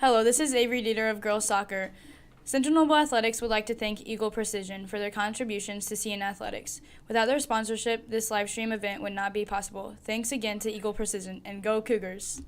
Hello, this is Avery Dieter of Girls Soccer. Central Noble Athletics would like to thank Eagle Precision for their contributions to CN Athletics. Without their sponsorship, this live stream event would not be possible. Thanks again to Eagle Precision, and go Cougars!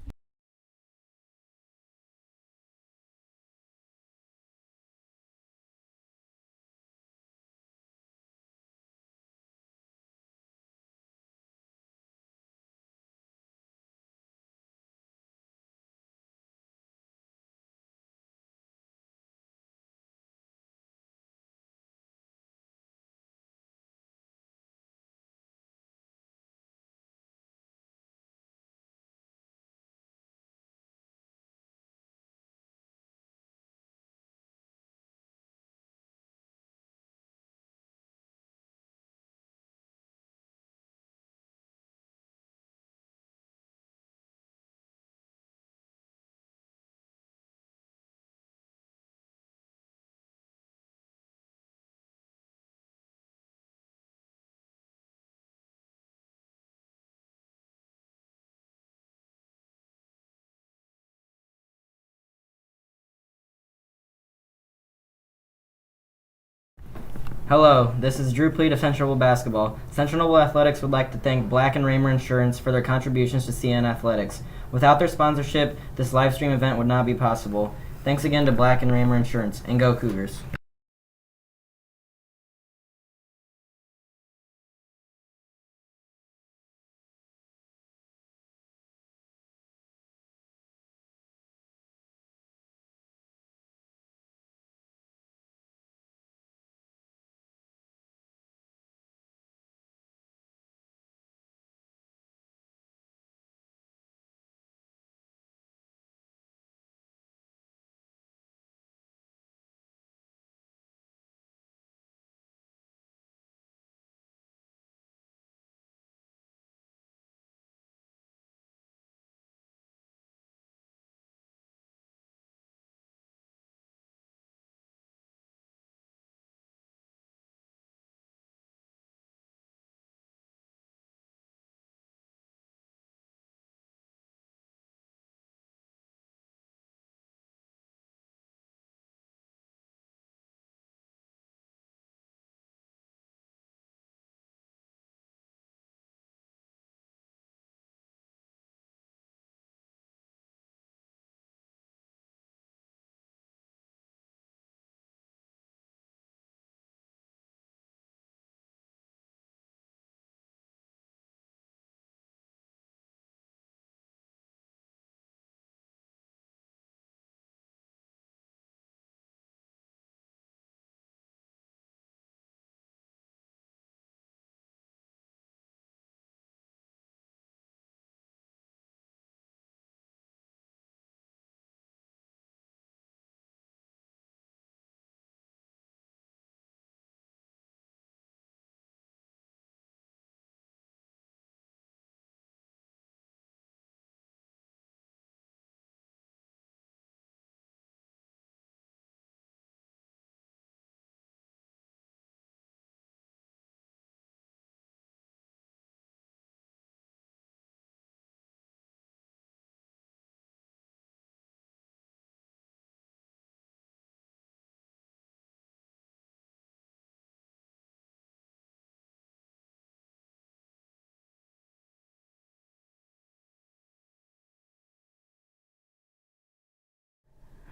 Hello, this is Drew Pleat of Central Noble Basketball. Central Noble Athletics would like to thank Black & Remer Insurance for their contributions to CN Athletics. Without their sponsorship, this live stream event would not be possible. Thanks again to Black & Remer Insurance, and go Cougars!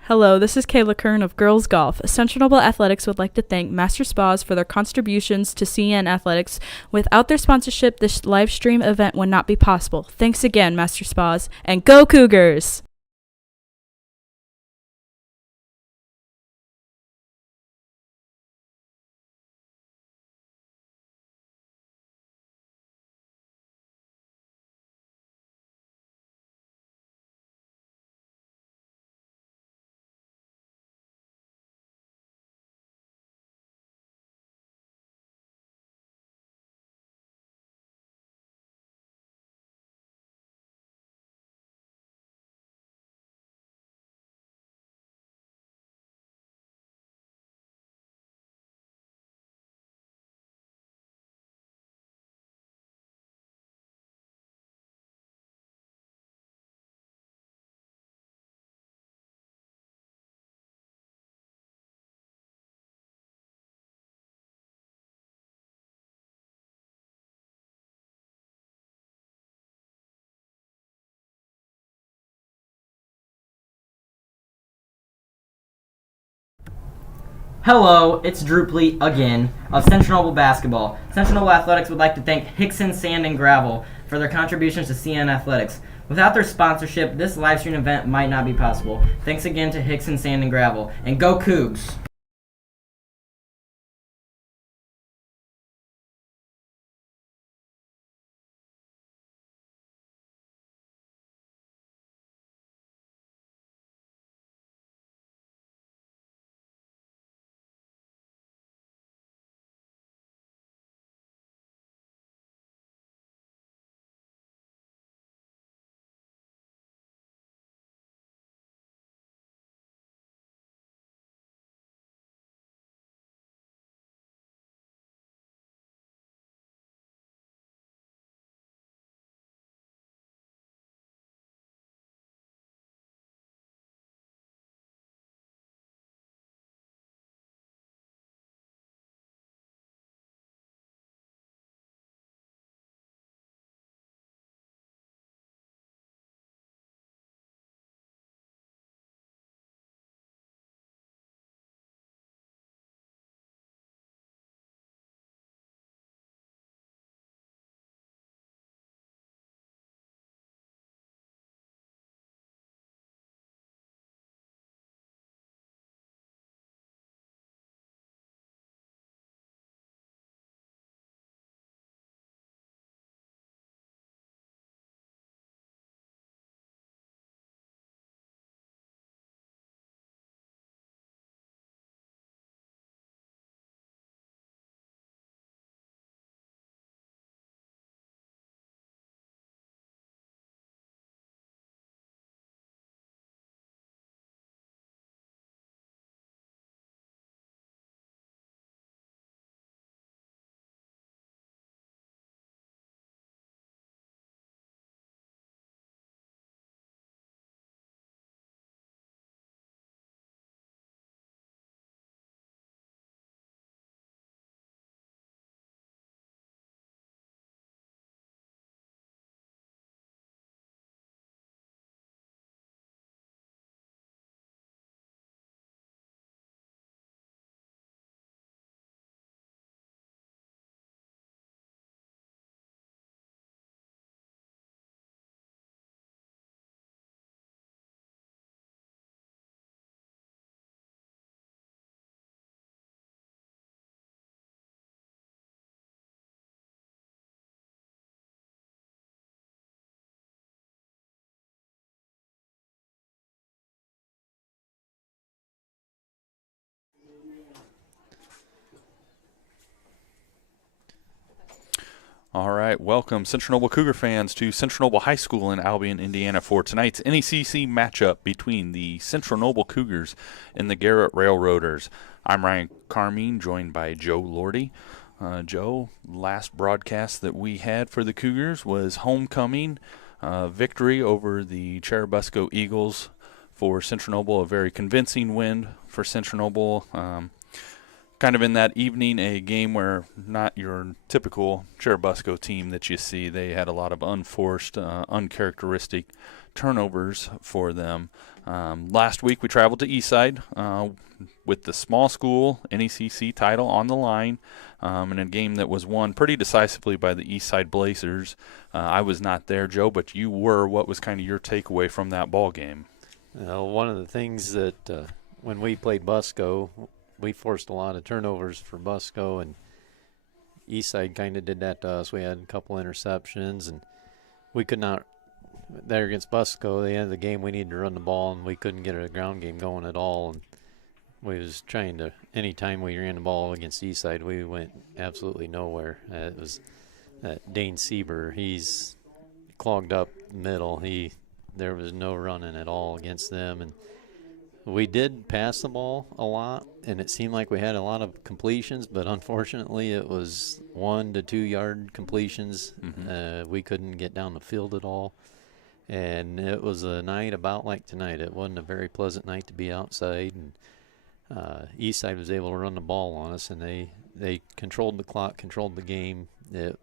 Hello, this is Kayla Kern of Girls Golf. Central Noble Athletics would like to thank Master Spas for their contributions to CN Athletics. Without their sponsorship, this live stream event would not be possible. Thanks again, Master Spas, and go Cougars! Hello, it's Drew Pleat again of Central Noble Basketball. Central Noble Athletics would like to thank Hickson Sand and Gravel for their contributions to CN Athletics. Without their sponsorship, this live stream event might not be possible. Thanks again to Hickson Sand and Gravel. And go Cougs! All right, welcome Central Noble Cougar fans to Central Noble High School in Albion, Indiana for tonight's NECC matchup between the Central Noble Cougars and the Garrett Railroaders. I'm Ryan Carmine, joined by Joe Lordy. Joe, last broadcast that we had for the Cougars was homecoming victory over the Churubusco Eagles for Central Noble, a very convincing win for Central Noble. Kind of in that evening, a game where not your typical Churubusco team that you see. They had a lot of unforced, uncharacteristic turnovers for them. Last week we traveled to Eastside with the small school NECC title on the line in a game that was won pretty decisively by the Eastside Blazers. I was not there, Joe, but you were. What was kind of your takeaway from that ball game? One of the things that when we played Busco, we forced a lot of turnovers for Busco, and Eastside kind of did that to us. We had a couple interceptions, and we could not. There against Busco, the end of the game, we needed to run the ball, and we couldn't get a ground game going at all. And we was trying to. Anytime we ran the ball against Eastside, we went absolutely nowhere. It was Dane Sieber. He's clogged up the middle. There was no running at all against them, and we did pass the ball a lot, and it seemed like we had a lot of completions, but unfortunately it was 1 to 2 yard completions. We couldn't get down the field at all, and it was a night about like tonight. It wasn't a very pleasant night to be outside, and Eastside was able to run the ball on us, and they controlled the clock, controlled the game. They're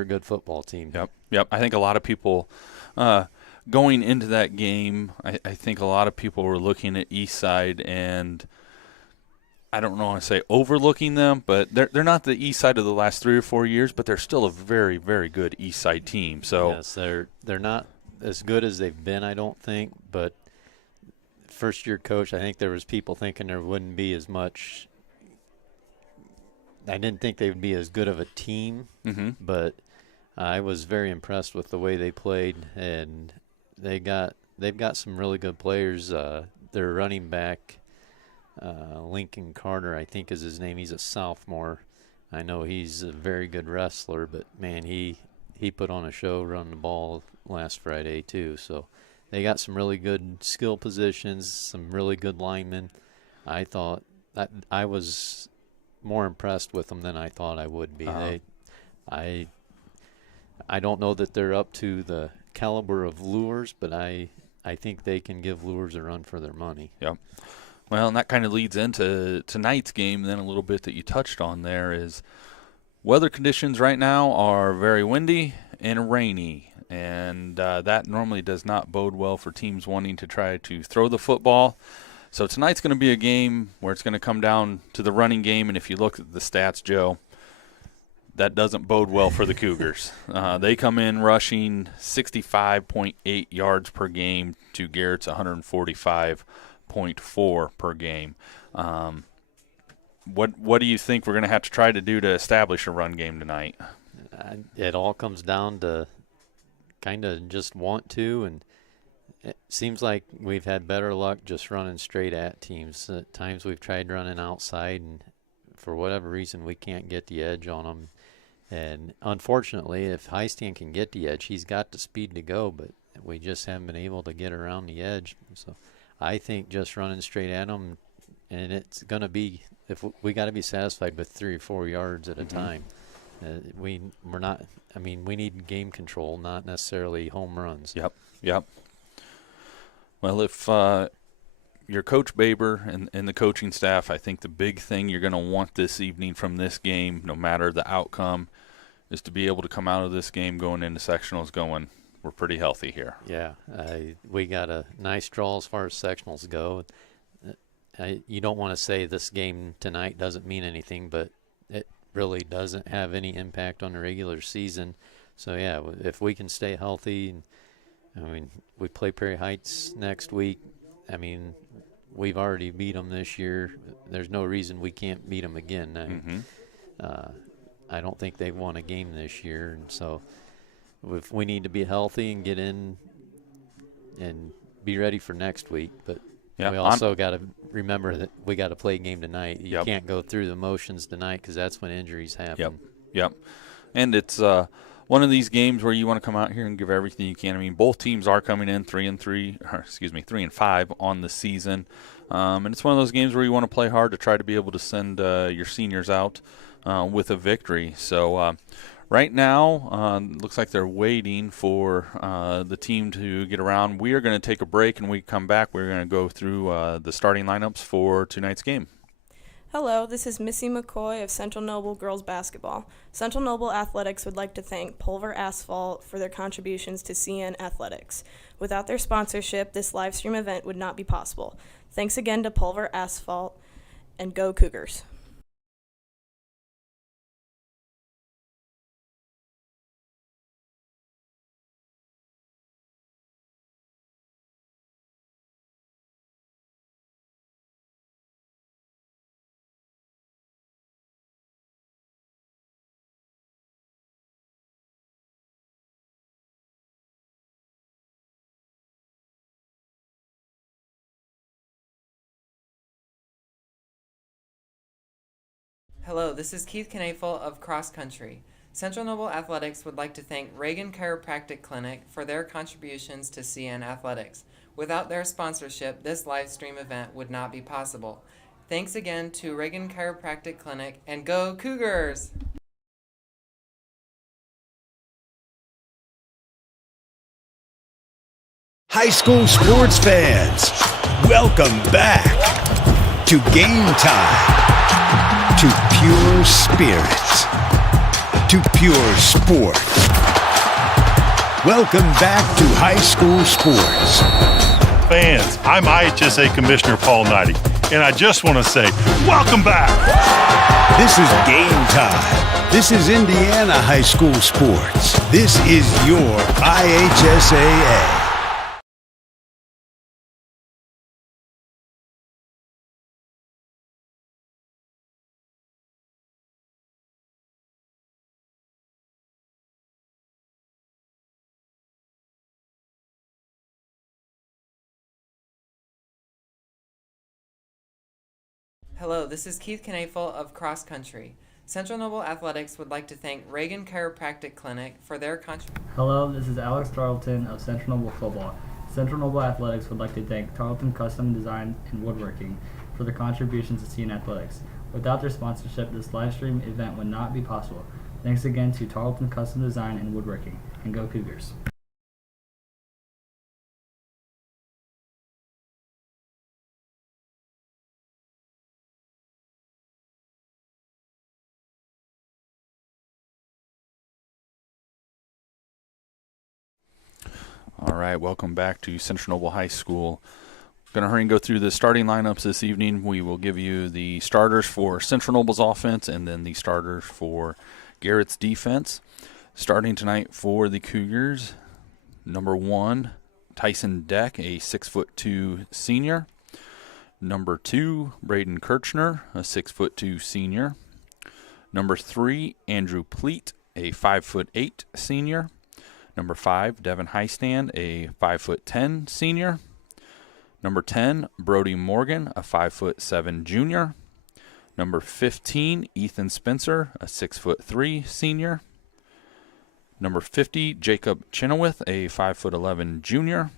a good football team. Yep. I think a lot of people going into that game, I think a lot of people were looking at Eastside and I don't want to say overlooking them, but they're not the Eastside of the last 3 or 4 years, but they're still a very, very good Eastside team. So yes, they're not as good as they've been, I don't think, but first-year coach, I think there was people thinking there wouldn't be as much. I didn't think they would be as good of a team, but I was very impressed with the way they played, and they've got some really good players. Their running back, Lincoln Carter, I think is his name. He's a sophomore. I know he's a very good wrestler, but man, he put on a show running the ball last Friday too. So they got some really good skill positions, some really good linemen. I thought that I was more impressed with them than I thought I would be. I don't know that they're up to the caliber of Lures, but I think they can give Lures a run for their money. Yep. Well, and that kind of leads into tonight's game then a little bit that you touched on there is weather conditions right now are very windy and rainy, and that normally does not bode well for teams wanting to try to throw the football. So tonight's going to be a game where it's going to come down to the running game, and if you look at the stats, Joe, that doesn't bode well for the Cougars. They come in rushing 65.8 yards per game to Garrett's 145.4 per game. What do you think we're going to have to try to do to establish a run game tonight? It all comes down to kind of just want to, and it seems like we've had better luck just running straight at teams. At times we've tried running outside, and for whatever reason we can't get the edge on them. And unfortunately, if Heistand can get the edge, he's got the speed to go, but we just haven't been able to get around the edge. So I think just running straight at them, and it's going to be, if we got to be satisfied with 3 or 4 yards at a time. We need game control, not necessarily home runs. Yep. Well, if you're Coach Baber and the coaching staff, I think the big thing you're going to want this evening from this game, no matter the outcome, is to be able to come out of this game going into sectionals going, we're pretty healthy here. Yeah, we got a nice draw as far as sectionals go. You don't want to say this game tonight doesn't mean anything, but it really doesn't have any impact on the regular season. So, yeah, if we can stay healthy, we play Prairie Heights next week. We've already beat them this year. There's no reason we can't beat them again. I don't think they've won a game this year, and so if we need to be healthy and get in and be ready for next week. But we also got to remember that we got to play a game tonight. You can't go through the motions tonight because that's when injuries happen. Yep. And it's one of these games where you want to come out here and give everything you can. Both teams are coming in 3-5 on the season. And it's one of those games where you want to play hard to try to be able to send your seniors out with a victory. So right now, looks like they're waiting for the team to get around. We are going to take a break, and when we come back, we're going to go through the starting lineups for tonight's game. Hello, this is Missy McCoy of Central Noble Girls Basketball. Central Noble Athletics would like to thank Pulver Asphalt for their contributions to CN Athletics. Without their sponsorship, this live stream event would not be possible. Thanks again to Pulver Asphalt, and go Cougars. Hello, this is Keith Knafel of Cross Country. Central Noble Athletics would like to thank Ragan Chiropractic Clinic for their contributions to CN Athletics. Without their sponsorship, this live stream event would not be possible. Thanks again to Ragan Chiropractic Clinic, and go Cougars! High school sports fans, welcome back to Game Time. To pure spirit, to pure sport. Welcome back to high school sports. Fans, I'm IHSA Commissioner Paul Knighty, and I just want to say, welcome back. This is game time. This is Indiana high school sports. This is your IHSAA. Hello, this is Keith Knafel of Cross Country. Central Noble Athletics would like to thank Ragan Chiropractic Clinic for their contribution. Hello, this is Alex Tarlton of Central Noble Football. Central Noble Athletics would like to thank Tarlton Custom Design and Woodworking for their contributions to CN Athletics. Without their sponsorship, this live stream event would not be possible. Thanks again to Tarlton Custom Design and Woodworking, and go Cougars. All right, welcome back to Central Noble High School. Going to hurry and go through the starting lineups this evening. We will give you the starters for Central Noble's offense and then the starters for Garrett's defense. Starting tonight for the Cougars, number 1, Tyson Deck, a 6'2" senior. Number 2, Braden Kirchner, a 6'2" senior. Number 3, Andrew Pleat, a 5'8" senior. Number 5, Devin Heistand, a 5'10" senior. Number 10, Brody Morgan, a 5'7" junior. Number 15, Ethan Spencer, a 6'3" senior. Number 50, Jacob Chenoweth, a 5'11" junior.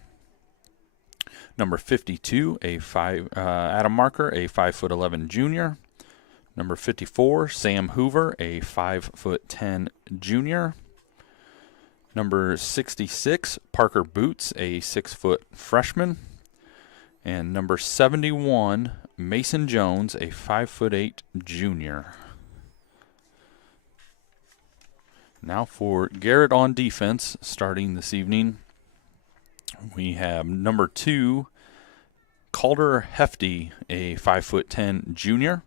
Number 52, Adam Marker, a 5'11" junior. Number 54, Sam Hoover, a 5'10" junior. Number 66, Parker Boots, a 6-foot freshman. And number 71, Mason Jones, a 5'8" junior. Now for Garrett on defense, starting this evening, we have number 2, Calder Hefty, a 5'10" junior.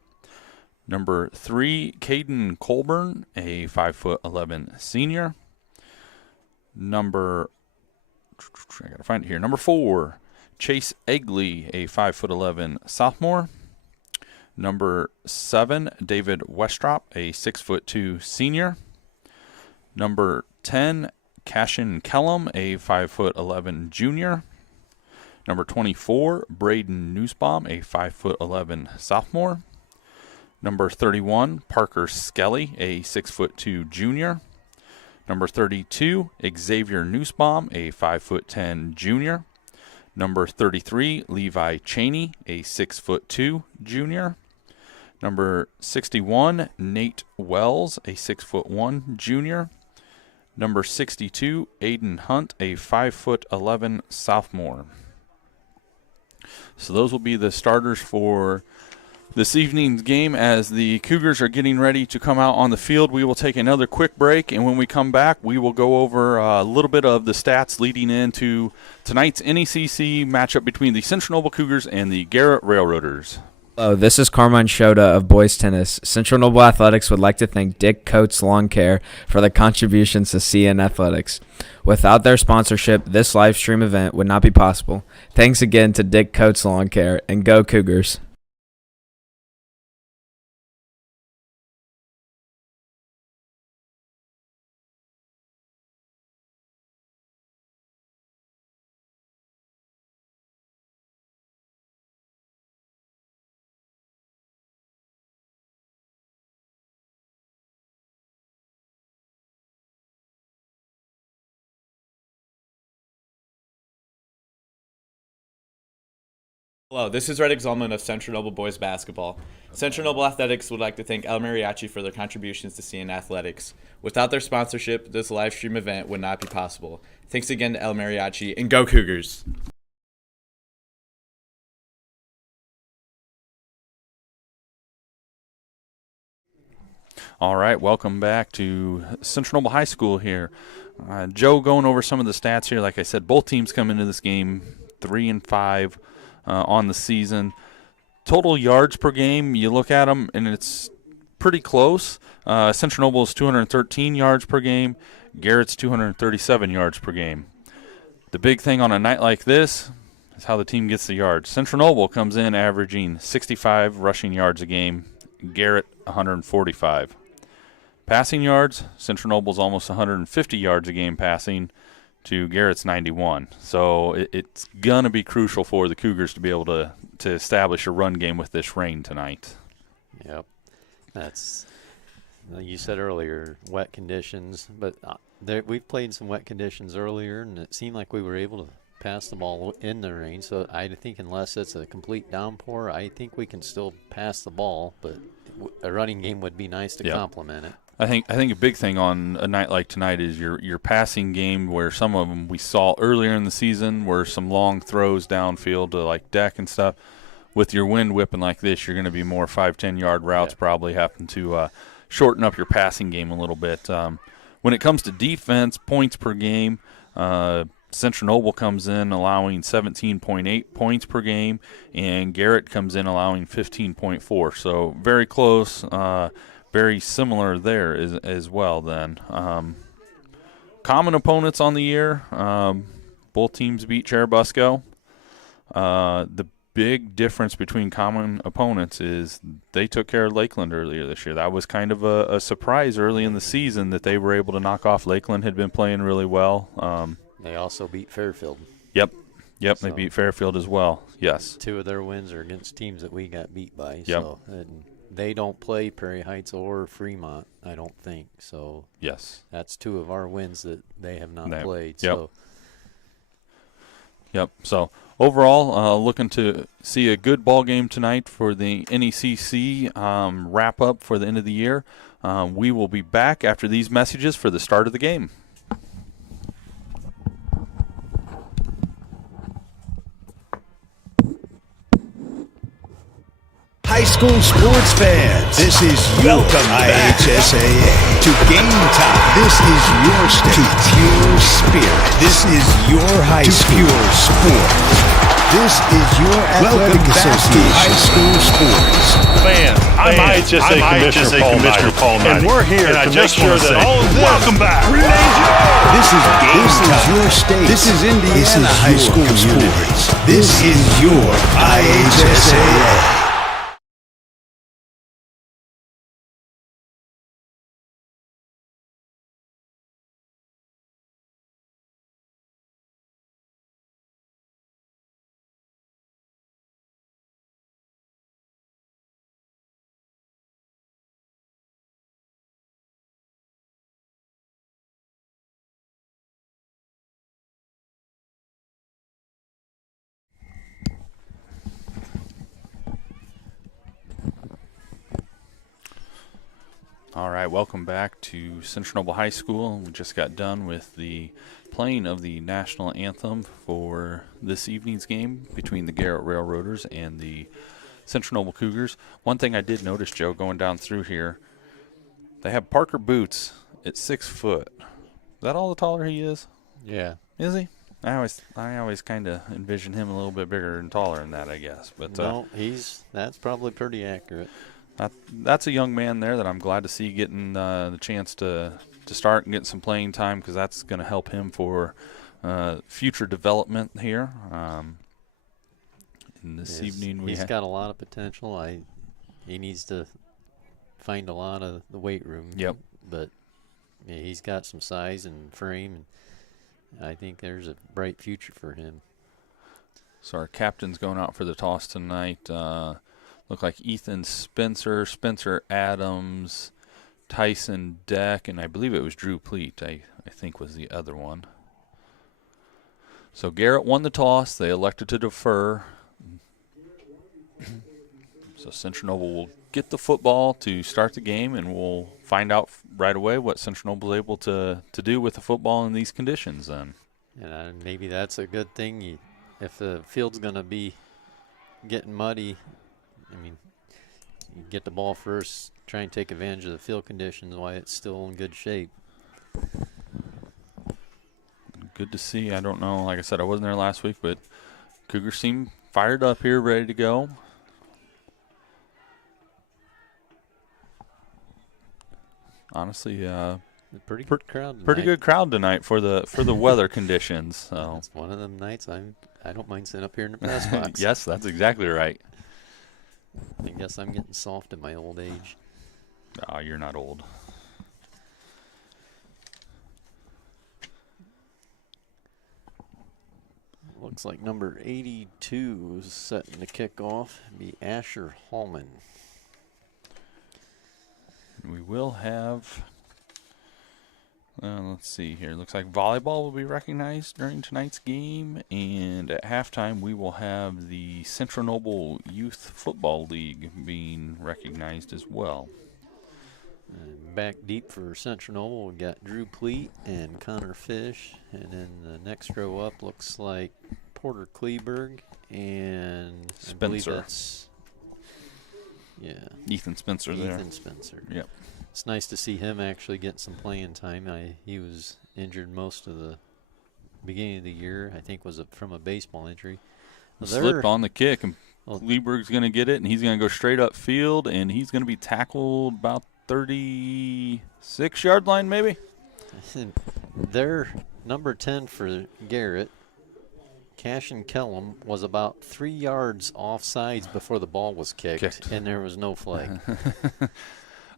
Number 3, Caden Colburn, a 5'11" senior. Number 4, Chase Egley, a 5'11" sophomore. Number 7, David Westrop, a 6'2" senior. Number 10, Cashin Kellum, a 5'11" junior. Number 24, Braden Nussbaum, a 5'11" sophomore. Number 31, Parker Skelly, a 6'2" junior. Number 32, Xavier Nussbaum, a 5'10" junior. Number 33, Levi Cheney, a 6'2" junior. Number 61, Nate Wells, a 6'1" junior. Number 62, Aiden Hunt, a 5'11" sophomore. So those will be the starters for this evening's game. As the Cougars are getting ready to come out on the field, we will take another quick break, and when we come back, we will go over a little bit of the stats leading into tonight's NECC matchup between the Central Noble Cougars and the Garrett Railroaders. Hello, this is Carmine Shota of Boys Tennis. Central Noble Athletics would like to thank Dick Coates Lawncare for their contributions to CN Athletics. Without their sponsorship, this live stream event would not be possible. Thanks again to Dick Coates Lawncare, and go Cougars. Hello, this is Reddick Zolman of Central Noble Boys Basketball. Central Noble Athletics would like to thank El Mariachi for their contributions to CN Athletics. Without their sponsorship, this live stream event would not be possible. Thanks again to El Mariachi, and go Cougars! All right, welcome back to Central Noble High School here. Joe going over some of the stats here. Like I said, both teams come into this game 3-5 on the season. Total yards per game, you look at them, and it's pretty close. Central Noble is 213 yards per game. Garrett's 237 yards per game. The big thing on a night like this is how the team gets the yards. Central Noble comes in averaging 65 rushing yards a game. Garrett 145. Passing yards, Central Noble's almost 150 yards a game passing to Garrett's 91. So it's going to be crucial for the Cougars to be able to establish a run game with this rain tonight. Yep. That's, you said earlier, wet conditions, but we've played some wet conditions earlier, and it seemed like we were able to pass the ball in the rain. So I think unless it's a complete downpour, I think we can still pass the ball, but a running game would be nice to complement it. I think a big thing on a night like tonight is your passing game, where some of them we saw earlier in the season were some long throws downfield to like deck and stuff. With your wind whipping like this, you're going to be more 5-10 yard routes, probably having to shorten up your passing game a little bit. When it comes to defense, points per game, Central Noble comes in allowing 17.8 points per game, and Garrett comes in allowing 15.4. So very close. Very similar there as well then. Common opponents on the year. Both teams beat Cherubusco. The big difference between common opponents is they took care of Lakeland earlier this year. That was kind of a surprise early in the season that they were able to knock off. Lakeland had been playing really well. They also beat Fairfield. Yep, So they beat Fairfield as well, yes. 2 of their wins are against teams that we got beat by. Yep. So, and they don't play Prairie Heights or Fremont, I don't think. So yes, that's 2 of our wins that they have not played. Yep. So overall, looking to see a good ball game tonight for the NECC wrap up for the end of the year. We will be back after these messages for the start of the game. High school sports fans, this is your IHSAA. To Game Time, this is your state. To Pure Spirit, this is your high school. To Pure Sport, this is your athletic association. High school sports Fans, I'm IHSA Commissioner Paul Knight, and we're here to make sure that all of this welcome back. This is Game Time. This is your state. This is Indiana high school sports. This is your IHSAA. All right, welcome back to Central Noble High School. We just got done with the playing of the national anthem for this evening's game between the Garrett Railroaders and the Central Noble Cougars. One thing I did notice, Joe, going down through here, they have Parker Boots at 6 foot. Is that all the taller he is? Yeah. Is he? I always kind of envision him a little bit bigger and taller than that, I guess. But no, that's probably pretty accurate. That's a young man there that I'm glad to see getting the chance to start and get some playing time, because that's going to help him for future development here. And this evening he's got a lot of potential. He needs to find a lot of the weight room. Yep. But yeah, he's got some size and frame, and I think there's a bright future for him. So our captain's going out for the toss tonight. Look like Ethan Spencer, Spencer Adams, Tyson Deck, and I believe it was Drew Pleat, I think was the other one. So Garrett won the toss. They elected to defer. So Central Noble will get the football to start the game, and we'll find out right away what Central Noble is able to do with the football in these conditions then. And maybe that's a good thing. If the field's going to be getting muddy, I mean, you get the ball first, try and take advantage of the field conditions while it's still in good shape. Good to see. I don't know. Like I said, I wasn't there last week, but Cougars seem fired up here, ready to go. Honestly, pretty good crowd tonight. Pretty good crowd tonight for the weather conditions. So it's one of them nights I don't mind sitting up here in the press box. Yes, that's exactly right. I guess I'm getting soft in my old age. Oh, you're not old. Looks like number 82 is setting the kickoff. Be Asher Hallman. We will have, let's see here. Looks like volleyball will be recognized during tonight's game. And at halftime, we will have the Central Noble Youth Football League being recognized as well. And back deep for Central Noble, we got Drew Pleat and Connor Fish. And then the next row up looks like Porter Kleberg and Spencer. I believe that's, yeah, Ethan Spencer there. Ethan Spencer. Yep. It's nice to see him actually get some playing time. He was injured most of the beginning of the year. I think was from a baseball injury. Slipped on the kick, and Kleberg's going to get it, and he's going to go straight up field, and he's going to be tackled about 36-yard line maybe. Their number 10 for Garrett, Cashin Kellum, was about 3 yards offsides before the ball was kicked. And there was no flag.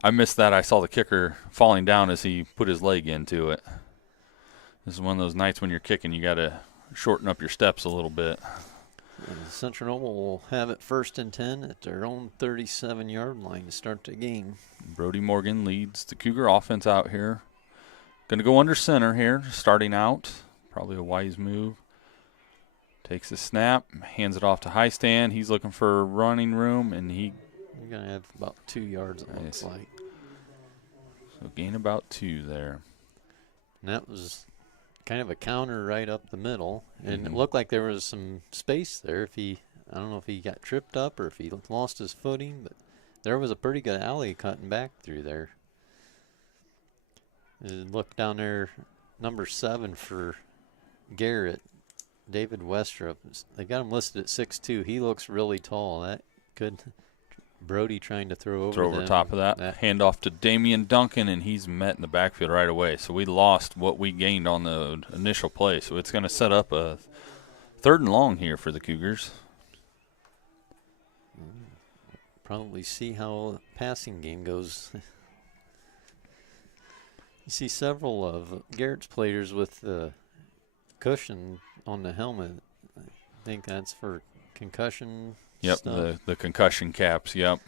I missed that. I saw the kicker falling down as he put his leg into it. This is one of those nights when you're kicking, you got to shorten up your steps a little bit. And Central Noble will have it 1st and 10 at their own 37-yard line to start the game. Brody Morgan leads the Cougar offense out here. Going to go under center here, starting out. Probably a wise move. Takes the snap, hands it off to High Stand. He's looking for running room, and You're going to have about 2 yards, it looks like. So gain about 2 there. And that was kind of a counter right up the middle. And it looked like there was some space there. I don't know if he got tripped up or if he lost his footing, but there was a pretty good alley cutting back through there. And look down there, number 7 for Garrett, David Westrup. They got him listed at 6'2". He looks really tall. That could Brody trying to throw over top of that. Hand off to Damian Duncan, and he's met in the backfield right away. So we lost what we gained on the initial play. So it's going to set up a 3rd and long here for the Cougars. Probably see how the passing game goes. You see several of Garrett's players with the cushion on the helmet. I think that's for concussion. Yep, stuff. the concussion caps. Yep.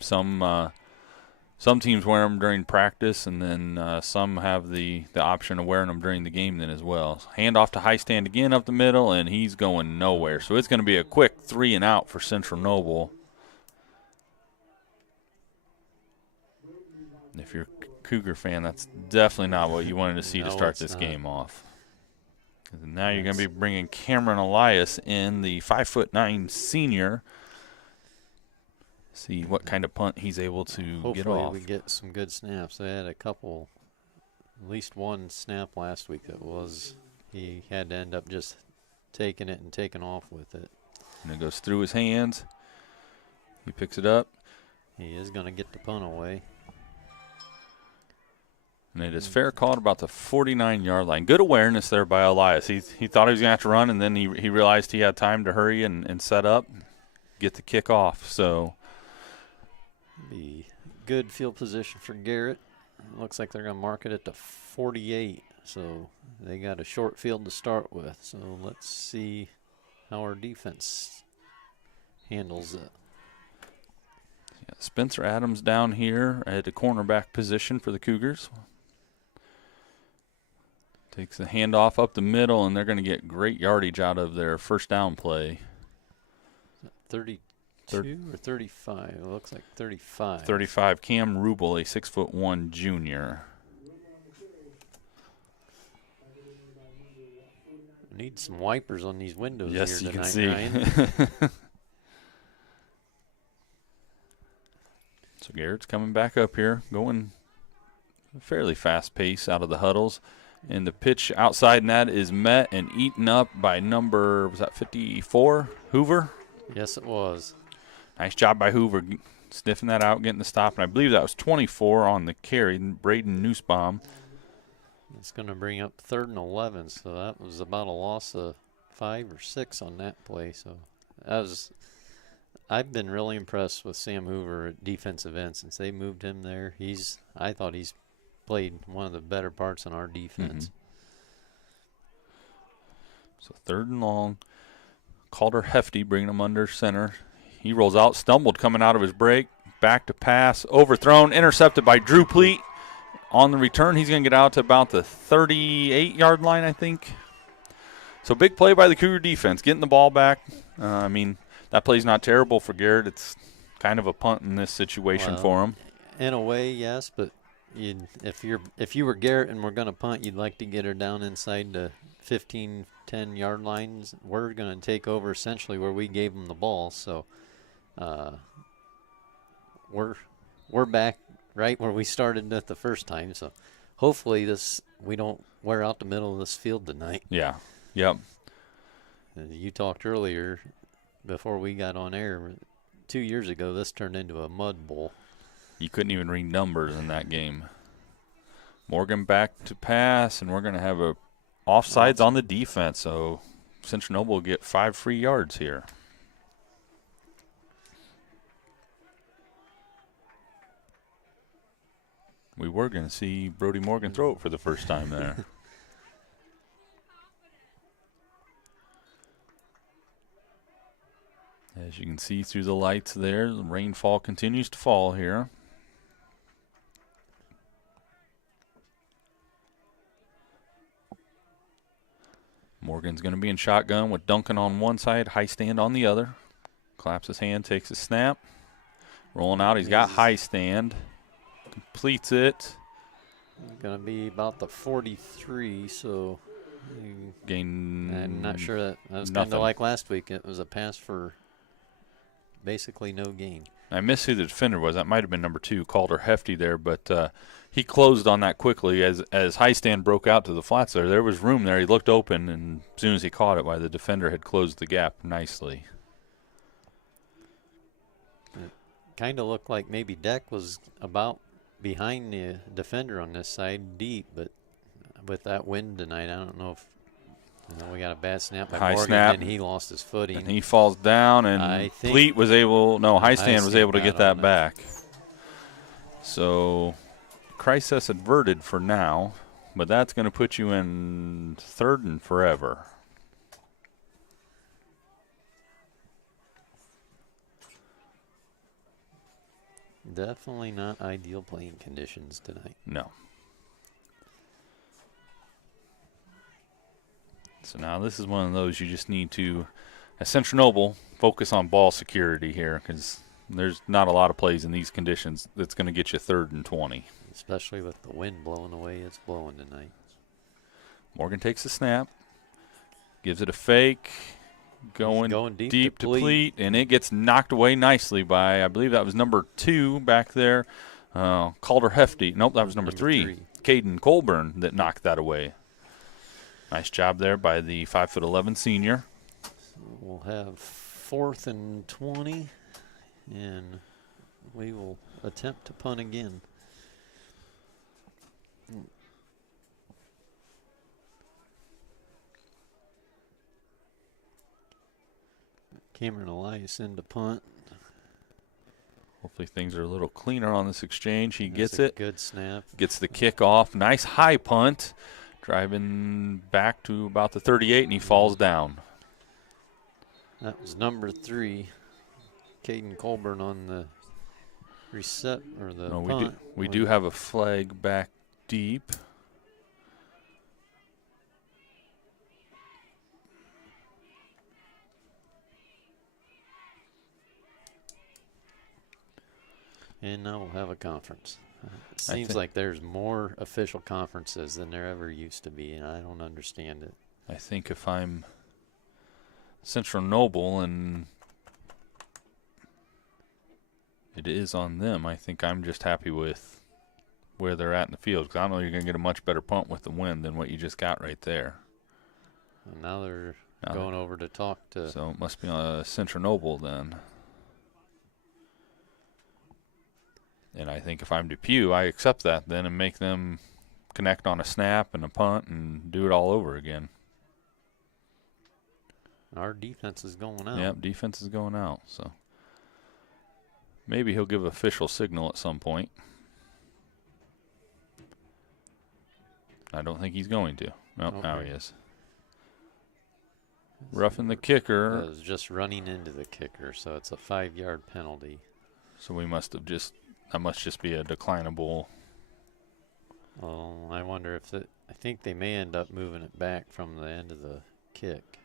Some teams wear them during practice, and then some have the option of wearing them during the game then as well. Hand off to High Stand again up the middle, and he's going nowhere. So it's going to be a quick 3 and out for Central Noble. And if you're a Cougar fan, that's definitely not what you wanted to see to start this game off. And now you're going to be bringing Cameron Elias in, the 5'9" senior. See what kind of punt he's able to get off. Hopefully we get some good snaps. They had a couple, at least one snap last week that he had to end up just taking it and taking off with it. And it goes through his hands. He picks it up. He is going to get the punt away. And it is fair caught about the 49-yard line. Good awareness there by Elias. He thought he was going to have to run, and then he realized he had time to hurry and set up, get the kick off. So be good field position for Garrett. Looks like they're going to mark it at the 48. So they got a short field to start with. So let's see how our defense handles it. Yeah, Spencer Adams down here at the cornerback position for the Cougars. Takes the handoff up the middle, and they're going to get great yardage out of their first down play. 32 or 35? It looks like 35. 35. Cam Rubel, a 6'1" junior. Need some wipers on these windows yes, here you tonight, can see. Ryan. So Garrett's coming back up here, going fairly fast pace out of the huddles. And the pitch outside net is met and eaten up by number, was that 54, Hoover? Yes, it was. Nice job by Hoover, sniffing that out, getting the stop. And I believe that was 24 on the carry, Braden Nussbaum. It's going to bring up 3rd and 11, so that was about a loss of 5 or 6 on that play. So I've been really impressed with Sam Hoover at defensive end since they moved him there. I thought he's played one of the better parts in our defense. So 3rd and long. Calder Hefty bringing him under center. He rolls out, stumbled coming out of his break. Back to pass, overthrown, intercepted by Drew Pleat. On the return, he's going to get out to about the 38-yard line, I think. So big play by the Cougar defense, getting the ball back. That play's not terrible for Garrett. It's kind of a punt in this situation for him. In a way, yes, but if you were Garrett and we're going to punt, you'd like to get her down inside the 15, 10-yard lines. We're going to take over essentially where we gave them the ball. So we're back right where we started at the first time. So hopefully we don't wear out the middle of this field tonight. Yeah. Yep. You talked earlier before we got on air. 2 years ago, this turned into a mud bowl. You couldn't even read numbers in that game. Morgan back to pass, and we're going to have a offsides on the defense. So Central Noble will get 5 free yards here. We were going to see Brody Morgan throw it for the first time there. As you can see through the lights there, the rainfall continues to fall here. Morgan's going to be in shotgun with Duncan on one side, high stand on the other. Claps his hand, takes a snap. Rolling out, he's got high stand. Completes it. Going to be about the 43, so gain. I'm not sure that was kind of like last week. It was a pass for basically no gain. I missed who the defender was. That might have been number 2, Calder Hefty there, but he closed on that quickly as high stand broke out to the flats there. There was room there. He looked open, and as soon as he caught it, the defender had closed the gap nicely. It kind of looked like maybe Deck was about behind the defender on this side deep, but with that wind tonight, I don't know if we got a bad snap by Morgan, and he lost his footing. And he falls down, and Pleat was able, high stand was able to get that back. So crisis averted for now, but that's going to put you in 3rd and forever. Definitely not ideal playing conditions tonight. No. So now this is one of those you just need to, as Central Noble, focus on ball security here, because there's not a lot of plays in these conditions that's going to get you 3rd and 20. Especially with the wind blowing the way it's blowing tonight. Morgan takes the snap, gives it a fake, going deep to Pleat, and it gets knocked away nicely by, I believe that was number 2 back there, Calder Hefty. Nope, that was number 3, Caden Colburn, that knocked that away. Nice job there by the 5'11" senior. So we'll have 4th and 20, and we will attempt to punt again. Cameron Elias in to punt. Hopefully things are a little cleaner on this exchange. He gets it. Good snap. Gets the kick off. Nice high punt. Driving back to about the 38, and he falls down. That was number 3, Caden Colburn on the punt. We do have a flag back deep. And now we'll have a conference. It seems like there's more official conferences than there ever used to be, and I don't understand it. I think if I'm Central Noble and it it is on them. I think I'm just happy with where they're at in the field, because I know you're going to get a much better punt with the wind than what you just got right there. And now they're going over to talk to. So it must be on Central Noble then. And I think if I'm Depew, I accept that then and make them connect on a snap and a punt and do it all over again. Our defense is going out. Yep, defense is going out. So maybe he'll give official signal at some point. I don't think he's going to. Nope, Okay. now he is. Roughing the kicker. It was just running into the kicker, so it's a 5-yard penalty. So we must have just, that must just be a declinable. Well, I wonder if I think they may end up moving it back from the end of the kick.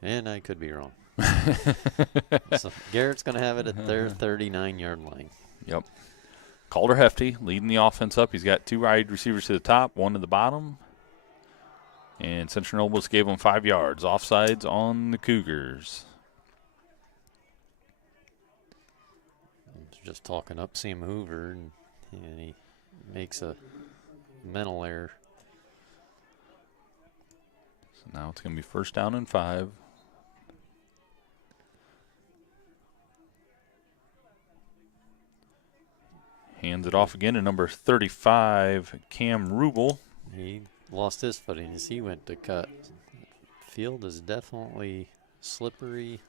And I could be wrong. So Garrett's going to have it at their 39-yard line. Yep. Calder Hefty leading the offense up. He's got 2 wide receivers to the top, 1 to the bottom. And Central Nobles gave him 5 yards. Offsides on the Cougars. Just talking up Sam Hoover, and he makes a mental error. So now it's going to be 1st down and 5. Hands it off again to number 35, Cam Rubel. He lost his footing as he went to cut. Field is definitely slippery,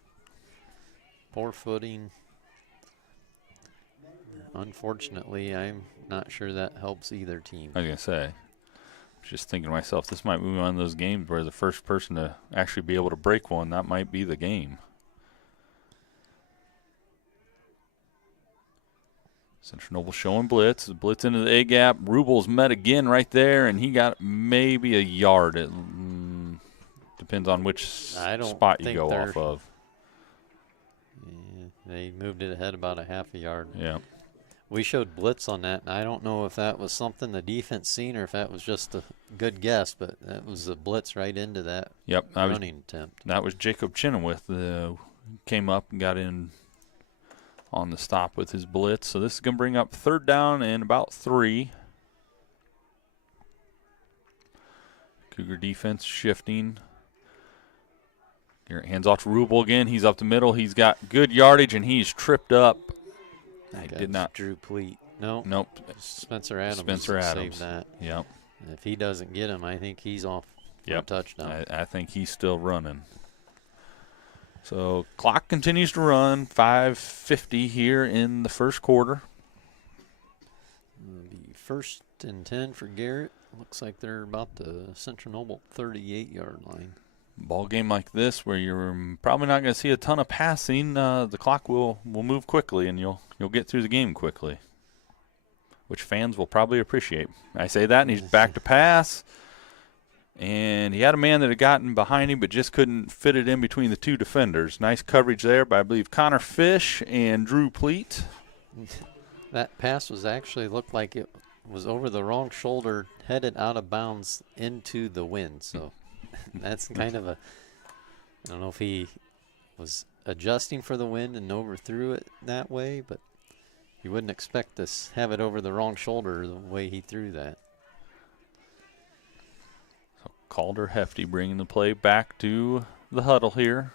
poor footing. Unfortunately, I'm not sure that helps either team. I was going to say, just thinking to myself, this might be one of those games where the first person to actually be able to break one, that might be the game. Central Noble showing blitz. Blitz into the A-gap. Rubel's met again right there, and he got maybe a yard. It depends on which spot you go off of. Yeah, they moved it ahead about a half a yard. Yeah. We showed blitz on that, and I don't know if that was something the defense seen or if that was just a good guess, but that was a blitz right into that running attempt. That was Jacob Chenoweth. Came up and got in on the stop with his blitz. So this is going to bring up 3rd down and about 3. Cougar defense shifting. Garrett hands off to Rubel again. He's up the middle. He's got good yardage, and he's tripped up. I did not. Drew Pleat. Nope. Spencer Adams. Saved that. Yep. And if he doesn't get him, I think he's off for a touchdown. I think he's still running. So clock continues to run. 5:50 here in the first quarter. It'll be 1st and 10 for Garrett. Looks like they're about the Central Noble 38-yard line. Ball game like this, where you're probably not going to see a ton of passing, the clock will move quickly, and you'll get through the game quickly, which fans will probably appreciate. I say that, and he's back to pass. And he had a man that had gotten behind him but just couldn't fit it in between the 2 defenders. Nice coverage there by, I believe, Connor Fish and Drew Pleat. That pass was actually looked like it was over the wrong shoulder, headed out of bounds into the wind. So that's kind of I don't know if he was adjusting for the wind and overthrew it that way, but you wouldn't expect to have it over the wrong shoulder the way he threw that. Calder Hefty bringing the play back to the huddle here.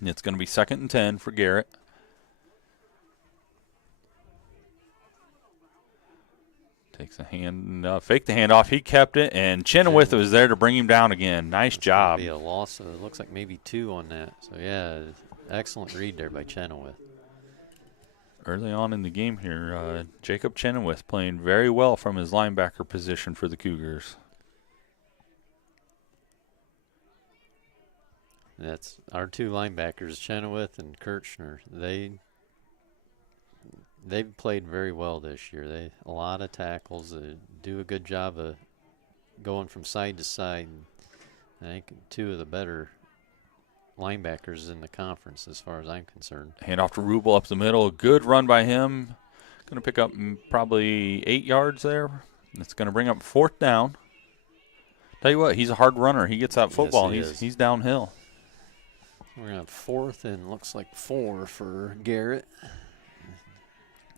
And it's going to be 2nd and 10 for Garrett. Takes a hand, fake the handoff. He kept it, and Chenoweth was there to bring him down again. Nice job. Be a loss. It looks like maybe 2 on that. So yeah, excellent read there by Chenoweth. Early on in the game here, Jacob Chenoweth playing very well from his linebacker position for the Cougars. That's our 2 linebackers, Chenoweth and Kirchner. They've played very well this year. A lot of tackles. They do a good job of going from side to side. I think 2 of the better linebackers in the conference as far as I'm concerned. Hand off to Rubel up the middle. Good run by him. Going to pick up probably 8 yards there. It's going to bring up 4th down. Tell you what, he's a hard runner. He gets that football. Yes, He's downhill. We're going to have 4th and looks like 4 for Garrett.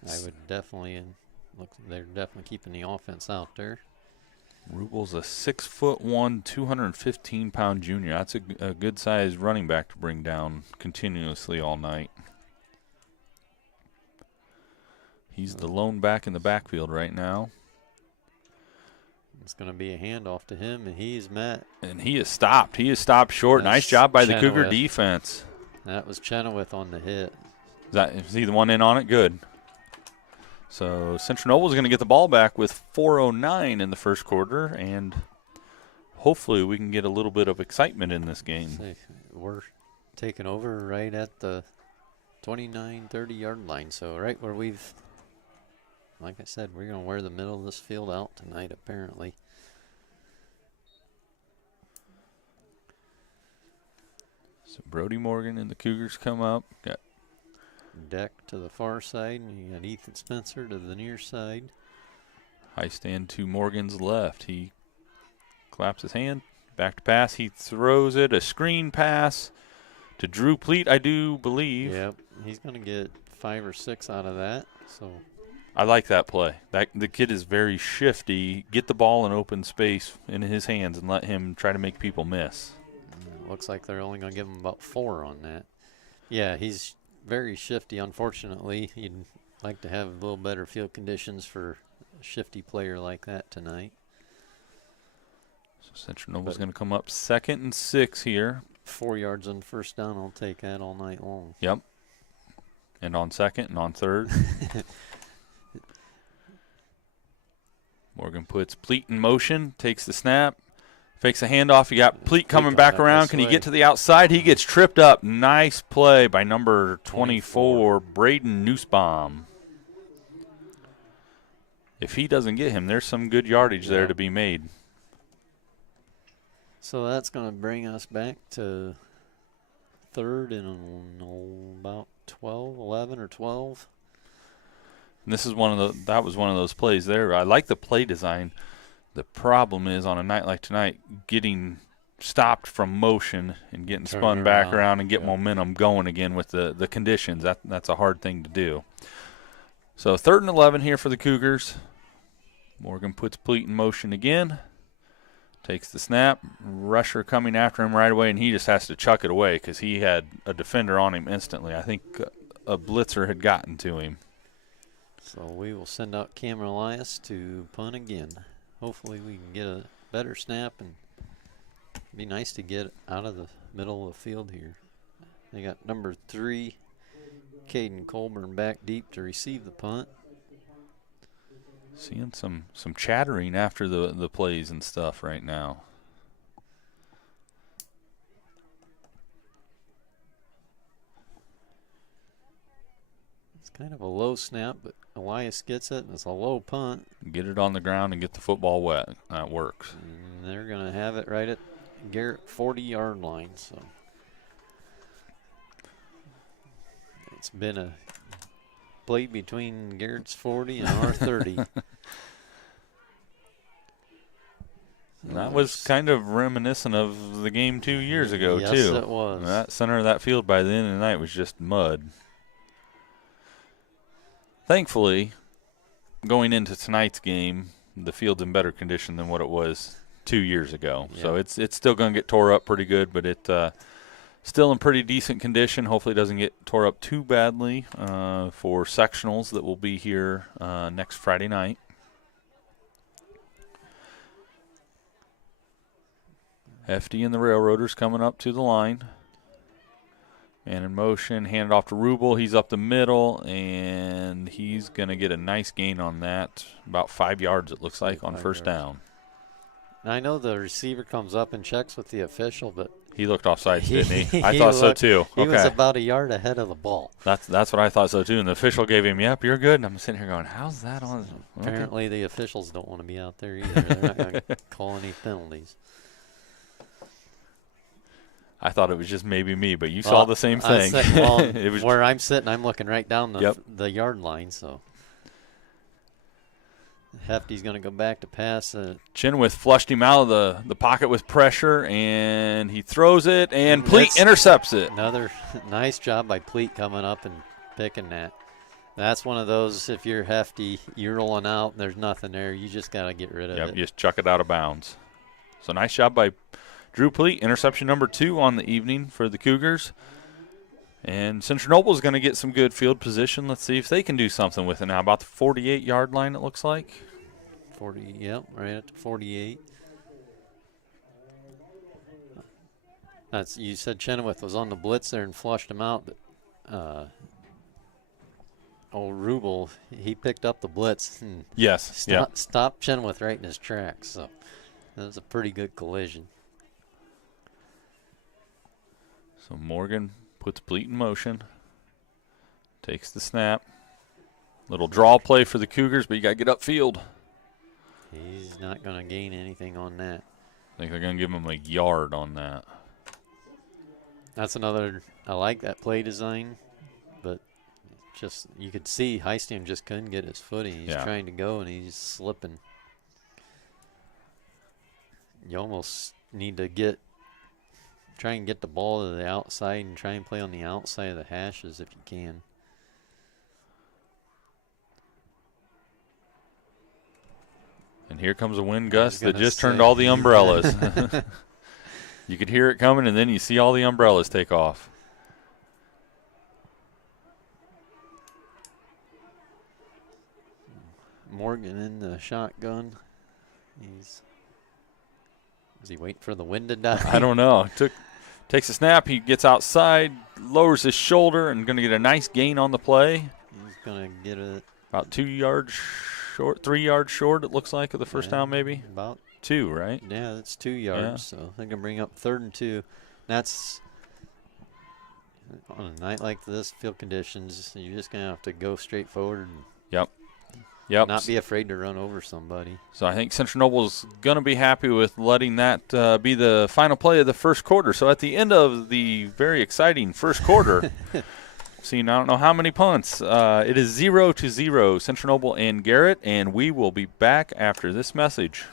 I would definitely they're definitely keeping the offense out there. Rubel's a 6'1", 215-pound junior. That's a good-sized running back to bring down continuously all night. He's the lone back in the backfield right now. It's going to be a handoff to him, and he's met. And he is stopped. He is stopped short. That's Nice job by the Cougar Chenoweth. defense. That was Chenoweth on the hit. Is he the one in on it? Good. So Central Noble is going to get the ball back with 4:09 in the first quarter, and hopefully we can get a little bit of excitement in this game. We're taking over right at the 29, 30-yard line. So right where we've, like I said, we're going to wear the middle of this field out tonight, apparently. So Brody Morgan and the Cougars come up. Got Deck to the far side, and you got Ethan Spencer to the near side. high stand to Morgan's left. He claps his hand. Back to pass. He throws it. A screen pass to Drew Pleat, I do believe. Yep, he's going to get 5 or 6 out of that. So I like that play. The kid is very shifty. Get the ball in open space in his hands and let him try to make people miss. it looks like they're only going to give him about 4 on that. Yeah, he's very shifty, unfortunately. You'd like to have a little better field conditions for a shifty player like that tonight. So Central Noble's going to come up 2nd and 6 here. 4 yards on first down, I'll take that all night long. Yep. And on 2nd and on 3rd. Morgan puts Pleat in motion, takes the snap, fakes a handoff. You got Pleat coming back around. Can he get to the outside? He gets tripped up. Nice play by number 24, Braden Nussbaum. If he doesn't get him, there's some good yardage there to be made. So that's going to bring us back to 3rd and about 11 or 12. And this is that was one of those plays there. I like the play design. The problem is on a night like tonight, getting stopped from motion and getting spun back around and get momentum going again with the conditions. That's a hard thing to do. So 3rd and 11 here for the Cougars. Morgan puts Pleat in motion again. Takes the snap. Rusher coming after him right away, and he just has to chuck it away because he had a defender on him instantly. I think a blitzer had gotten to him. So we will send out Cameron Elias to punt again. Hopefully we can get a better snap, and it'd be nice to get out of the middle of the field here. They got number 3, Caden Colburn, back deep to receive the punt. Seeing some chattering after the plays and stuff right now. It's kind of a low snap, but Elias gets it, and it's a low punt. Get it on the ground and get the football wet. That works. And they're going to have it right at Garrett 40-yard line. So it's been a play between Garrett's 40 and our 30. That was kind of reminiscent of the game 2 years ago, yes, too. Yes, it was. That center of that field by the end of the night was just mud. Thankfully, going into tonight's game, the field's in better condition than what it was 2 years ago. Yeah. So it's still going to get tore up pretty good, but it still in pretty decent condition. Hopefully it doesn't get tore up too badly for sectionals that will be here next Friday night. FD and the Railroaders coming up to the line. Man in motion, hand off to Rubel. He's up the middle, and he's going to get a nice gain on that. About 5 yards, it looks like, on first down. Now, I know the receiver comes up and checks with the official, but he looked offsides, didn't he? I thought so, too. He was about a yard ahead of the ball. That's what I thought so, too. And the official gave him, yep, you're good. And I'm sitting here going, how's that on? Apparently the officials don't want to be out there either. They're not going to call any penalties. I thought it was just maybe me, but you saw the same thing. It was where I'm sitting, I'm looking right down the yard line. So Hefty's going to go back to pass. Chenoweth flushed him out of the pocket with pressure, and he throws it, and Pleat intercepts it. Another nice job by Pleat coming up and picking that. That's one of those, if you're Hefty, you're rolling out, and there's nothing there. You just got to get rid of it. Yep, just chuck it out of bounds. So nice job by Drew Pleat. Interception number 2 on the evening for the Cougars. And Central Noble is going to get some good field position. Let's see if they can do something with it now. About the 48-yard line, it looks like. 40, yep, right at the 48. You said Chenoweth was on the blitz there and flushed him out, but Rubel, he picked up the blitz and stopped Chenoweth right in his tracks. So that was a pretty good collision. So Morgan puts Pleat in motion, takes the snap. Little draw play for the Cougars, but you got to get upfield. He's not going to gain anything on that. I think they're going to give him a yard on that. That's another, I like that play design, but just, you could see Heistam just couldn't get his footing. He's trying to go, and he's slipping. You almost need to try and get the ball to the outside and try and play on the outside of the hashes if you can. And here comes a wind gust that just turned all the umbrellas. You could hear it coming, and then you see all the umbrellas take off. Morgan in the shotgun. Is he waiting for the wind to die? I don't know. Takes a snap. He gets outside, lowers his shoulder, and going to get a nice gain on the play. He's going to get it about 2 yards short, 3 yards short, it looks like, of the first down maybe. About 2, right? Yeah, that's 2 yards. So they're going to bring up 3rd and 2. That's on a night like this, field conditions, you're just going to have to go straight forward. And Yep. Not be afraid to run over somebody. So I think Central Noble's going to be happy with letting that be the final play of the first quarter. So at the end of the very exciting first quarter, I don't know how many punts. It is 0-0, Central Noble and Garrett, and we will be back after this message.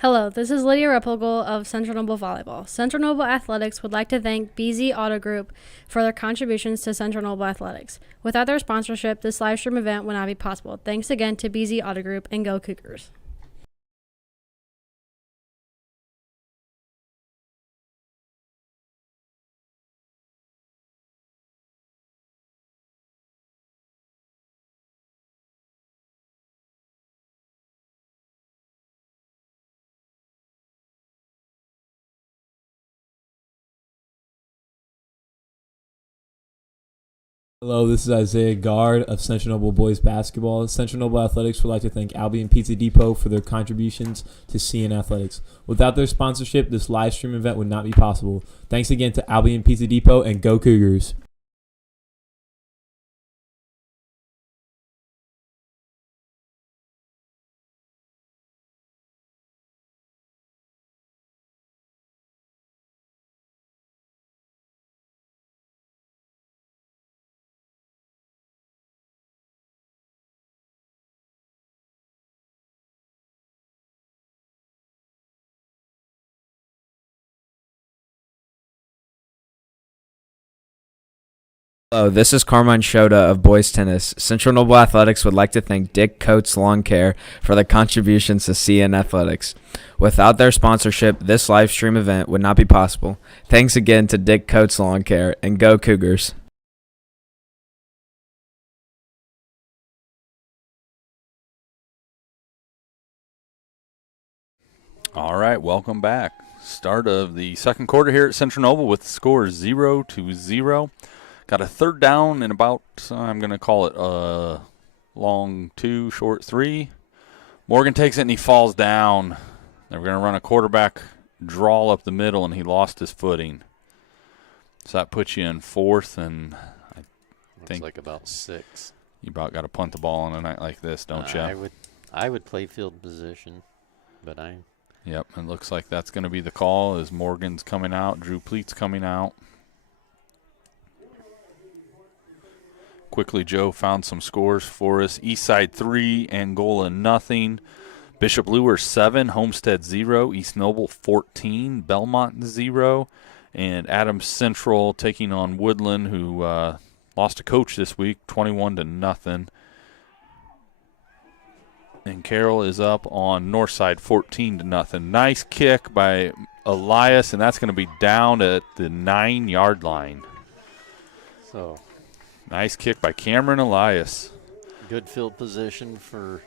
Hello, this is Lydia Repelgel of Central Noble Volleyball. Central Noble Athletics would like to thank BZ Auto Group for their contributions to Central Noble Athletics. Without their sponsorship, this live stream event would not be possible. Thanks again to BZ Auto Group, and go Cougars. Hello, this is Isaiah Gard of Central Noble Boys Basketball. Central Noble Athletics would like to thank Albion Pizza Depot for their contributions to CN Athletics. Without their sponsorship, this live stream event would not be possible. Thanks again to Albion Pizza Depot, and go Cougars. Hello, this is Carmine Shota of Boys Tennis. Central Noble Athletics would like to thank Dick Coates Lawncare for their contributions to CN Athletics. Without their sponsorship, this live stream event would not be possible. Thanks again to Dick Coates Lawncare, and go Cougars. All right, welcome back. Start of the second quarter here at Central Noble with the score 0-0. Got a third down and about, I'm going to call it a long 2, short 3. Morgan takes it and he falls down. They're going to run a quarterback draw up the middle, and he lost his footing. So that puts you in 4th, and I think like about 6. You about got to punt the ball on a night like this, don't you? I would play field position, but I. Yep, it looks like that's going to be the call as Morgan's coming out, Drew Pleat's coming out. quickly Joe found some scores for us. Eastside 3, Angola nothing. Bishop Lure 7, Homestead 0, East Noble 14, Belmont 0, and Adams Central taking on Woodland, who lost a coach this week, 21-0. And Carroll is up on Northside 14-0. Nice kick by Elias, and that's going to be down at the 9-yard line. So nice kick by Cameron Elias. Good field position or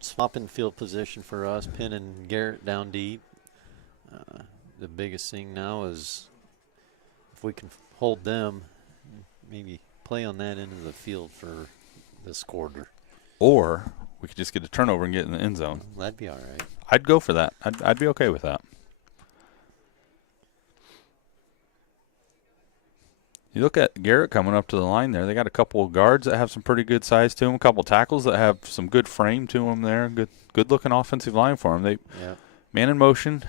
swapping field position for us, pinning Garrett down deep. The biggest thing now is if we can hold them, maybe play on that end of the field for this quarter. Or we could just get a turnover and get in the end zone. That'd be all right. I'd go for that. I'd be okay with that. You look at Garrett coming up to the line there. They got a couple of guards that have some pretty good size to them, a couple of tackles that have some good frame to them there. Good-looking offensive line for them. Man in motion.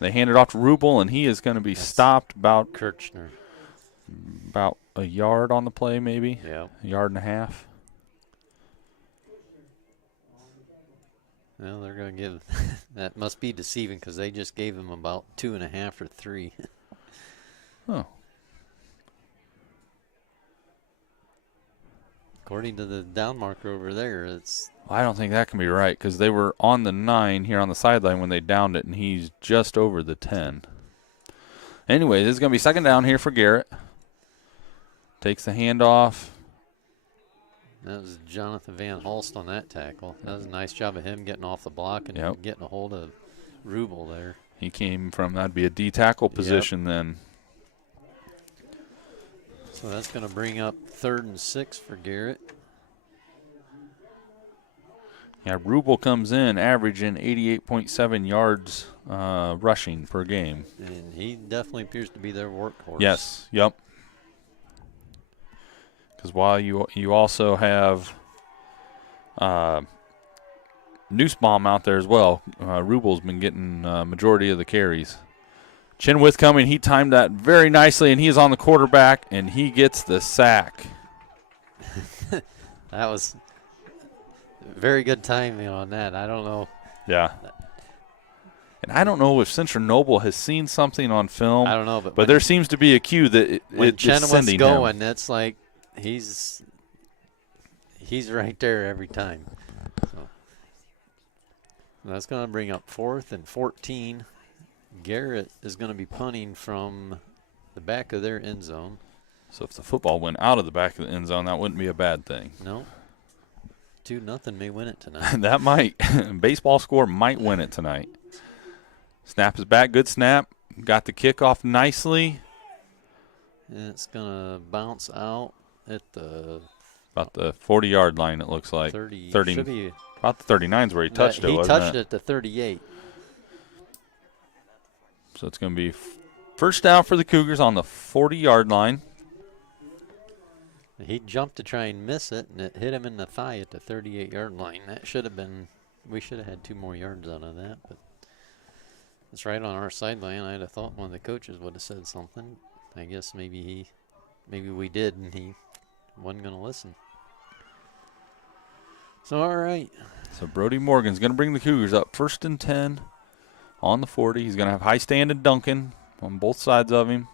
They hand it off to Rubel, and he is going to be stopped about Kirchner. About a yard on the play, maybe. Yeah. A yard and a half. Well, they're going to give – that must be deceiving because they just gave him about 2.5 or 3. Oh. According to the down marker over there, it's – Well, I don't think that can be right because they were on the 9 here on the sideline when they downed it, and he's just over the 10. Anyway, this is going to be second down here for Garrett. Takes the handoff. That was Jonathan Van Holst on that tackle. That was a nice job of him getting off the block and getting a hold of Rubel there. He came from, that'd be a D tackle position then. So that's going to bring up 3rd and 6 for Garrett. Yeah, Rubel comes in averaging 88.7 yards rushing per game. And he definitely appears to be their workhorse. Yes, yep. Because while you also have Nussbaum out there as well, Rubel's been getting majority of the carries. Chenoweth coming, he timed that very nicely, and he is on the quarterback, and he gets the sack. That was very good timing on that. I don't know. Yeah. And I don't know if Central Noble has seen something on film. I don't know, but there seems to be a cue that when it's sending going, him. it's like he's right there every time. So that's going to bring up 4th and 14. Garrett is going to be punting from the back of their end zone. So if the football went out of the back of the end zone, that wouldn't be a bad thing. No. 2-0 may win it tonight. That might. Baseball score might win it tonight. Snap is back. Good snap. Got the kickoff nicely. And it's going to bounce out at about the 40-yard line, it looks like. 30. Should be about the 39 is where he touched it, wasn't it? He touched it at the 38. So it's going to be first down for the Cougars on the 40-yard line. He jumped to try and miss it, and it hit him in the thigh at the 38-yard line. That should have been – we should have had 2 more yards out of that. But it's right on our sideline. I'd have thought one of the coaches would have said something. I guess maybe we did, and he wasn't going to listen. So, all right. So Brody Morgan's going to bring the Cougars up 1st and 10 on the 40. He's going to have high stand and Duncan on both sides of him.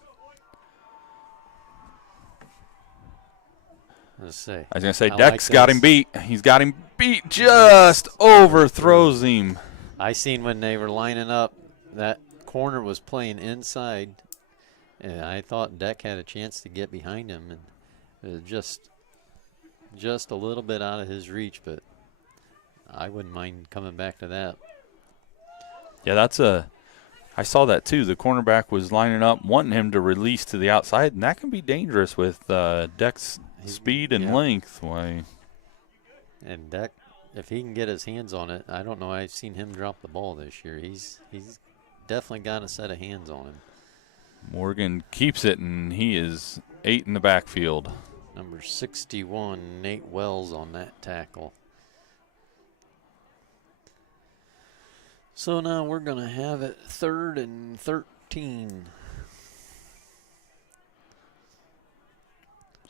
Let's see. I was going to say, Deck's got him beat. He's got him beat, just overthrows him. I seen when they were lining up, that corner was playing inside, and I thought Deck had a chance to get behind him, and it was just a little bit out of his reach, but I wouldn't mind coming back to that. Yeah, I saw that too. The cornerback was lining up, wanting him to release to the outside, and that can be dangerous with Deck's speed and length. Why? And Deck, if he can get his hands on it, I don't know. I've seen him drop the ball this year. He's definitely got a set of hands on him. Morgan keeps it, and he is 8 in the backfield. Number 61, Nate Wells on that tackle. So now we're going to have it 3rd and 13.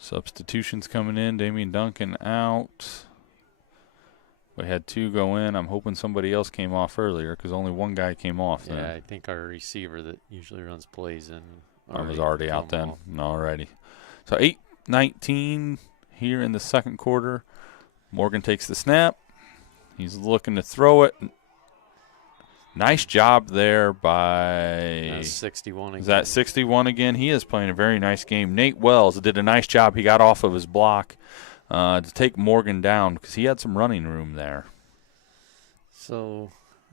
Substitutions coming in. Damian Duncan out. We had 2 go in. I'm hoping somebody else came off earlier because only one guy came off then. Yeah, I think our receiver that usually runs plays in. I was already out then. Off. Alrighty. So 8-19 here in the second quarter. Morgan takes the snap. He's looking to throw it. Nice job there by 61 again. Is that 61 again? He is playing a very nice game. Nate Wells did a nice job. He got off of his block to take Morgan down because he had some running room there. So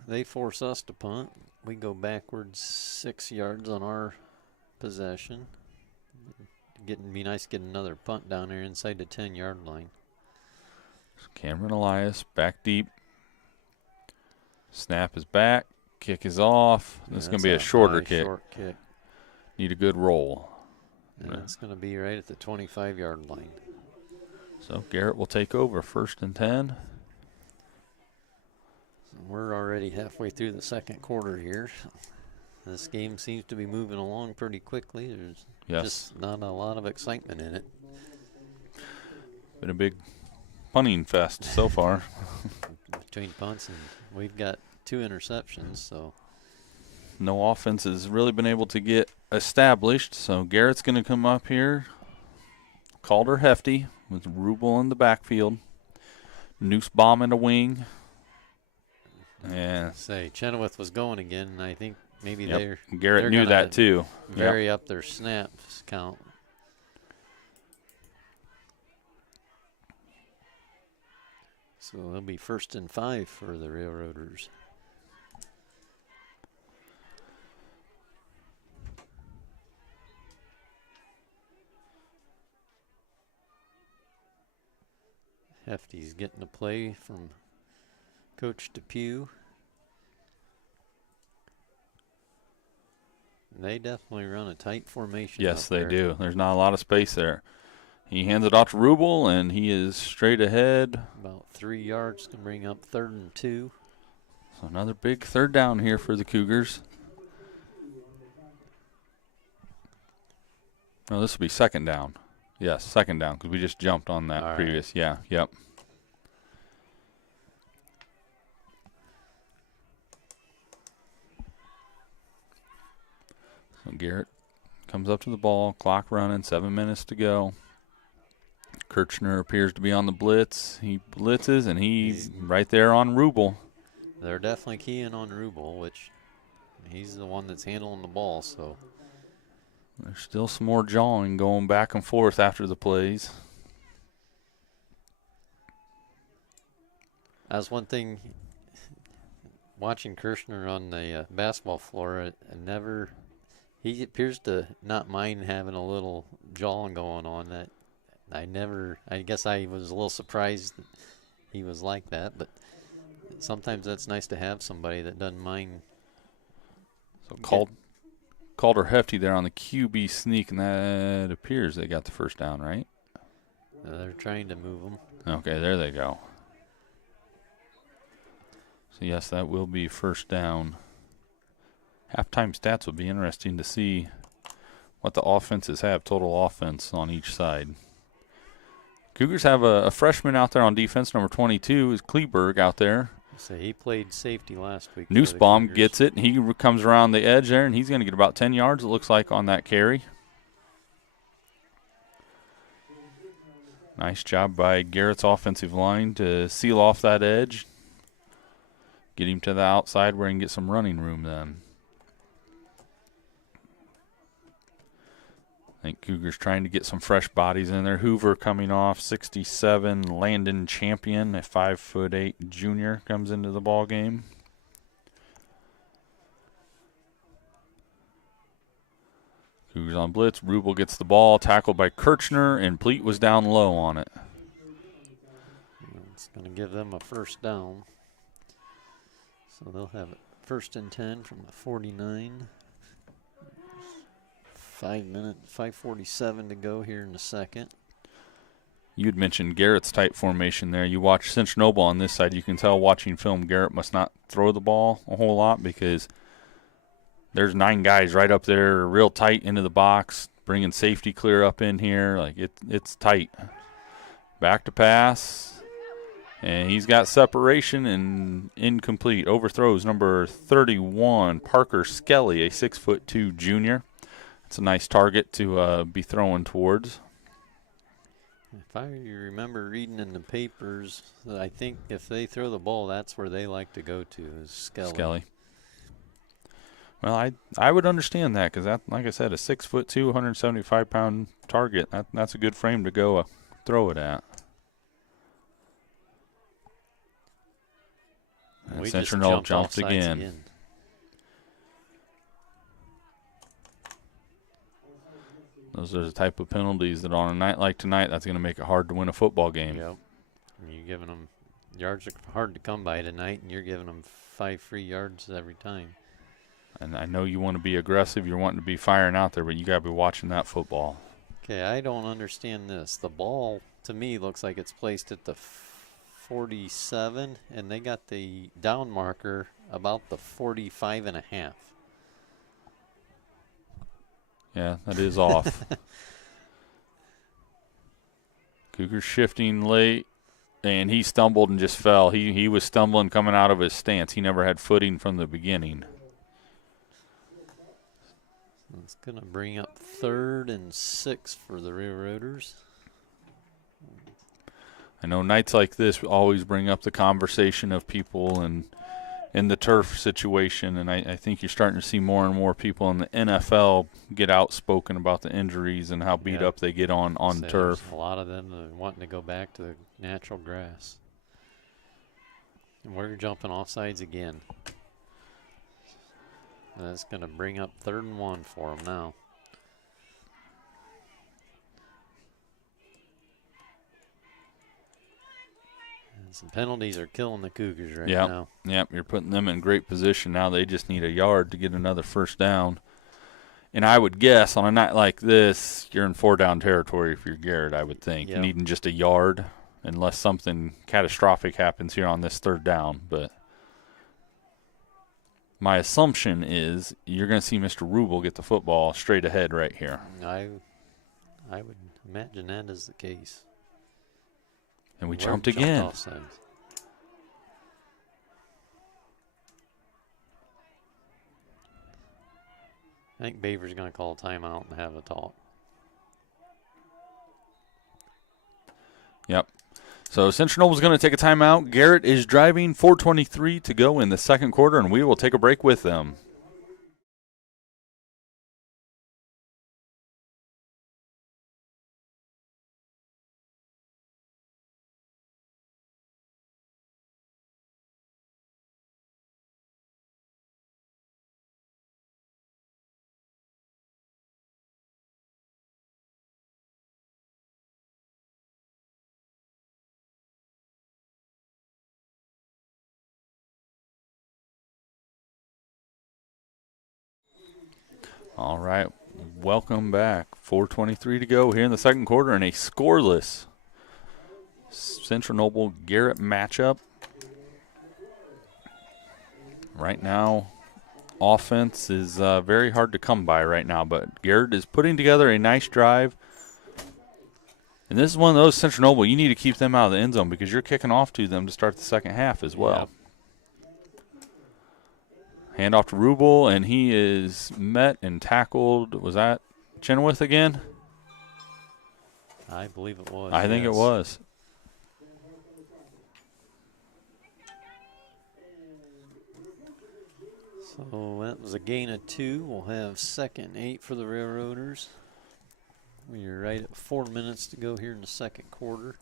they force us to punt. We go backwards 6 yards on our possession. Be nice to get another punt down there inside the 10-yard line. Cameron Elias back deep. Snap is back. Kick is off. This is going to be a shorter kick. Short kick. Need a good roll. And it's going to be right at the 25-yard line. So Garrett will take over 1st and 10. So we're already halfway through the second quarter here. This game seems to be moving along pretty quickly. There's just not a lot of excitement in it. Been a big punting fest so far. Between punts, and we've got 2 interceptions, so no offense has really been able to get established. So Garrett's going to come up here. Calder hefty with Rubel in the backfield. Noose bomb in the wing. And Chenoweth was going again, and I think maybe Garrett knew that too. Vary up their snaps count. So it'll be 1st and 5 for the Railroaders. Hefty's getting a play from Coach Depew. They definitely run a tight formation. Yes, they do. There's not a lot of space there. He hands it off to Rubel, and he is straight ahead. About 3 yards to bring up 3rd and 2. So another big 3rd down here for the Cougars. No, this will be 2nd down. Yes, 2nd down because we just jumped on that previous. Right. Yeah, yep. So Garrett comes up to the ball, clock running, 7 minutes to go. Kirchner appears to be on the blitz. He blitzes, and he's right there on Rubel. They're definitely keying on Rubel, which he's the one that's handling the ball. So there's still some more jawing going back and forth after the plays. That's one thing, watching Kirchner on the basketball floor, he appears to not mind having a little jawing going on. That I guess I was a little surprised that he was like that, but sometimes that's nice to have somebody that doesn't mind. So Calder hefty there on the QB sneak, and that appears they got the 1st down, right? They're trying to move them. Okay, there they go. So, yes, that will be 1st down. Halftime stats will be interesting to see what the offenses have, total offense on each side. Cougars have a freshman out there on defense, number 22 is Kleberg out there. So he played safety last week. Nussbaum gets it, and he comes around the edge there, and he's going to get about 10 yards, it looks like, on that carry. Nice job by Garrett's offensive line to seal off that edge. Get him to the outside where he can get some running room then. I think Cougars trying to get some fresh bodies in there. Hoover coming off, 67. Landon Champion, a 5'8" junior, comes into the ball game. Cougars on blitz. Rubel gets the ball, tackled by Kirchner, and Pleat was down low on it. It's going to give them a 1st down. So they'll have it 1st and 10 from the 49. 5:47 to go here in the second. You'd mentioned Garrett's tight formation there. You watch Cinch Noble on this side. You can tell watching film Garrett must not throw the ball a whole lot because there's 9 guys right up there real tight into the box. bringing safety clear up in here. Like it's tight. Back to pass. And he's got separation and incomplete. Overthrows number 31, Parker Skelly, a 6'2" junior. It's a nice target to be throwing towards. If I remember reading in the papers, I think if they throw the ball, that's where they like to go to, is Skelly. Well, I would understand that because, that, like I said, a 6'2", 175-pound target, that's a good frame to go throw it at. And Central jumped again. Those are the type of penalties that on a night like tonight, that's going to make it hard to win a football game. Yep. And you're giving them yards are hard to come by tonight, and you're giving them 5 free yards every time. And I know you want to be aggressive. You're wanting to be firing out there, but you got to be watching that football. Okay, I don't understand this. The ball, to me, looks like it's placed at the 47, and they got the down marker about the 45.5. Yeah, that is off. Cougars shifting late, and he stumbled and just fell. He was stumbling coming out of his stance. He never had footing from the beginning. It's going to bring up 3rd and 6 for the Railroaders. I know nights like this always bring up the conversation of people and in the turf situation, and I think you're starting to see more and more people in the NFL get outspoken about the injuries and how beat up they get on turf. A lot of them are wanting to go back to the natural grass. And we're jumping off sides again. That's going to bring up 3rd and 1 for them now. Some penalties are killing the Cougars right now. Yep, you're putting them in great position now. They just need a yard to get another first down. And I would guess on a night like this, you're in 4-down territory if you're Garrett, I would think. Yep. Needing just a yard unless something catastrophic happens here on this 3rd down. But my assumption is you're going to see Mr. Rubel get the football straight ahead right here. I would imagine that is the case. And we jumped again. Offside. I think Baver's going to call a timeout and have a talk. Yep. So Central Noble's going to take a timeout. Garrett is driving, 4:23 to go in the 2nd quarter, and we will take a break with them. All right, welcome back. 4:23 to go here in the 2nd quarter and a scoreless Central Noble Garrett matchup. Right now, offense is very hard to come by right now, but Garrett is putting together a nice drive. And this is one of those Central Noble, you need to keep them out of the end zone because you're kicking off to them to start the 2nd half as well. Yep. Hand off to Rubel, and he is met and tackled. Was that Chenoweth again? I believe it was. I think it was. So that was a gain of 2. We'll have 2nd and 8 for the Railroaders. We're right at 4 minutes to go here in the 2nd quarter.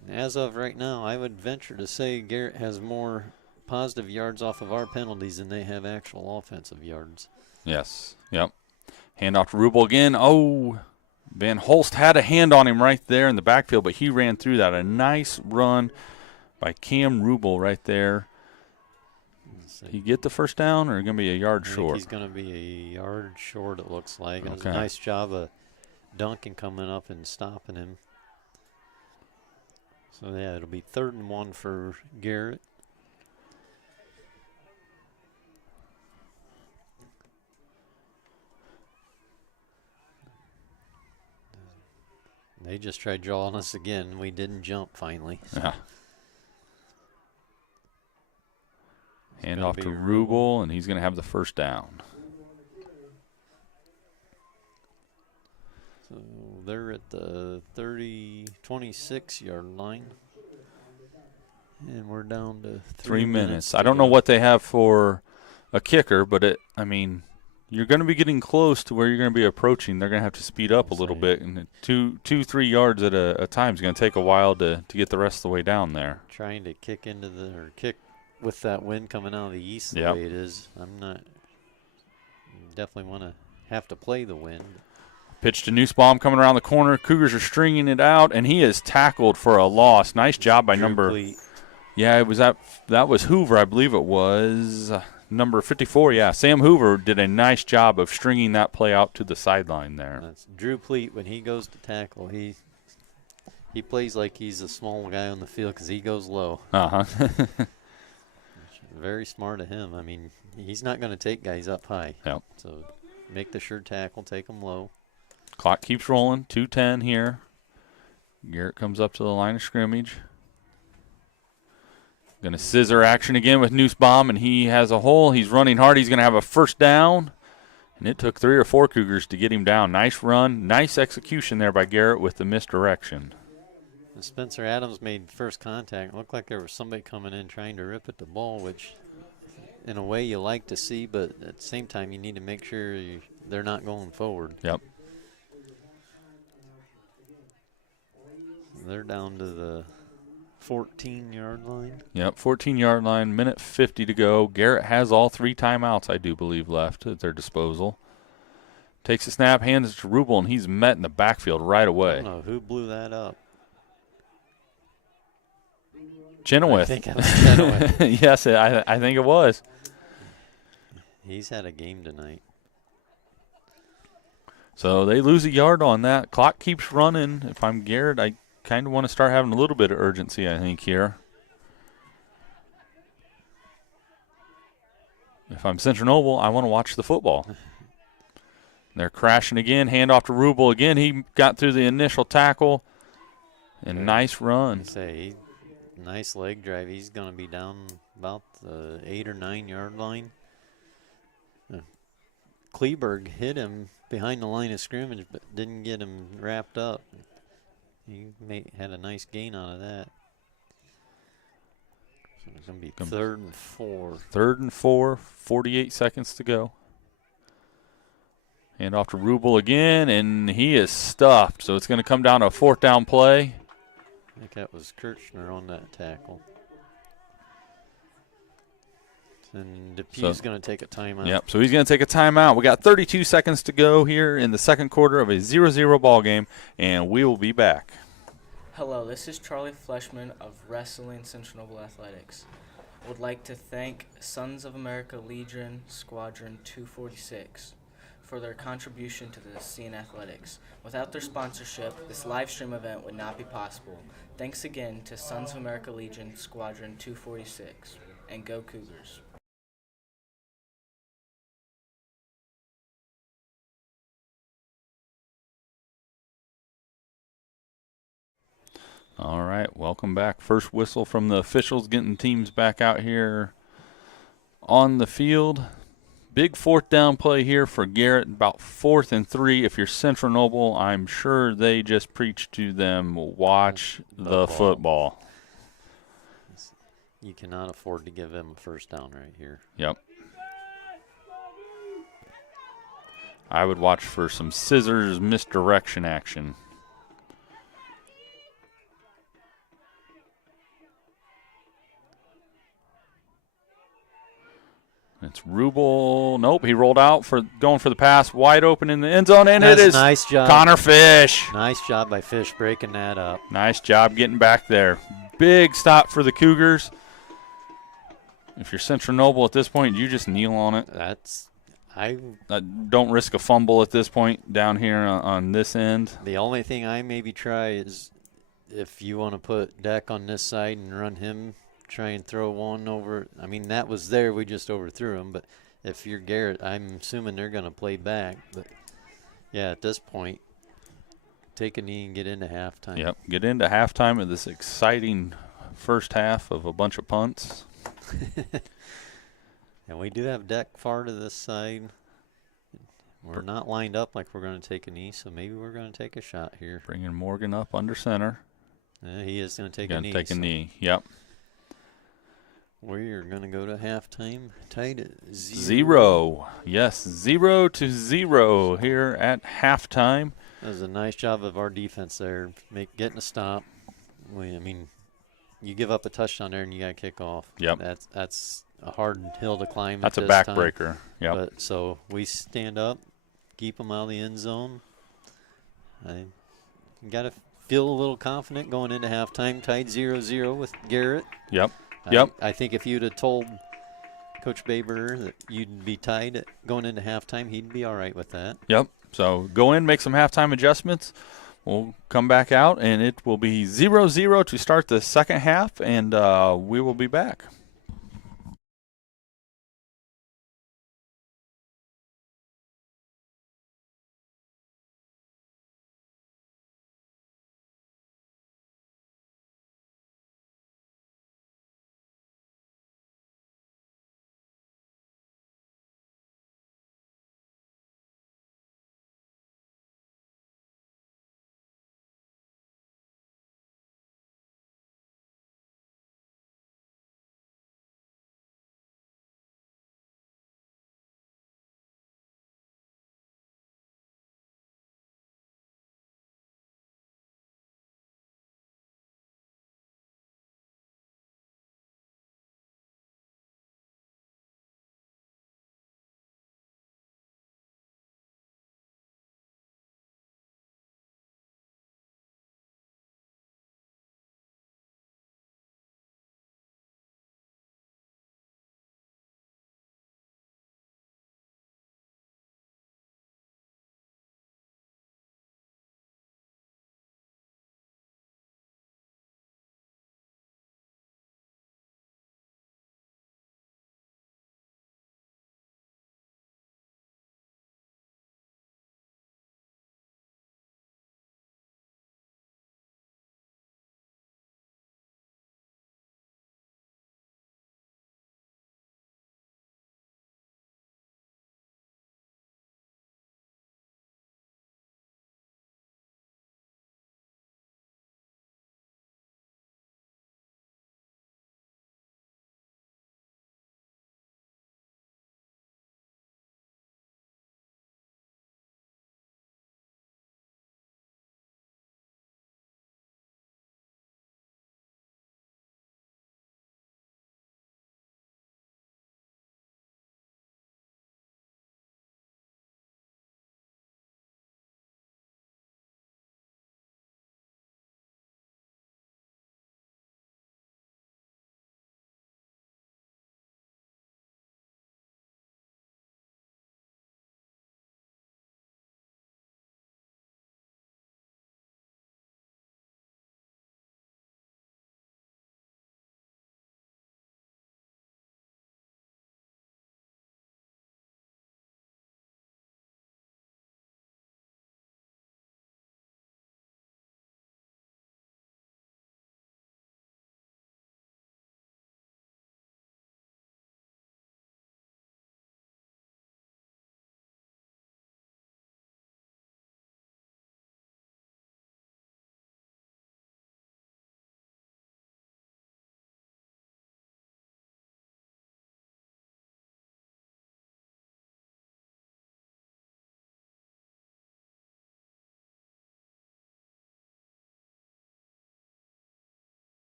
And as of right now, I would venture to say Garrett has more positive yards off of our penalties than they have actual offensive yards. Yes. Yep. Hand off to Rubel again. Oh, Van Holst had a hand on him right there in the backfield, but he ran through that. A nice run by Cam Rubel right there. He get the first down or going to be a yard short? He's going to be a yard short, it looks like. It was a nice job of Duncan coming up and stopping him. So, yeah, it'll be 3rd and 1 for Garrett. They just tried drawing us again. We didn't jump finally. Yeah. Hand off to Rubel, and he's going to have the first down. So they're at the 26-yard line. And we're down to 3 minutes. I don't know what they have for a kicker, but you're going to be getting close to where you're going to be approaching. They're going to have to speed up a little bit, and 3 yards at a time is going to take a while to get the rest of the way down there. Trying to kick kick with that wind coming out of the east the way it is. Definitely have to play the wind. Pitch to Nussbaum coming around the corner. Cougars are stringing it out, and he is tackled for a loss. Nice job by Yeah, it was that was Hoover, I believe it was. Number 54, yeah. Sam Hoover did a nice job of stringing that play out to the sideline there. That's Drew Pleat. When he goes to tackle, he plays like he's a small guy on the field because he goes low. Very smart of him. He's not going to take guys up high. Yep. So make the sure tackle, take them low. Clock keeps rolling, 2:10 here. Garrett comes up to the line of scrimmage. Going to scissor action again with Nussbaum, and he has a hole. He's running hard. He's going to have a first down. And it took 3 or 4 Cougars to get him down. Nice run, nice execution there by Garrett with the misdirection. And Spencer Adams made first contact. It looked like there was somebody coming in trying to rip at the ball, which in a way you like to see, but at the same time you need to make sure they're not going forward. Yep. They're down to the 14-yard line. Yep, 14-yard line, minute 50 to go. Garrett has all 3 timeouts, I do believe, left at their disposal. Takes a snap, hands it to Rubel, and he's met in the backfield right away. I don't know who blew that up. Chenoweth. I think it was Chenoweth. Yes, I think it was. He's had a game tonight. So they lose a yard on that. Clock keeps running. If I'm Garrett, I kind of want to start having a little bit of urgency, I think, here. If I'm Central Noble, I want to watch the football. They're crashing again. Hand off to Rubel again. He got through the initial tackle. And nice run. Nice leg drive. He's going to be down about the 8 or 9 yard line. Kleberg hit him behind the line of scrimmage, but didn't get him wrapped up. He had a nice gain out of that. So it's going to be 3rd and 4. 3rd and 4, 48 seconds to go. Hand off to Rubel again, and he is stuffed. So it's going to come down to a 4th down play. I think that was Kirchner on that tackle. And Depew's going to take a timeout. Yep, so he's going to take a timeout. We got 32 seconds to go here in the second quarter of a 0-0 ball game, and we will be back. Hello, this is Charlie Fleshman of Wrestling Central Noble Athletics. I would like to thank Sons of America Legion Squadron 246 for their contribution to the CN Athletics. Without their sponsorship, this live stream event would not be possible. Thanks again to Sons of America Legion Squadron 246, and go Cougars. All right, welcome back. First whistle from the officials, getting teams back out here on the field. Big 4th down play here for Garrett, about 4th and 3. If you're Central Noble, I'm sure they just preached to them, watch the football. You cannot afford to give them a 1st down right here. Yep. I would watch for some scissors misdirection action. It's Rubel. Nope, he rolled out for going for the pass, wide open in the end zone, and it is nice job. Connor Fish. Nice job by Fish breaking that up. Nice job getting back there. Big stop for the Cougars. If you're Central Noble at this point, you just kneel on it. I don't risk a fumble at this point down here on this end. The only thing I maybe try is if you want to put Deck on this side and run him, try and throw one over. I mean, that was there. We just overthrew him. But if you're Garrett, I'm assuming they're going to play back. But, yeah, at this point, take a knee and get into halftime. Yep, get into halftime of this exciting first half of a bunch of punts. And we do have deck far to this side. We're not lined up like we're going to take a knee, so maybe we're going to take a shot here. Bringing Morgan up under center. He is going to take a Going knee. to take a knee, yep. We are going to go to halftime tied at 0. 0. Yes, 0-0 here at halftime. That was a nice job of our defense there, getting a stop. I mean, you give up a touchdown there and you got to kick off. Yep. That's a hard hill to climb. That's at a this backbreaker. time. Yep. But so we stand up, keep them out of the end zone. I got to feel a little confident going into halftime, tied 0-0 with Garrett. Yep. Yep. I think if you'd have told Coach Baber that you'd be tied going into halftime, he'd be all right with that. Yep. So go in, make some halftime adjustments. We'll come back out, and it will be 0-0 to start the second half, and we will be back.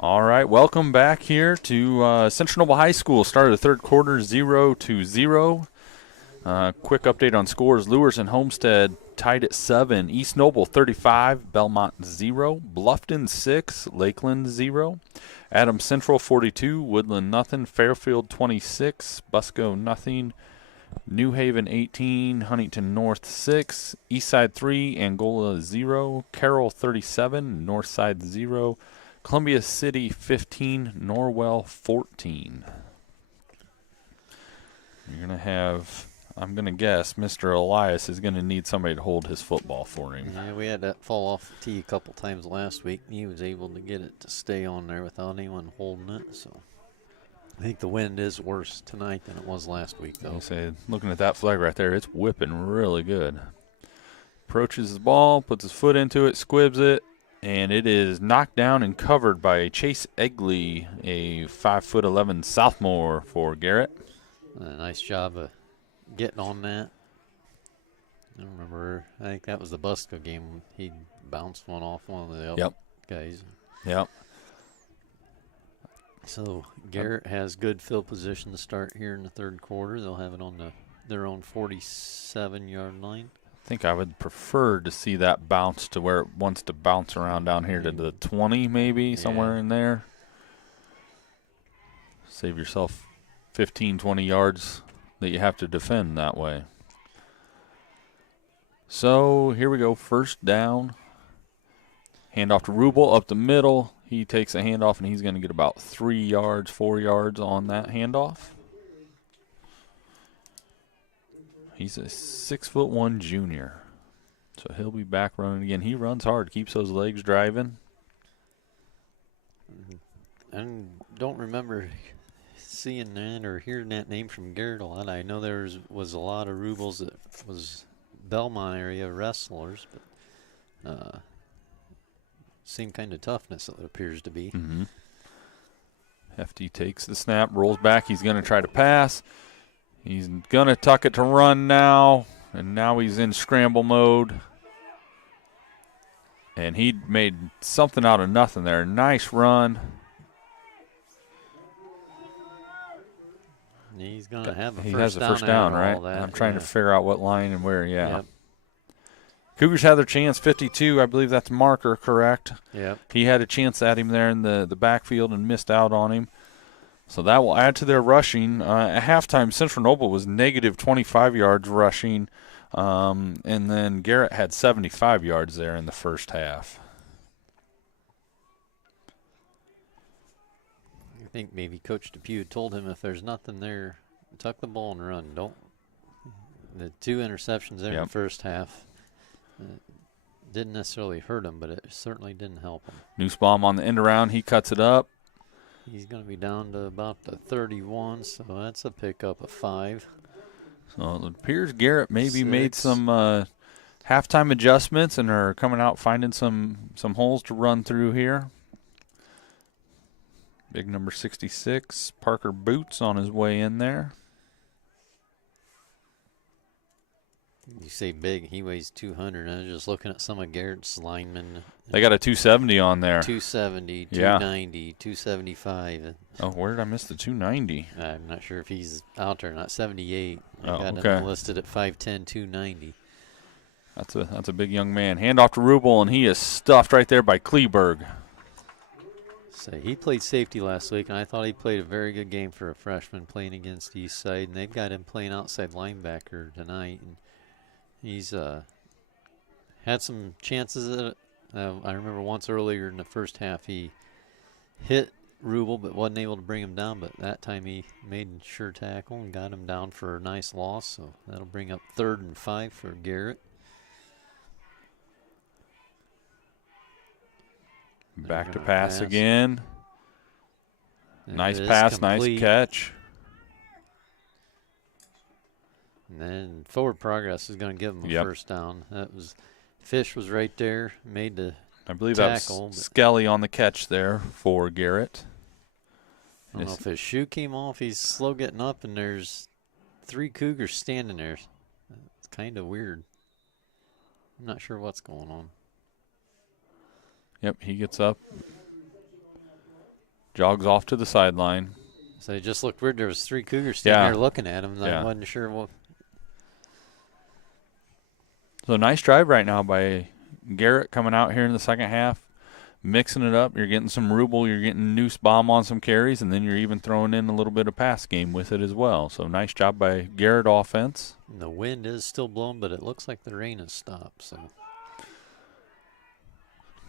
All right, welcome back here to Central Noble High School. Start of the third quarter, 0-0. Quick update on scores. Lewis and Homestead tied at 7. East Noble 35, Belmont 0, Bluffton 6, Lakeland 0, Adams Central 42, Woodland nothing, Fairfield 26, Busco nothing, New Haven 18, Huntington North 6, Eastside 3, Angola 0, Carroll 37, Northside 0, Columbia City 15, Norwell 14. You're going to have, I'm going to guess, Mr. Elias is going to need somebody to hold his football for him. Yeah, we had that fall off the tee a couple times last week. He was able to get it to stay on there without anyone holding it. So I think the wind is worse tonight than it was last week, though. I say, looking at that flag right there, it's whipping really good. Approaches the ball, puts his foot into it, squibs it, and it is knocked down and covered by Chase Egley, a 5'11" sophomore for Garrett. Nice job of getting on that. I remember, I think that was the Busco game. He bounced one off one of the other guys. Yep. So Garrett has good field position to start here in the third quarter. They'll have it on their own 47-yard line. I think I would prefer to see that bounce to where it wants to bounce around down here to the 20 maybe, somewhere in there. Save yourself 15, 20 yards that you have to defend that way. So here we go, first down. Handoff to Rubel up the middle. He takes a handoff, and he's going to get about 3 yards, 4 yards on that handoff. He's a 6'1" junior, so he'll be back running again. He runs hard, keeps those legs driving. I don't remember seeing that or hearing that name from Garrett a lot. I know there was a lot of Rubels that was Belmont area wrestlers, but same kind of toughness it appears to be. Mm-hmm. Hefty takes the snap, rolls back. He's going to try to pass. He's going to tuck it to run now, and now he's in scramble mode. And he made something out of nothing there. Nice run. He's going to have a he first has a down first down, right? That. I'm trying to figure out what line and where, Yep. Cougars had their chance, 52. I believe that's Marker, correct? Yep. He had a chance at him there in the backfield and missed out on him. So that will add to their rushing. At halftime, Central Noble was negative 25 yards rushing, and then Garrett had 75 yards there in the first half. I think maybe Coach Depew told him if there's nothing there, tuck the ball and run. Don't. The 2 interceptions there in the first half didn't necessarily hurt him, but it certainly didn't help him. Nussbaum on the end around, he cuts it up. He's going to be down to about the 31, so that's a pickup of 5. So it appears Garrett maybe made some halftime adjustments and are coming out finding some holes to run through here. Big number 66, Parker Boots on his way in there. You say big, he weighs 200. I was just looking at some of Garrett's linemen. They got a 270 on there. 270, 290, 275. Oh, where did I miss the 290? I'm not sure if he's out there or not. 78. I got okay. him listed at 5'10", 290. That's a big young man. Hand off to Rubel, and he is stuffed right there by Kleberg. So he played safety last week, and I thought he played a very good game for a freshman playing against Eastside. And they've got him playing outside linebacker tonight. And he's had some chances at it. I remember once earlier in the first half he hit Rubel but wasn't able to bring him down. But that time he made a sure tackle and got him down for a nice loss. So that'll bring up 3rd and 5 for Garrett. Back to pass again. Nice pass, complete. Nice catch. And then forward progress is going to give him a first down. That was Fish was right there, made the I believe tackle. That was Skelly on the catch there for Garrett. I don't know if his shoe came off. He's slow getting up, and there's 3 Cougars standing there. It's kind of weird. I'm not sure what's going on. Yep, he gets up. jogs off to the sideline. So it just looked weird. There was 3 Cougars standing there looking at him. And Yeah. I wasn't sure what. So nice drive right now by Garrett coming out here in the second half, mixing it up. You're getting some Rubel, you're getting Noose Bomb on some carries, and then you're even throwing in a little bit of pass game with it as well. So nice job by Garrett offense. And the wind is still blowing, but it looks like the rain has stopped. So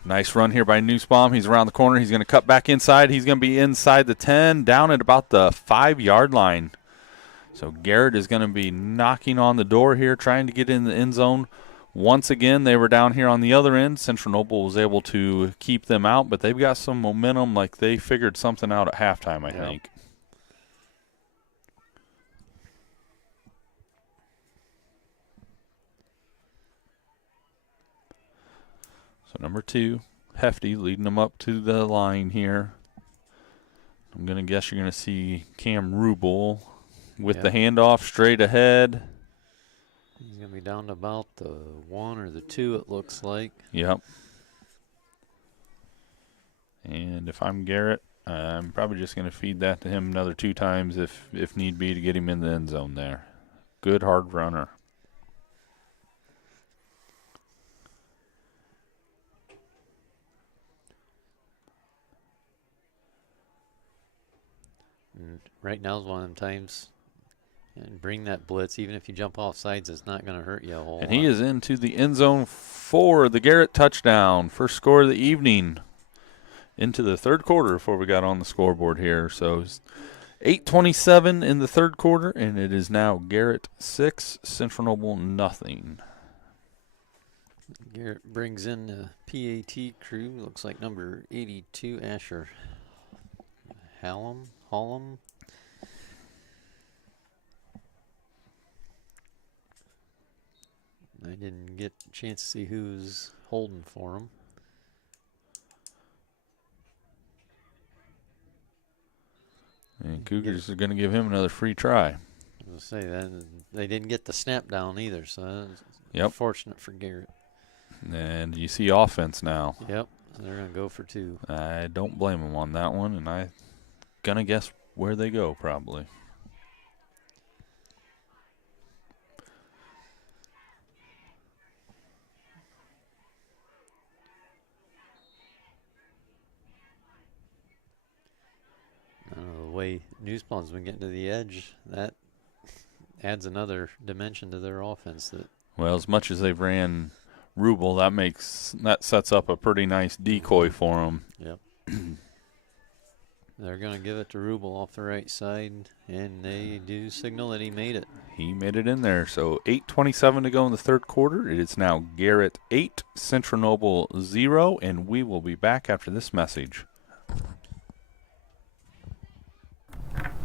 nice run here by Noose Bomb. He's around the corner. He's going to cut back inside. He's going to be inside the 10, down at about the 5-yard line. So Garrett is going to be knocking on the door here, trying to get in the end zone. Once again, they were down here on the other end. Central Noble was able to keep them out, but they've got some momentum, like they figured something out at halftime, I think. So number 2, Hefty, leading them up to the line here. I'm going to guess you're going to see Cam Rubel with the handoff straight ahead. he's going to be down to about the 1 or the 2, it looks like. Yep. And if I'm Garrett, I'm probably just going to feed that to him another 2 times if need be to get him in the end zone there. Good hard runner. And right now is one of them times. And bring that blitz. Even if you jump off sides, it's not going to hurt you a whole lot. And he is into the end zone for the Garrett touchdown. First score of the evening. Into the third quarter before we got on the scoreboard here. So 8:27 in the third quarter, and it is now Garrett 6, Central Noble nothing. Garrett brings in the PAT crew. Looks like number 82, Asher Hallam. I didn't get a chance to see who's holding for him. And Cougars are going to give him another free try. I was going to say that they didn't get the snap down either, so Yep. fortunate for Garrett. And you see offense now. Yep, they're going to go for 2. I don't blame them on that one, and I'm going to guess where they go probably. The way Newspawn's been getting to the edge, that adds another dimension to their offense. Well, as much as they've ran Rubel, that sets up a pretty nice decoy for them. Yep. They're going to give it to Rubel off the right side, and they do signal that he made it. He made it in there. So 8:27 to go in the third quarter. It is now Garrett 8, Central Noble 0, and we will be back after this message.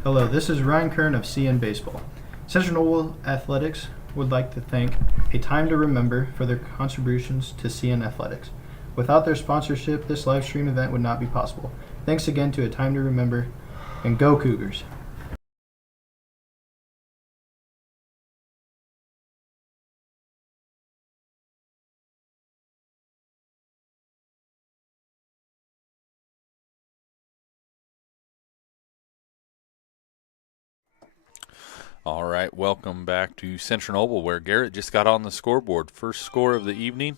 Hello, this is Ryan Kern of CN Baseball. Central Noble Athletics would like to thank A Time to Remember for their contributions to CN Athletics. Without their sponsorship, this live stream event would not be possible. Thanks again to A Time to Remember, and go Cougars! All right, welcome back to Central Noble, where Garrett just got on the scoreboard. First score of the evening.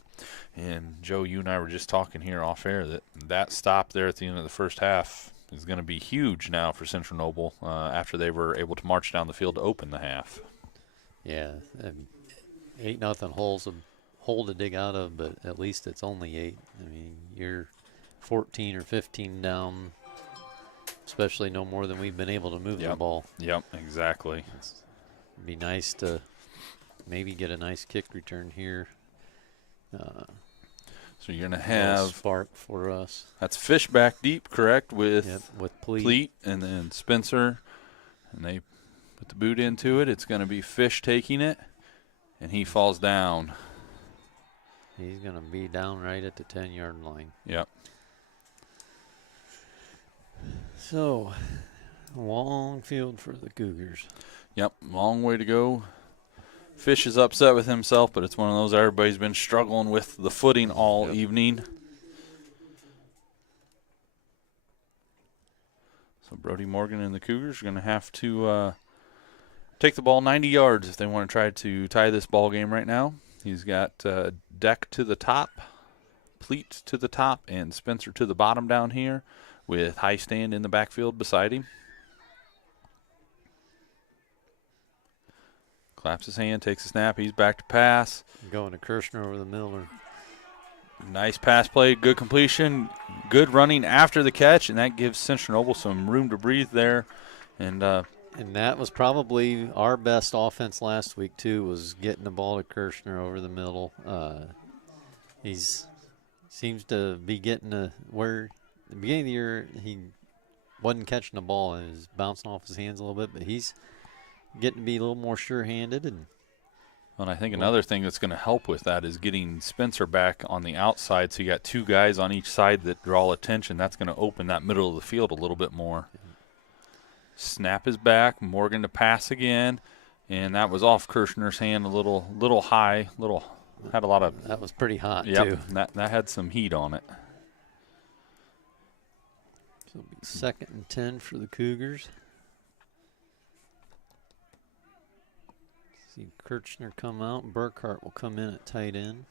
And, Joe, you and I were just talking here off air that stop there at the end of the first half is going to be huge now for Central Noble after they were able to march down the field to open the half. Yeah, 8-0 hole's a hole to dig out of, but at least it's only 8. I mean, you're 14 or 15 down, especially no more than we've been able to move the ball. Yep, exactly. It'd be nice to maybe get a nice kick return here. So you're going to have spark for us. That's Fish back deep, correct? With Pleat and then Spencer, and they put the boot into it. It's going to be Fish taking it, and he falls down. He's going to be down right at the 10-yard line. Yep. So, long field for the Cougars. Yep, long way to go. Fish is upset with himself, but it's one of those everybody's been struggling with the footing all evening. So Brody Morgan and the Cougars are going to have to take the ball 90 yards if they want to try to tie this ball game right now. He's got Deck to the top, Pleat to the top, and Spencer to the bottom down here with High Stand in the backfield beside him. Claps his hand, takes a snap. He's back to pass. Going to Kirshner over the Miller. Nice pass play, good completion, good running after the catch, and that gives Central Noble some room to breathe there. And that was probably our best offense last week, too, was getting the ball to Kirshner over the middle. He's seems to be getting where at the beginning of the year he wasn't catching the ball and was bouncing off his hands a little bit, but he's getting to be a little more sure-handed. And I think another thing that's going to help with that is getting Spencer back on the outside, so you got two guys on each side that draw attention. That's going to open that middle of the field a little bit more. Snap is back, Morgan to pass again, and that was off Kirshner's hand a little high, had a lot of. That was pretty hot, yep, too. That had some heat on it. So it'll be 2nd and 10 for the Cougars. See Kirshner come out. Burkhart will come in at tight end.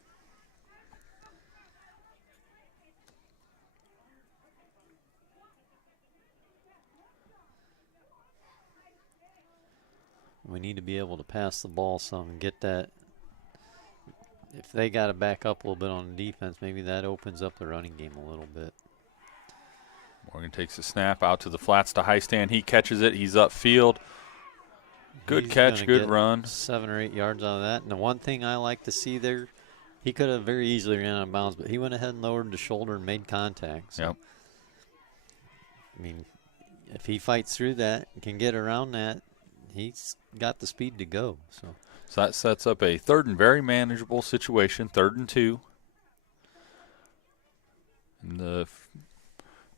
We need to be able to pass the ball some and get that. If they got to back up a little bit on defense, maybe that opens up the running game a little bit. Morgan takes a snap out to the flats to High Stand. He catches it. He's upfield. Good catch, good run. 7 or 8 yards out of that. And the one thing I like to see there, he could have very easily ran out of bounds, but he went ahead and lowered the shoulder and made contact. So, yep. I mean, if he fights through that and can get around that, he's got the speed to go. So that sets up a 3rd and very manageable situation, 3rd and 2. In the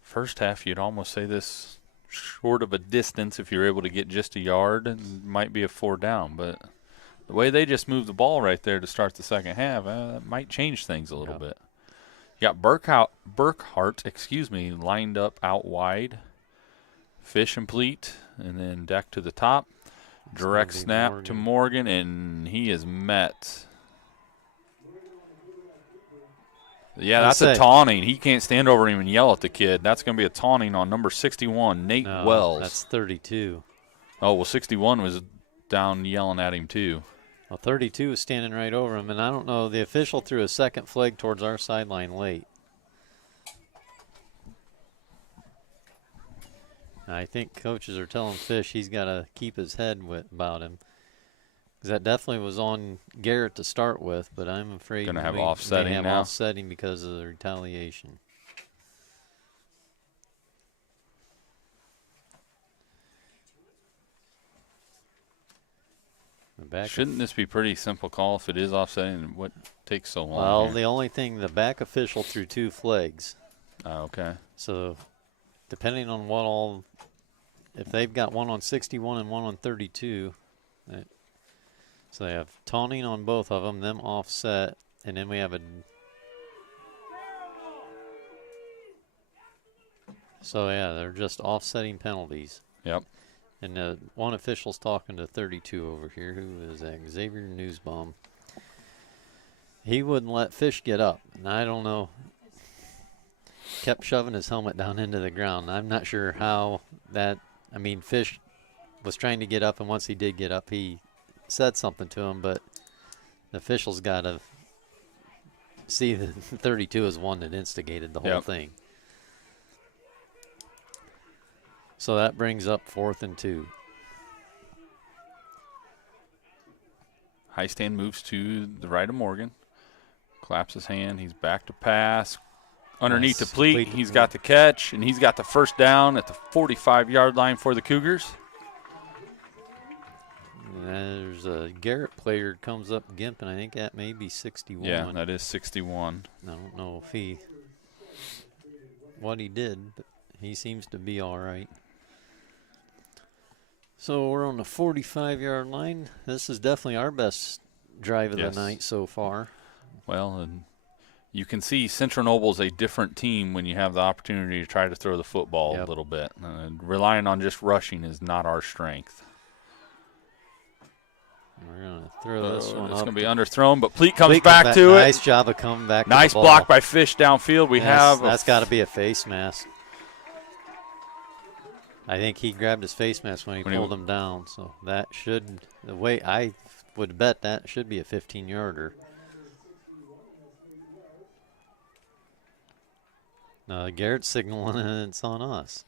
first half, you'd almost say this short of a distance, if you're able to get just a yard, and might be a 4 down. But the way they just moved the ball right there to start the second half, that might change things a little bit. You got Burkhart, lined up out wide. Fish and Pleat, and then Deck to the top. Direct snap to Morgan, and he is met. Yeah, that's a taunting. He can't stand over him and yell at the kid. That's going to be a taunting on number 61, Nate Wells. That's 32. Oh, well, 61 was down yelling at him, too. Well, 32 is standing right over him, and I don't know. The official threw a second flag towards our sideline late. I think coaches are telling Fish he's got to keep his head about him. Because that definitely was on Garrett to start with, but I'm afraid going to have offsetting now. Offsetting because of the retaliation. Shouldn't this be pretty simple call if it is offsetting? What takes so long? Well, here? The only thing, the back official threw 2 flags. Okay. So depending on what all, if they've got one on 61 and one on 32, so they have taunting on both of them offset, and then we have a. So yeah, they're just offsetting penalties. Yep. And one official's talking to 32 over here, who is Xavier Newsbaum. He wouldn't let Fish get up, and I don't know. Kept shoving his helmet down into the ground. I'm not sure how that. I mean, Fish was trying to get up, and once he did get up, he said something to him, but the official's got to see that 32 is one that instigated the whole thing. So that brings up 4th and 2. High Stand moves to the right of Morgan. Claps his hand. He's back to pass. Underneath the Pleat. He's got the catch, and he's got the first down at the 45-yard line for the Cougars. There's a Garrett player comes up gimping. I think that may be 61. Yeah, that is 61. I don't know if what he did, but he seems to be all right. So we're on the 45-yard line. This is definitely our best drive of the night so far. Well, and you can see Central Noble's a different team when you have the opportunity to try to throw the football a little bit. Relying on just rushing is not our strength. We're going to throw this one up. It's going to be underthrown, but Pleat comes back to it. Nice job of coming back to the ball. Nice block by Fish downfield. That's got to be a face mask. I think he grabbed his face mask when he pulled him down, so that should, the way I would bet that should be a 15-yarder. Garrett's signaling and it's on us.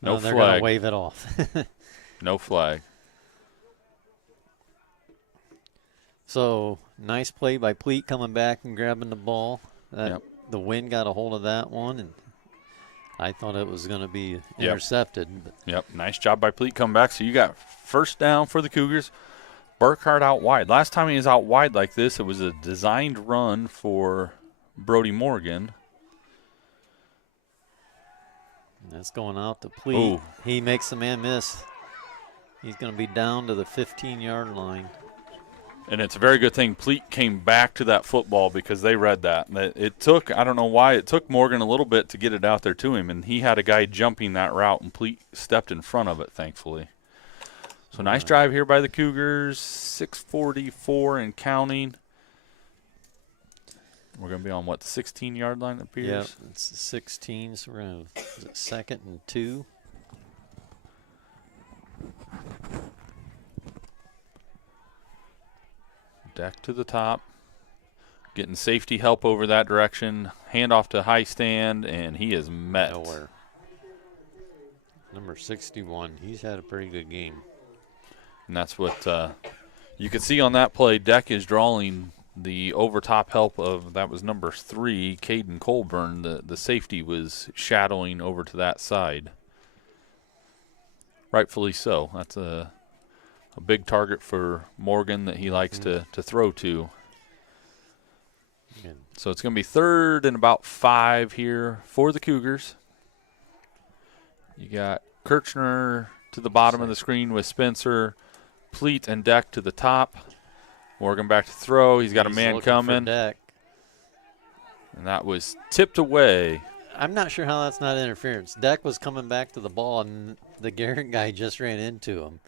No they're flag. going to wave it off. No flag. So, nice play by Pleat coming back and grabbing the ball. The wind got a hold of that one, and I thought it was going to be intercepted. Yep, nice job by Pleat coming back. So you got first down for the Cougars. Burkhardt out wide. Last time he was out wide like this, it was a designed run for Brody Morgan. That's going out to Pleat. Ooh. He makes the man miss. He's going to be down to the 15-yard line. And it's a very good thing Pleat came back to that football because they read that. It took, I don't know why, it took Morgan a little bit to get it out there to him, and he had a guy jumping that route, and Pleat stepped in front of it, thankfully. So nice drive here by the Cougars, 6:44 and counting. We're going to be on, what, the 16-yard line, it appears? Yep, it's 16, so we're going to, is it 2nd and 2? Deck to the top. Getting safety help over that direction. Handoff to high stand, and he is met. Nowhere. Number 61, he's had a pretty good game. And that's what you can see on that play. Deck is drawing the over-top help of, that was number 3, Caden Colburn. The safety was shadowing over to that side. Rightfully so. That's a big target for Morgan that he likes to throw to. Good. So it's going to be 3rd and about 5 here for the Cougars. You got Kirchner to the bottom of the screen with Spencer, Pleat and Deck to the top. Morgan back to throw. He's got a man coming. Deck. And that was tipped away. I'm not sure how that's not interference. Deck was coming back to the ball, and the Garrett guy just ran into him.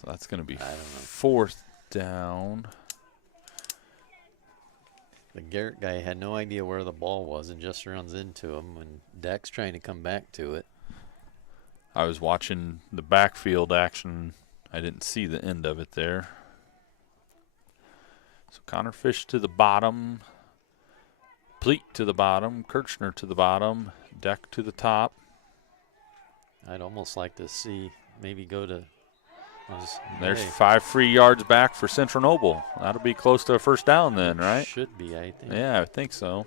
So that's going to be 4th down. The Garrett guy had no idea where the ball was and just runs into him when Deck's trying to come back to it. I was watching the backfield action. I didn't see the end of it there. So Connor Fish to the bottom. Pleat to the bottom. Kirchner to the bottom. Deck to the top. I'd almost like to see maybe go to... There's 5 free yards back for Central Noble. That'll be close to a first down then, right? Should be, I think. Yeah, I think so.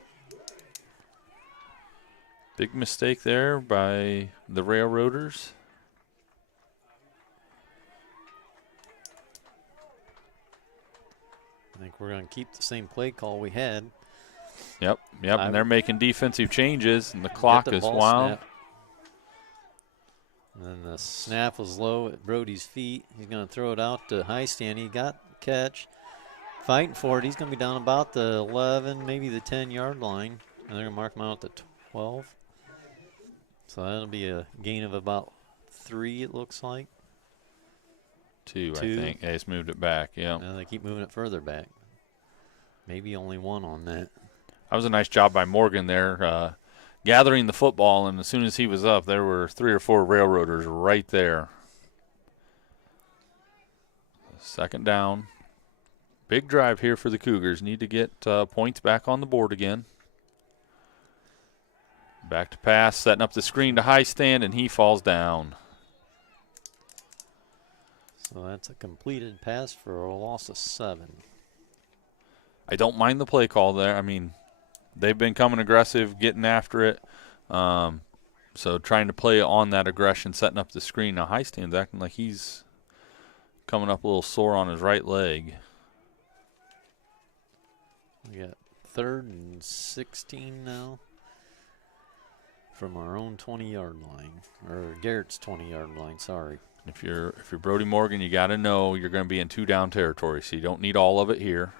Big mistake there by the Railroaders. I think we're going to keep the same play call we had. Yep, and they're making defensive changes, and the clock is wound. And then the snap was low at Brody's feet. He's going to throw it out to high stand. He got the catch. Fighting for it. He's going to be down about the 11, maybe the 10-yard line. And they're going to mark him out at the 12. So that'll be a gain of about 3, it looks like. 2, I think. They just moved it back, yeah. Now they keep moving it further back. Maybe only 1 on that. That was a nice job by Morgan there. Gathering the football, and as soon as he was up, there were 3 or 4 Railroaders right there. 2nd down. Big drive here for the Cougars. Need to get points back on the board again. Back to pass, setting up the screen to high stand, and he falls down. So that's a completed pass for a loss of 7. I don't mind the play call there. I mean, they've been coming aggressive, getting after it. So trying to play on that aggression, setting up the screen. Now high stand's acting like he's coming up a little sore on his right leg. We got 3rd and 16 now from our own 20-yard line, or Garrett's 20-yard line, sorry. If you're Brody Morgan, you got to know you're going to be in 2 down territory, so you don't need all of it here.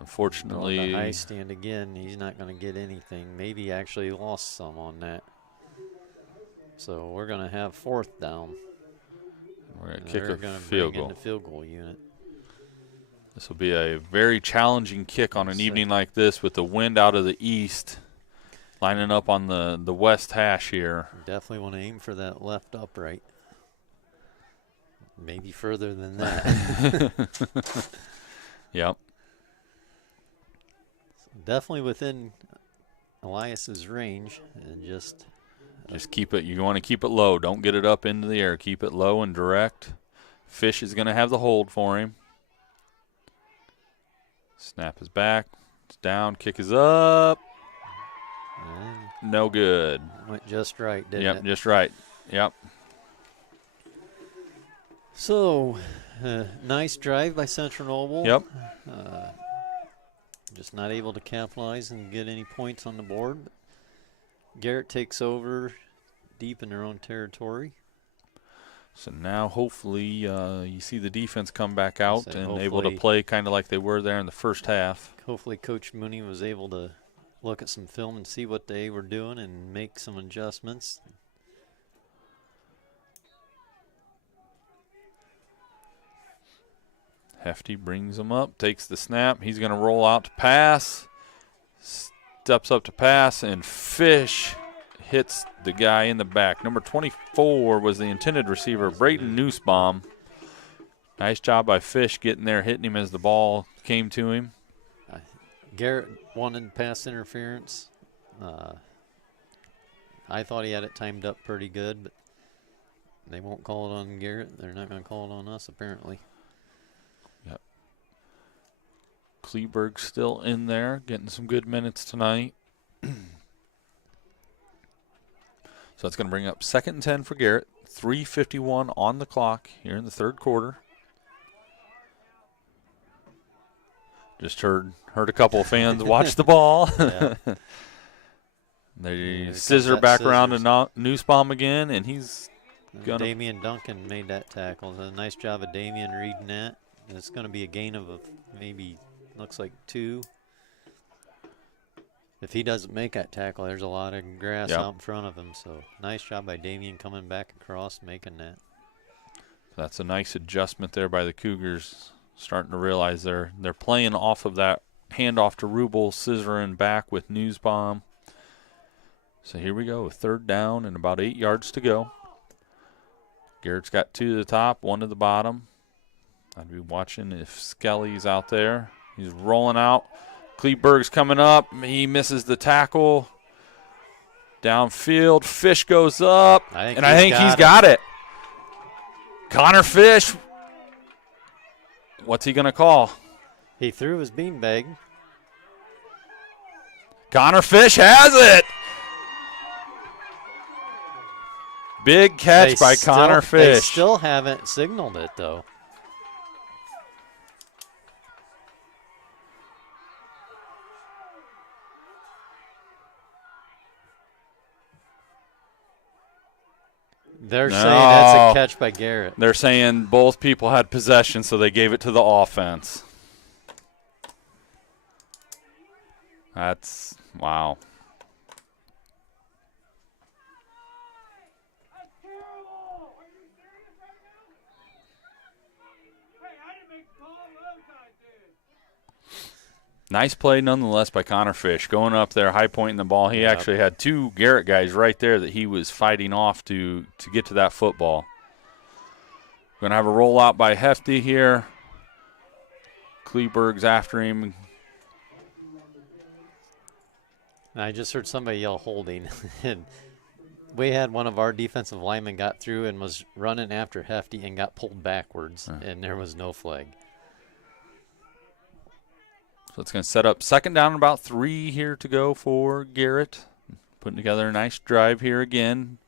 Unfortunately, going to high stand again. He's not going to get anything. Maybe actually lost some on that. So we're going to have 4th down. We're going to kick a field goal. In the field goal unit. This will be a very challenging kick on an evening like this with the wind out of the east, lining up on the west hash here. Definitely want to aim for that left upright. Maybe further than that. Yep. Definitely within Elias's range, and just keep it. You want to keep it low. Don't get it up into the air. Keep it low and direct. Fish is going to have the hold for him. Snap is back. It's down. Kick is up. No good. Went just right, didn't it? Yep, just right. Yep. So, nice drive by Central Noble. Yep. Just not able to capitalize and get any points on the board. Garrett takes over deep in their own territory. So now hopefully you see the defense come back out and able to hopefully play kind of like they were there in the first half. Hopefully Coach Mooney was able to look at some film and see what they were doing and make some adjustments. Hefty brings him up, takes the snap. He's going to roll out to pass. Steps up to pass, and Fish hits the guy in the back. Number 24 was the intended receiver, Brayton Nussbaum. Nice job by Fish getting there, hitting him as the ball came to him. Garrett wanted pass interference. I thought he had it timed up pretty good, but they won't call it on Garrett. They're not going to call it on us, apparently. Yep. Kleberg's still in there, getting some good minutes tonight. So it's going to bring up 2nd and 10 for Garrett. 3:51 on the clock here in the third quarter. Just heard a couple of fans watch the ball. Yeah. They scissor back around to Nussbaum again, and he's going to. Damian Duncan made that tackle. A nice job of Damian reading that. And it's going to be a gain of maybe, looks like 2. If he doesn't make that tackle, there's a lot of grass out in front of him. So nice job by Damian coming back across, making that. That's a nice adjustment there by the Cougars. Starting to realize they're playing off of that handoff to Rubel, scissoring back with Nussbaum. So here we go, 3rd down and about 8 yards to go. Garrett's got 2 to the top, 1 to the bottom. I'd be watching if Skelly's out there. He's rolling out. Kleberg's coming up. He misses the tackle. Downfield, Fish goes up, I think he's got it. Connor Fish. What's he going to call? He threw his beanbag. Connor Fish has it. Big catch by Connor Fish. They still haven't signaled it, though. They're saying that's a catch by Garrett. They're saying both people had possession, so they gave it to the offense. That's, wow. Nice play nonetheless by Connor Fish. Going up there, high pointing the ball. He actually had 2 Garrett guys right there that he was fighting off to get to that football. Going to have a rollout by Hefty here. Kleberg's after him. I just heard somebody yell holding. And we had one of our defensive linemen got through and was running after Hefty and got pulled backwards, and there was no flag. So it's going to set up 2nd down and about 3 here to go for Garrett. Putting together a nice drive here again.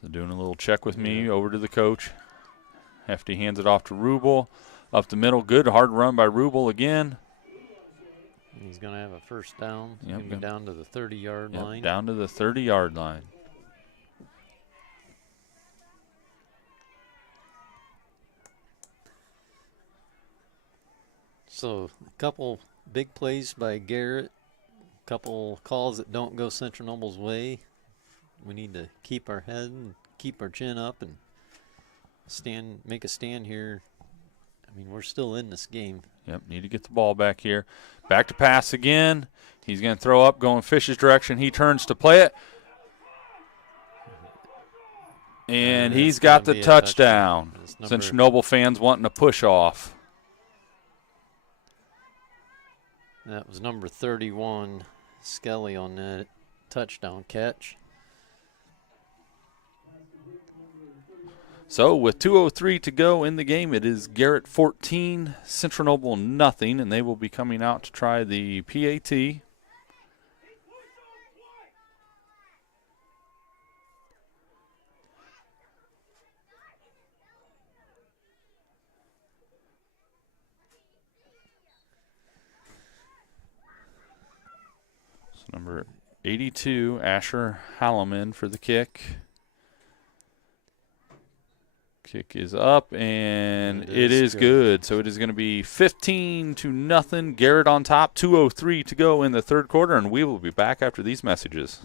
So doing a little check with me over to the coach. Hefty hands it off to Rubel. Up the middle, good hard run by Rubel again. He's going to have a first down. He's Yep, going to be down to the 30-yard line. Down to the 30-yard line. So a couple big plays by Garrett, a couple calls that don't go Central Noble's way. We need to keep our head and keep our chin up and make a stand here. I mean, we're still in this game. Yep, need to get the ball back here. Back to pass again. He's going to throw up, going Fish's direction. He turns to play it. And he's got the touchdown. Central Noble fans wanting to push off. That was number 31, Shelley, on that touchdown catch. So with 2:03 to go in the game, it is Garrett 14, Central Noble nothing, and they will be coming out to try the PAT. So number 82, Asher Halleman for the kick. Kick is up, and it is good. So it is going to be 15-0. Garrett on top. 2:03 to go in the third quarter, and we will be back after these messages.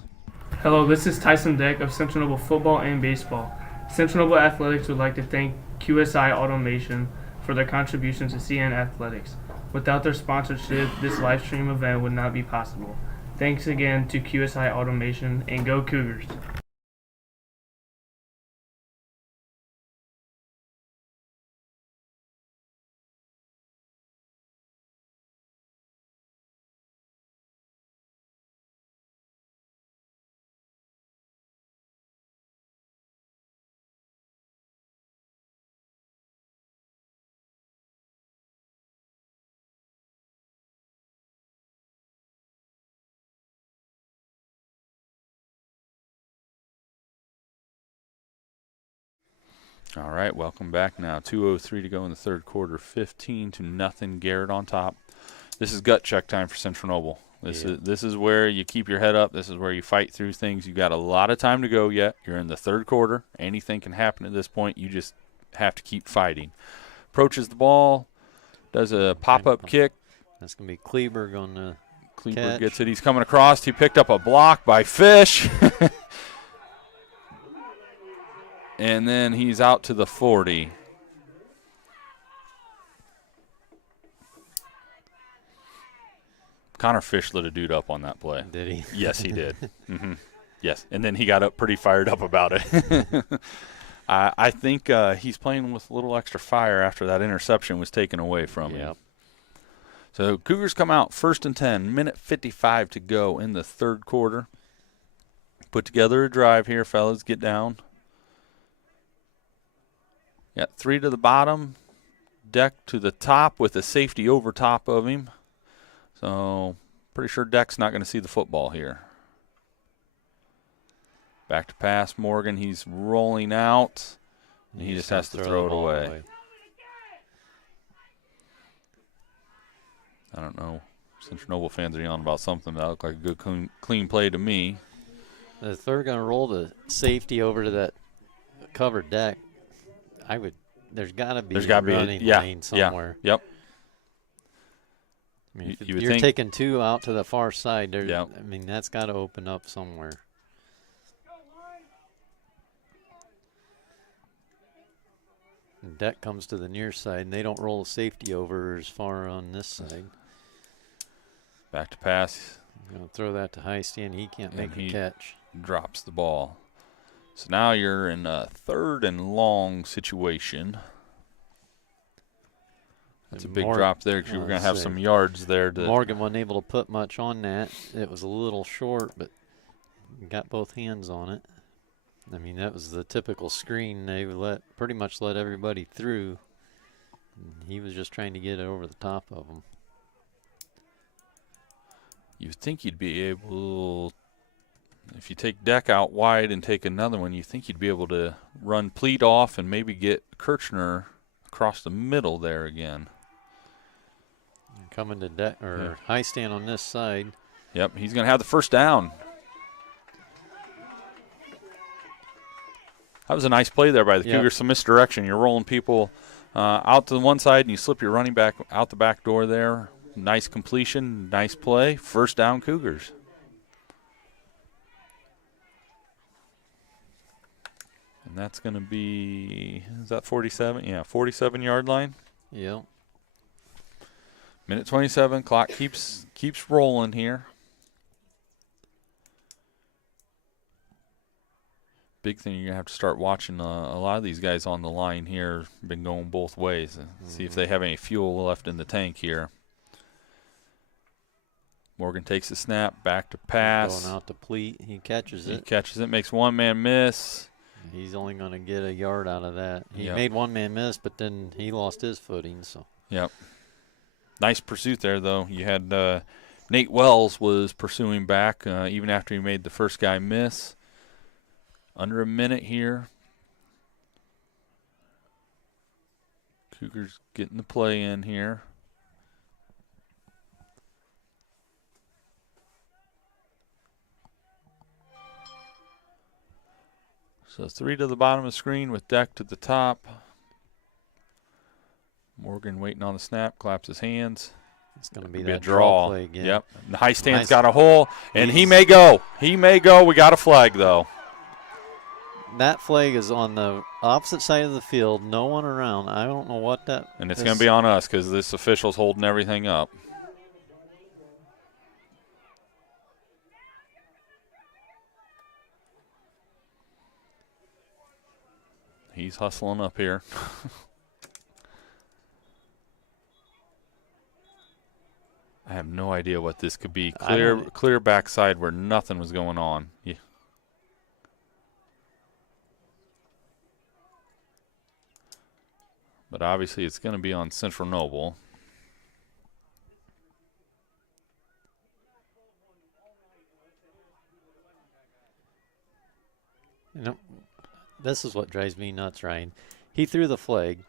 Hello, this is Tyson Deck of Central Noble Football and Baseball. Central Noble Athletics would like to thank QSI Automation for their contributions to CN Athletics. Without their sponsorship, this live stream event would not be possible. Thanks again to QSI Automation, and go Cougars. All right, welcome back now. 2:03 to go in the third quarter. 15-0. Garrett on top. This is gut check time for Central Noble. This is where you keep your head up. This is where you fight through things. You got a lot of time to go yet. You're in the third quarter. Anything can happen at this point. You just have to keep fighting. Approaches the ball, does a pop-up kick. That's going to be Kleber going to Kleber gets it. He's coming across. He picked up a block by Fish. And then he's out to the 40. Connor Fish lit a dude up on that play. Did he? Yes, he did. Yes, and then he got up pretty fired up about it. I think he's playing with a little extra fire after that interception was taken away from him. So Cougars come out 1st and 10, minute 55 to go in the third quarter. Put together a drive here, fellas. Get down. Got 3 to the bottom, Deck to the top with a safety over top of him. So pretty sure Deck's not going to see the football here. Back to pass, Morgan. He's rolling out. And he just has to throw it away. I don't know. Central Noble fans are yelling about something that looked like a good clean play to me. If they're going to roll the safety over to that covered Deck, there's got to be a running lane somewhere. Yep. I mean, if you're taking 2 out to the far side, I mean, that's got to open up somewhere. And Deck comes to the near side, and they don't roll the safety over as far on this side. Back to pass. Going to throw that to high stand. He can't make a catch. Drops the ball. So now you're in a 3rd and long situation. That's a big drop there because you were going to have some yards there. Morgan wasn't able to put much on that. It was a little short, but got both hands on it. I mean, that was the typical screen. They would pretty much let everybody through. He was just trying to get it over the top of them. You think you'd be able if you take Deck out wide and take another one, you think you'd be able to run Pleat off and maybe get Kirchner across the middle there again. Coming to Deck or high stand on this side. Yep, he's going to have the first down. That was a nice play there by the Cougars. Some misdirection. You're rolling people out to the one side, and you slip your running back out the back door there. Nice completion, nice play. First down, Cougars. And that's going to be, is that 47? Yeah, 47-yard line. Yeah. Minute 27. Clock keeps rolling here. Big thing, you're going to have to start watching a lot of these guys on the line here. Been going both ways. See if they have any fuel left in the tank here. Morgan takes the snap, back to pass. Going out to Pleat. He catches it. He catches it, makes one man miss. He's only going to get a yard out of that. He made one man miss, but then he lost his footing. So. Yep. Nice pursuit there, though. You had Nate Wells was pursuing back even after he made the first guy miss. Under a minute here. Cougars getting the play in here. So 3 to the bottom of the screen with Deck to the top. Morgan waiting on the snap, claps his hands. It's going to be a that draw play again. Yep. The high stand's got a hole, and he may go. He may go. We got a flag, though. That flag is on the opposite side of the field. No one around. I don't know what that. And it's going to be on us because this official's holding everything up. He's hustling up here. I have no idea what this could be. Clear backside where nothing was going on. Yeah. But obviously it's going to be on Central Noble. You know, this is what drives me nuts, Ryan. He threw the flag.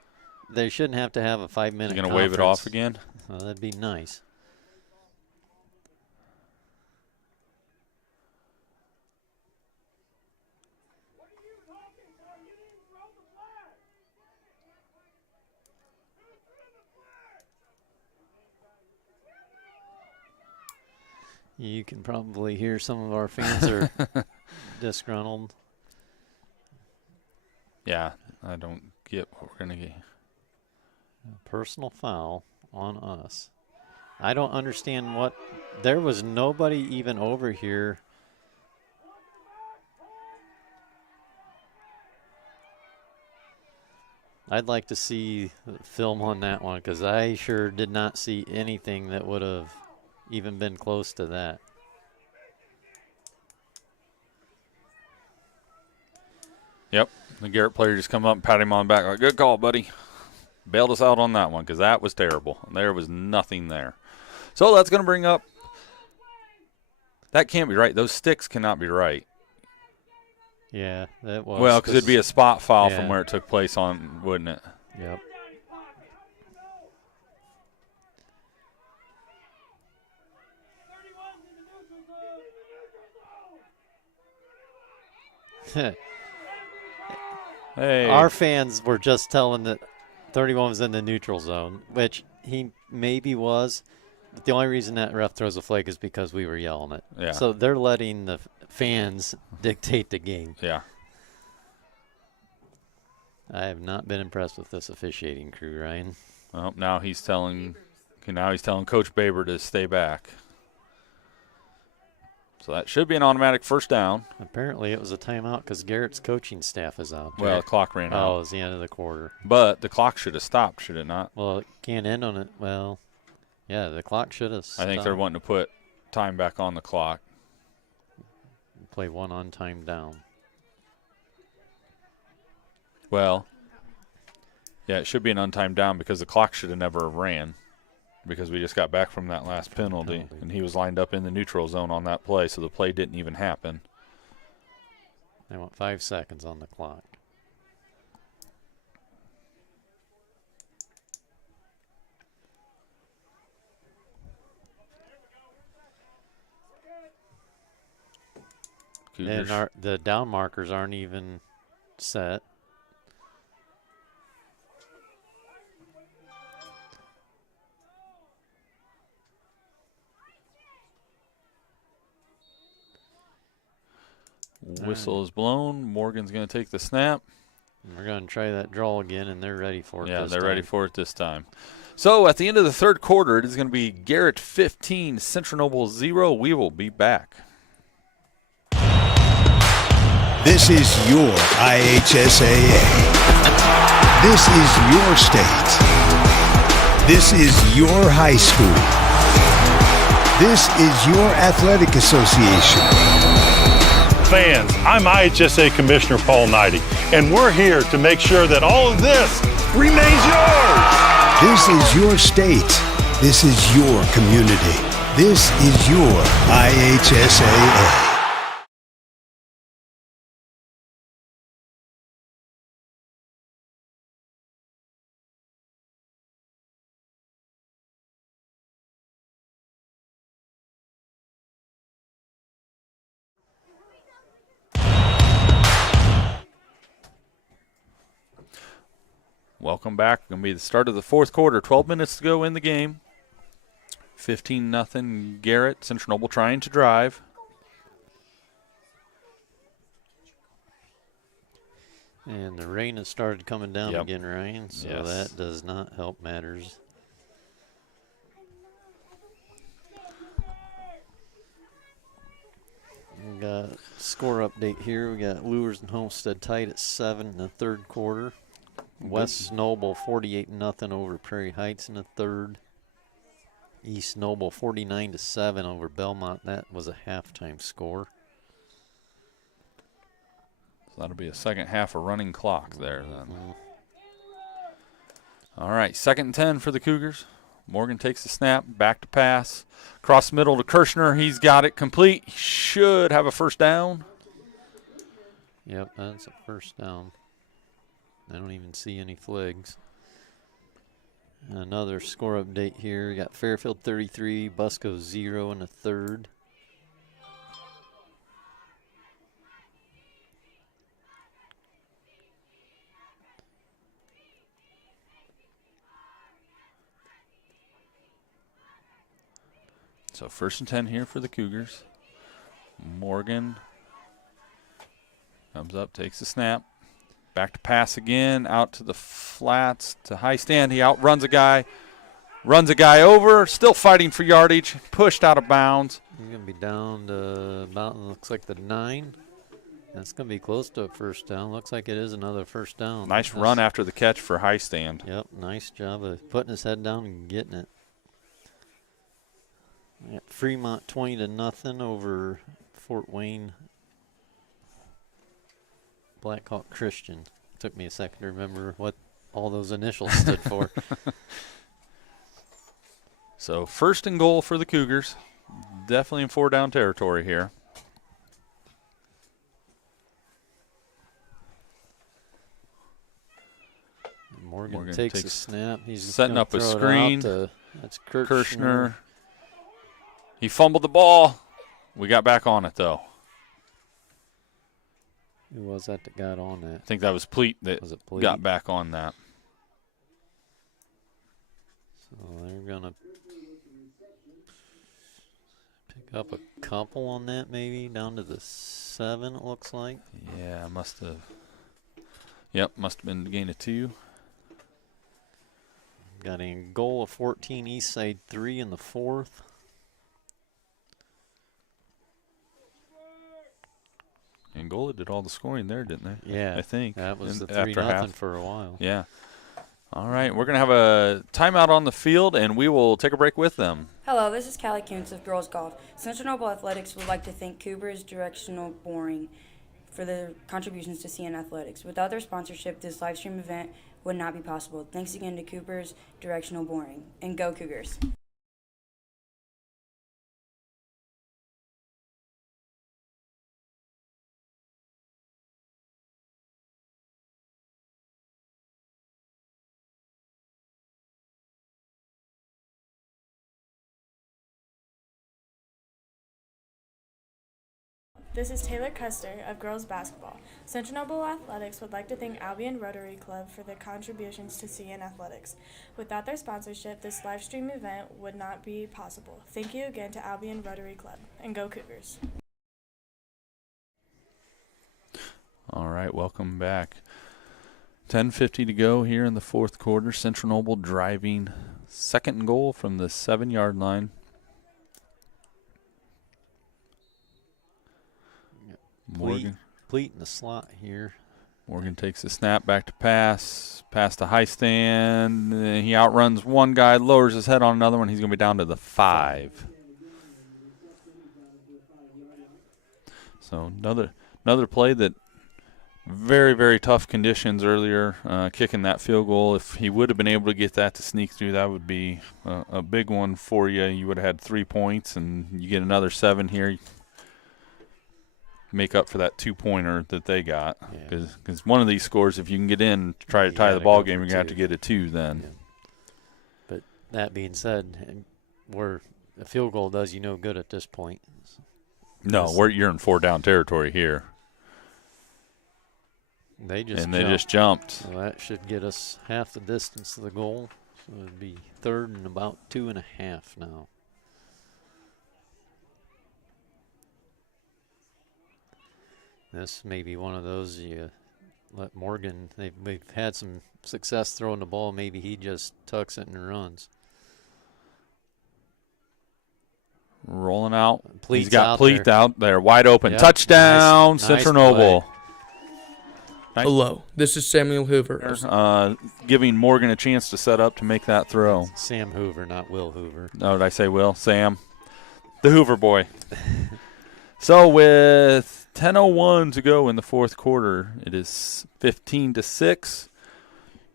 They shouldn't have to have a 5-minute You're going to wave it off again? Well, that'd be nice. You can probably hear some of our fans are disgruntled. Yeah, I don't get what we're going to get. Personal foul on us. I don't understand what. There was nobody even over here. I'd like to see film on that one because I sure did not see anything that would have even been close to that. Yep. The Garrett player just come up and pat him on the back like, good call, buddy. Bailed us out on that one because that was terrible. There was nothing there. So that's going to bring up. That can't be right. Those sticks cannot be right. Yeah, that was. Well, because it'd be a spot foul from where it took place on, wouldn't it? Yep. Hey. Our fans were just telling that 31 was in the neutral zone, which he maybe was. But the only reason that ref throws a flag is because we were yelling it. Yeah. So they're letting the fans dictate the game. Yeah. I have not been impressed with this officiating crew, Ryan. Well, now he's telling Coach Baber to stay back. So that should be an automatic first down. Apparently it was a timeout because Garrett's coaching staff is out there. Well, the clock ran out. Oh, it was the end of the quarter. But the clock should have stopped, should it not? Well, it can't end on it. Well, yeah, the clock should have stopped. I think they're wanting to put time back on the clock. Play one on time down. Well, yeah, it should be an untimed down because the clock should have never ran because we just got back from that last penalty. And he was lined up in the neutral zone on that play, so the play didn't even happen. I want 5 seconds on the clock. Cougars. And the down markers aren't even set. Whistle is blown. Morgan's going to take the snap. And we're going to try that draw again, and they're ready for it Yeah, this they're time. ready for it this time. So at the end of the third quarter, it is going to be Garrett 15, Central Noble 0. We will be back. This is your IHSAA. This is your state. This is your high school. This is your athletic association. Fans, I'm IHSA Commissioner Paul Nighty, and we're here to make sure that all of this remains yours. This is your state. This is your community. This is your IHSAA. Welcome back. Going to be the start of the fourth quarter. 12 minutes to go in the game. 15-0 Garrett. Central Noble trying to drive. And the rain has started coming down Yep. again, Ryan, so Yes. that does not help matters. We got score update here. We got Lures and Homestead tied at 7 in the third quarter. West Noble 48-0 over Prairie Heights in the third. East Noble 49-7 over Belmont. That was a halftime score. So that'll be a second half of running clock there then. All right, 2nd and 10 for the Cougars. Morgan takes the snap, back to pass. Cross middle to Kirshner. He's got it complete. He should have a first down. Yep, that's a first down. I don't even see any flags. Another score update here. We got Fairfield 33, Busco 0 in the third. So 1st and 10 here for the Cougars. Morgan comes up, takes the snap. Back to pass again, out to the flats, to high stand. He outruns a guy, runs a guy over, still fighting for yardage, pushed out of bounds. He's going to be down to about, looks like the 9. That's going to be close to a first down. Looks like it is another first down. Nice run after the catch for high stand. Yep, nice job of putting his head down and getting it. We got Fremont 20-0 over Fort Wayne Blackhawk Christian. Took me a second to remember what all those initials stood for. So 1st and goal for the Cougars. Definitely in 4-down territory here. Morgan takes a snap. He's setting up a throw it screen. out to, that's Kirshner. He fumbled the ball. We got back on it, though. Who was that got on that? I think that was Pleat that Was it Pleat? got back on that. So they're going to pick up a couple on that, maybe down to the 7, it looks like. Yeah, must have. Yep, must have been the gain of 2. Got a goal of 14, Eastside 3 in the 4th. Angola did all the scoring there, didn't they? Yeah, I think. that was the after 3-0 half. for a while. Yeah. All right, we're going to have a timeout on the field, and we will take a break with them. Hello, this is Callie Kuntz of Girls Golf. Central Noble Athletics would like to thank Cougars Directional Boring for their contributions to CN Athletics. Without their sponsorship, this live stream event would not be possible. Thanks again to Cougars Directional Boring. And go Cougars. this is Taylor Custer of girls basketball. Central Noble Athletics would like to thank Albion Rotary Club for their contributions to CN Athletics. Without their sponsorship, this live stream event would not be possible. Thank you again to Albion Rotary Club, and go Cougars. All right, welcome back. 10:50 to go here in the fourth quarter. Central Noble driving, second and goal from the 7-yard line. Morgan. Pleat in the slot here. Morgan takes the snap, back to pass to high stand. He outruns one guy, lowers his head on another one. He's going to be down to the 5. So another play that very, very tough conditions earlier, kicking that field goal. If he would have been able to get that to sneak through, that would be a big one for you. You would have had 3 points, and you get another 7 here. Make up for that 2-pointer that they got. Because one of these scores, if you can get in, try to tie the ball game, you're going to have to get a 2 then. Yeah. But that being said, where a field goal does you no good at this point. No, you're in 4-down territory here. They just jumped. So that should get us half the distance to the goal. So it would be 3rd and about 2.5 now. This may be one of those you let Morgan. We've had some success throwing the ball. Maybe he just tucks it and runs. Rolling out. Pleat's He's got Pleat out there, wide open. Yep. Touchdown, Nice Central Noble. Hello, this is Samuel Hoover. Giving Morgan a chance to set up to make that throw. Sam Hoover, not Will Hoover. Oh, did I say Will? Sam. The Hoover boy. So with 10:01 to go in the fourth quarter, it is 15-6.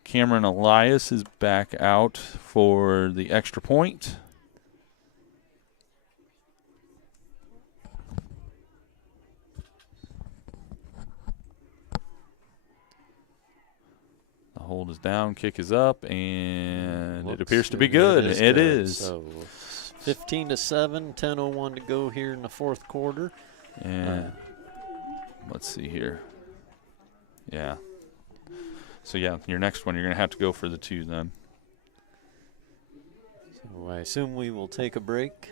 Cameron Elias is back out for the extra point. Hold is down, kick is up, and it appears to be good. It is. So 15-7, 10:01 to go here in the fourth quarter. And let's see here. Yeah. So, yeah, your next one, you're going to have to go for the 2 then. So I assume we will take a break.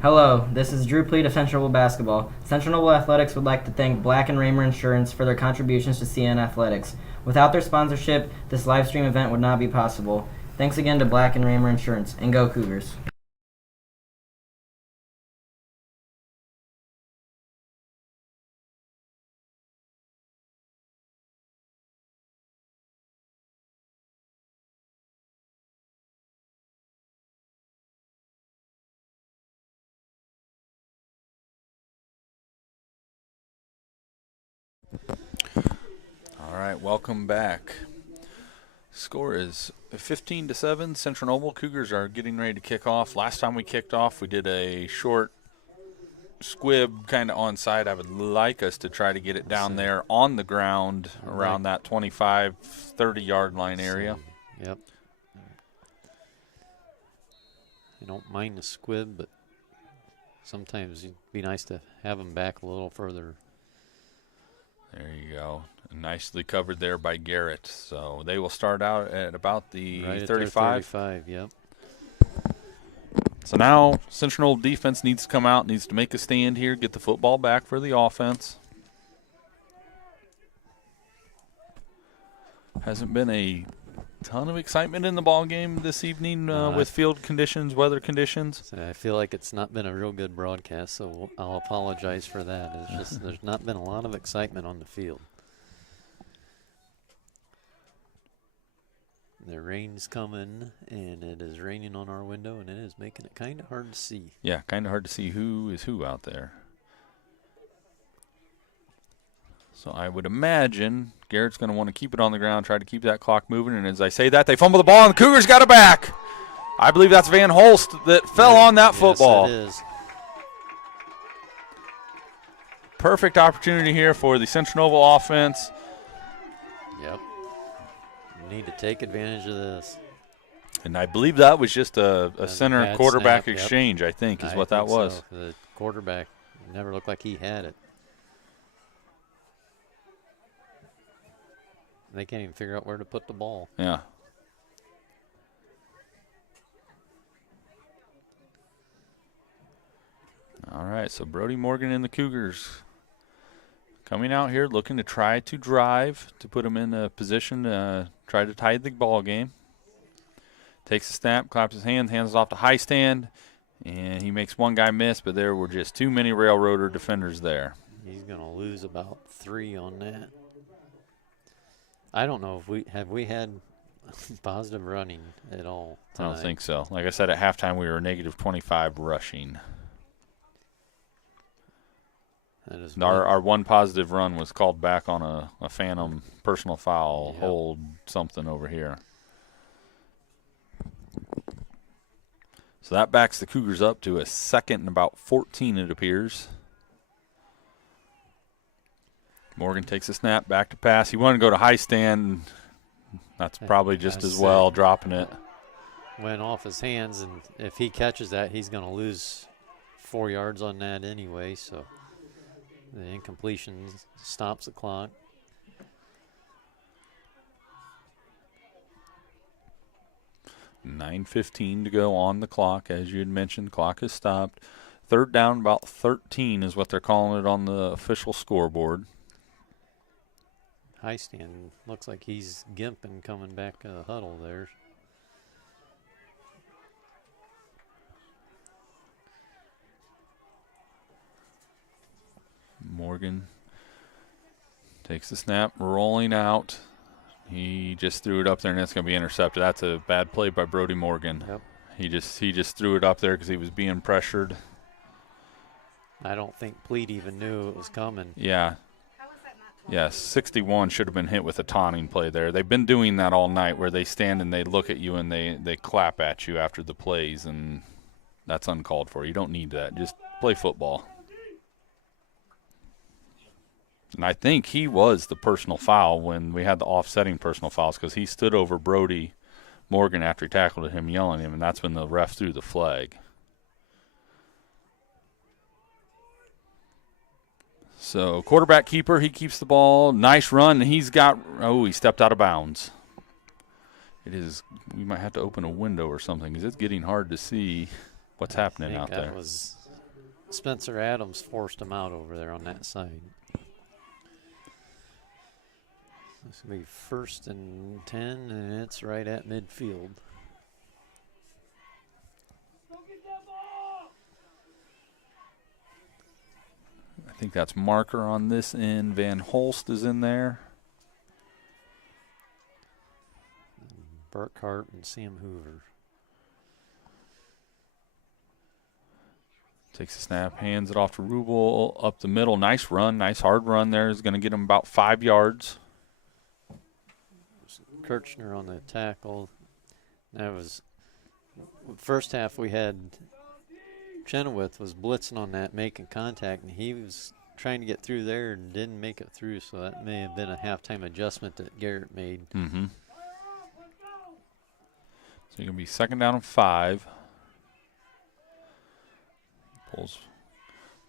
Hello, this is Drew Pleat of Central Noble Basketball. Central Noble Athletics would like to thank Black and Remer Insurance for their contributions to CN Athletics. Without their sponsorship, this live stream event would not be possible. Thanks again to Black and Remer Insurance, and go Cougars. All right, welcome back. Score is 15-7. Central Noble Cougars are getting ready to kick off. Last time we kicked off, we did a short squib kind of onside. I would like us to try to get it down there on the ground around that 25, 30-yard line area. Yep. I don't mind the squib, but sometimes it'd be nice to have them back a little further. There you go. Nicely covered there by Garrett. So they will start out at about the right 35. 35, yep. So now Central Noble defense needs to come out, needs to make a stand here, get the football back for the offense. Hasn't been a ton of excitement in the ball game this evening with field conditions, weather conditions. I feel like it's not been a real good broadcast, so I'll apologize for that. It's just there's not been a lot of excitement on the field. The rain's coming, and it is raining on our window, and it is making it kind of hard to see. Yeah, kind of hard to see who is who out there. So I would imagine Garrett's going to want to keep it on the ground, try to keep that clock moving. And as I say that, they fumble the ball, and the Cougars got it back. I believe that's Van Holst that fell on that football. Yes, it is. Perfect opportunity here for the Central Noble offense. Yep. You need to take advantage of this. And I believe that was just a center quarterback snap, exchange, I think, is what that was. So. The quarterback never looked like he had it. They can't even figure out where to put the ball. Yeah. All right, so Brody Morgan and the Cougars coming out here looking to try to drive to put him in a position to try to tie the ball game. Takes a snap, claps his hands it off to high stand, and he makes one guy miss, but there were just too many Railroader defenders there. He's going to lose about 3 on that. I don't know if we had positive running at all tonight. I don't think so. Like I said, at halftime we were -25 rushing. That is our one positive run was called back on a phantom personal foul, hold something over here. So that backs the Cougars up to a 2nd and about 14, it appears. Morgan takes a snap, back to pass. He wanted to go to high stand. That's probably just as well, dropping it. Went off his hands, and if he catches that, he's going to lose 4 yards on that anyway, so the incompletion stops the clock. $9:15 to go on the clock. As you had mentioned, clock has stopped. 3rd down, about 13 is what they're calling it on the official scoreboard. High stand looks like he's gimping coming back huddle there. Morgan takes the snap, rolling out. He just threw it up there, and that's going to be intercepted. That's a bad play by Brody Morgan. Yep. He just threw it up there because he was being pressured. I don't think Pleat even knew it was coming. Yeah. Yes, 61 should have been hit with a taunting play there. They've been doing that all night where they stand and they look at you and they clap at you after the plays, and that's uncalled for. You don't need that. Just play football. And I think he was the personal foul when we had the offsetting personal fouls because he stood over Brody Morgan after he tackled him, yelling at him, and that's when the ref threw the flag. So quarterback keeper, he keeps the ball. Nice run. He stepped out of bounds. It is. We might have to open a window or something because it's getting hard to see what's happening out there. That was Spencer Adams forced him out over there on that side. This will be 1st and 10, and it's right at midfield. I think that's marker on this end. Van Holst is in there. Burkhart and Sam Hoover. Takes a snap, hands it off to Rubel up the middle. Nice run, nice hard run there. Is going to get him about 5 yards. Kirchner on the tackle. That was first half. We had Chenoweth was blitzing on that, making contact, and he was trying to get through there and didn't make it through. So that may have been a halftime adjustment that Garrett made. Mm-hmm. So you're gonna be 2nd down and 5.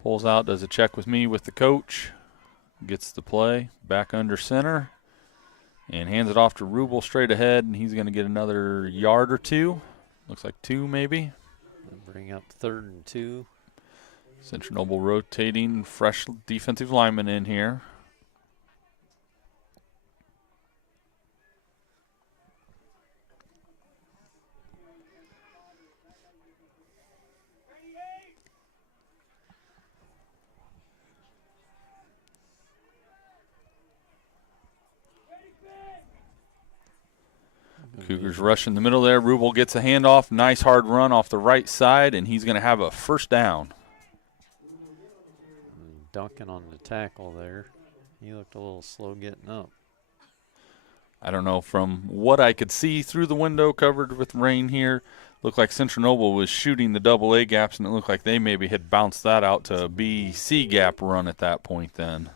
Pulls out, does a check with me with the coach, gets the play back under center. And hands it off to Rubel straight ahead, and he's going to get another yard or 2. Looks like 2 maybe. Bring up 3rd and 2. Central Noble rotating, fresh defensive lineman in here. Cougars rush in the middle there. Rubel gets a handoff. Nice hard run off the right side, and he's going to have a 1st down. Duncan on the tackle there. He looked a little slow getting up. I don't know. From what I could see through the window covered with rain here, looked like Central Noble was shooting the double A gaps, and it looked like they maybe had bounced that out to a B, C gap run at that point then.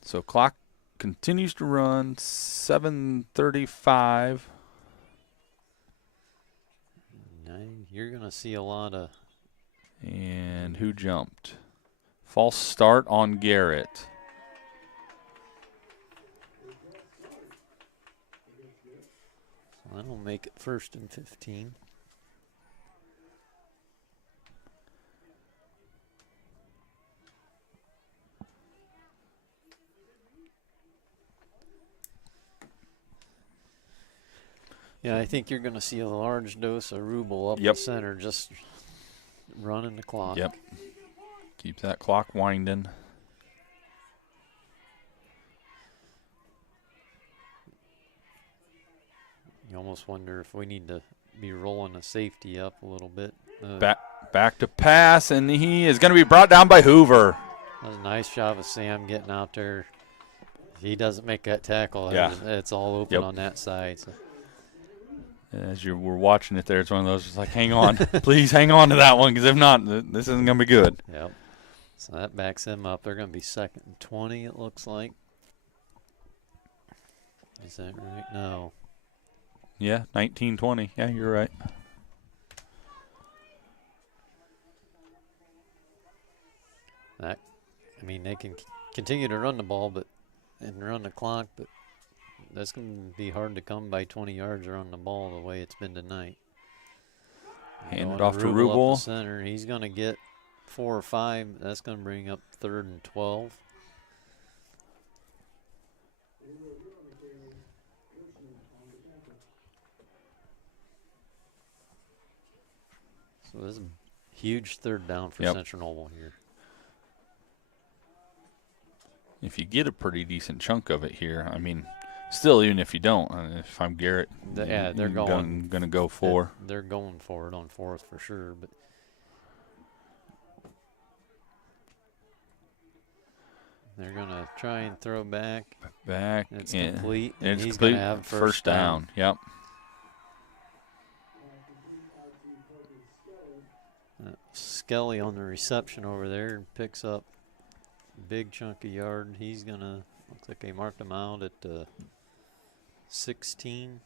So clock continues to run, 7:35. you're going to see a lot of. And who jumped? False start on Garrett. So that'll make it 1st and 15. Yeah, I think you're going to see a large dose of Rubel up the center, just running the clock. Yep. Keep that clock winding. You almost wonder if we need to be rolling the safety up a little bit. Back to pass, and he is going to be brought down by Hoover. That was a nice job of Sam getting out there. If he doesn't make that tackle, it's all open on that side. So. As you were watching it there, it's one of those, just like, hang on. Please hang on to that one, because if not, this isn't going to be good. Yep. So that backs them up. They're going to be 2nd and 20, it looks like. Is that right? No. Yeah, 19-20. Yeah, you're right. They can continue to run the ball and run the clock, but that's going to be hard to come by 20 yards around the ball the way it's been tonight. Hand it off to Rubel. Up the center. He's going to get 4 or 5. That's going to bring up 3rd and 12. So this is a huge 3rd down for Central Noble here. If you get a pretty decent chunk of it here, still, even if you don't, if I'm Garrett, they're going to go for. They're going for it on 4th for sure, but they're going to try and throw back. It's complete. And he's going to have first down. Yep. Shelley on the reception over there picks up a big chunk of yard. He's going to, looks like they marked him out at 16.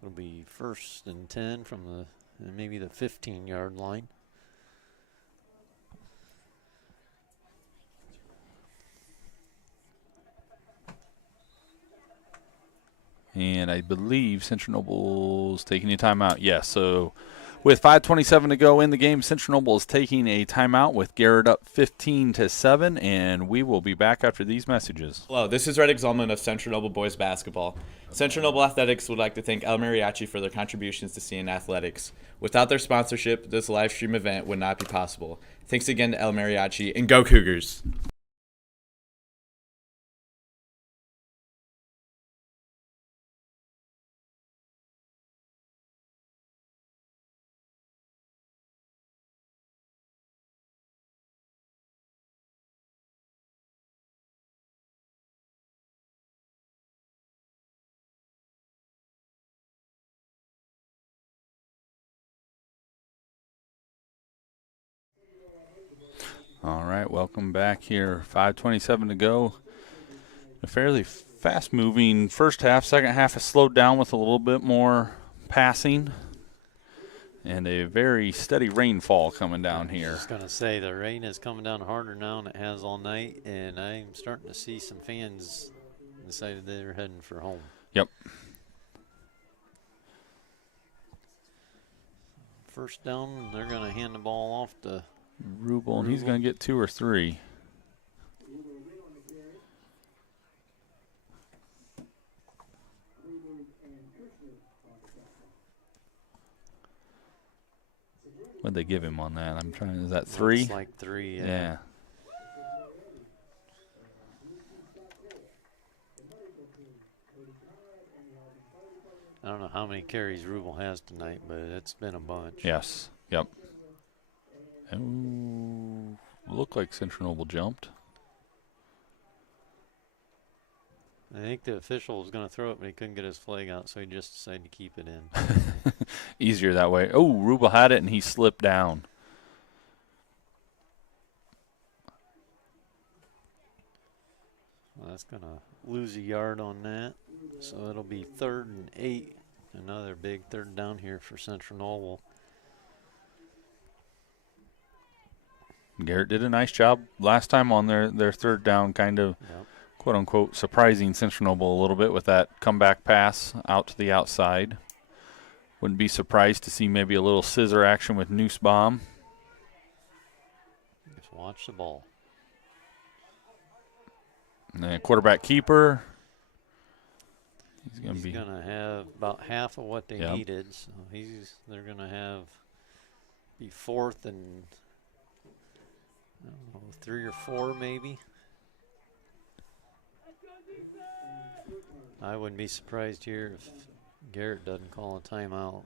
It'll be 1st and 10 from maybe the 15-yard line. And I believe Central Noble's taking a timeout. Yes, so with 5:27 to go in the game, Central Noble is taking a timeout with Garrett up 15-7, and we will be back after these messages. Hello, this is Red Exalman of Central Noble Boys Basketball. Central Noble Athletics would like to thank El Mariachi for their contributions to CN Athletics. Without their sponsorship, this live stream event would not be possible. Thanks again to El Mariachi, and go Cougars! All right, welcome back here. 5:27 to go. A fairly fast-moving first half. Second half has slowed down with a little bit more passing. And a very steady rainfall coming down here. I was just going to say, the rain is coming down harder now than it has all night, and I'm starting to see some fans decided they're heading for home. Yep. First down, they're going to hand the ball off to Rubel, and he's going to get 2 or 3. What'd they give him on that? I'm trying. Is that 3? It's like 3. Yeah. I don't know how many carries Rubel has tonight, but it's been a bunch. Yes. Yep. Oh, looked like Central Noble jumped. I think the official was going to throw it, but he couldn't get his flag out, so he just decided to keep it in. Easier that way. Oh, Rubel had it, and he slipped down. Well, that's going to lose a yard on that. So it'll be 3rd and 8. Another big 3rd down here for Central Noble. Garrett did a nice job last time on their third down, kind of quote-unquote surprising Central Noble a little bit with that comeback pass out to the outside. Wouldn't be surprised to see maybe a little scissor action with Nussbaum. Just watch the ball. And then quarterback keeper. He's going to have about half of what they Yep. needed. So they're going to be fourth and I don't know, 3 or 4 maybe. I wouldn't be surprised here if Garrett doesn't call a timeout.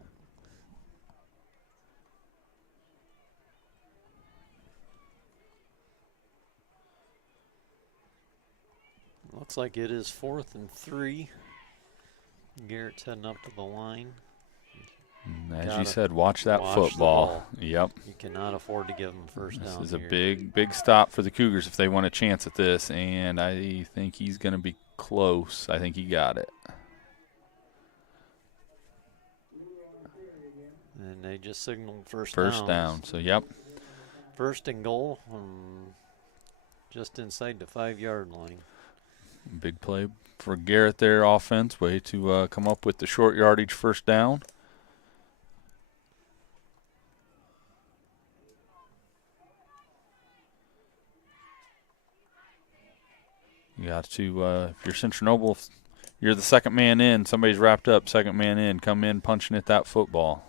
Looks like it is 4th and 3. Garrett's heading up to the line. As you said, watch that football. Yep. You cannot afford to give them first down. This is a big stop for the Cougars if they want a chance at this, and I think he's going to be close. I think he got it. And they just signaled first down. So, yep. First and goal just inside the 5-yard line. Big play for Garrett there, offense. Way to come up with the short yardage first down. You got to, if you're Central Noble, if you're the second man in, somebody's wrapped up, second man in, come in punching at that football.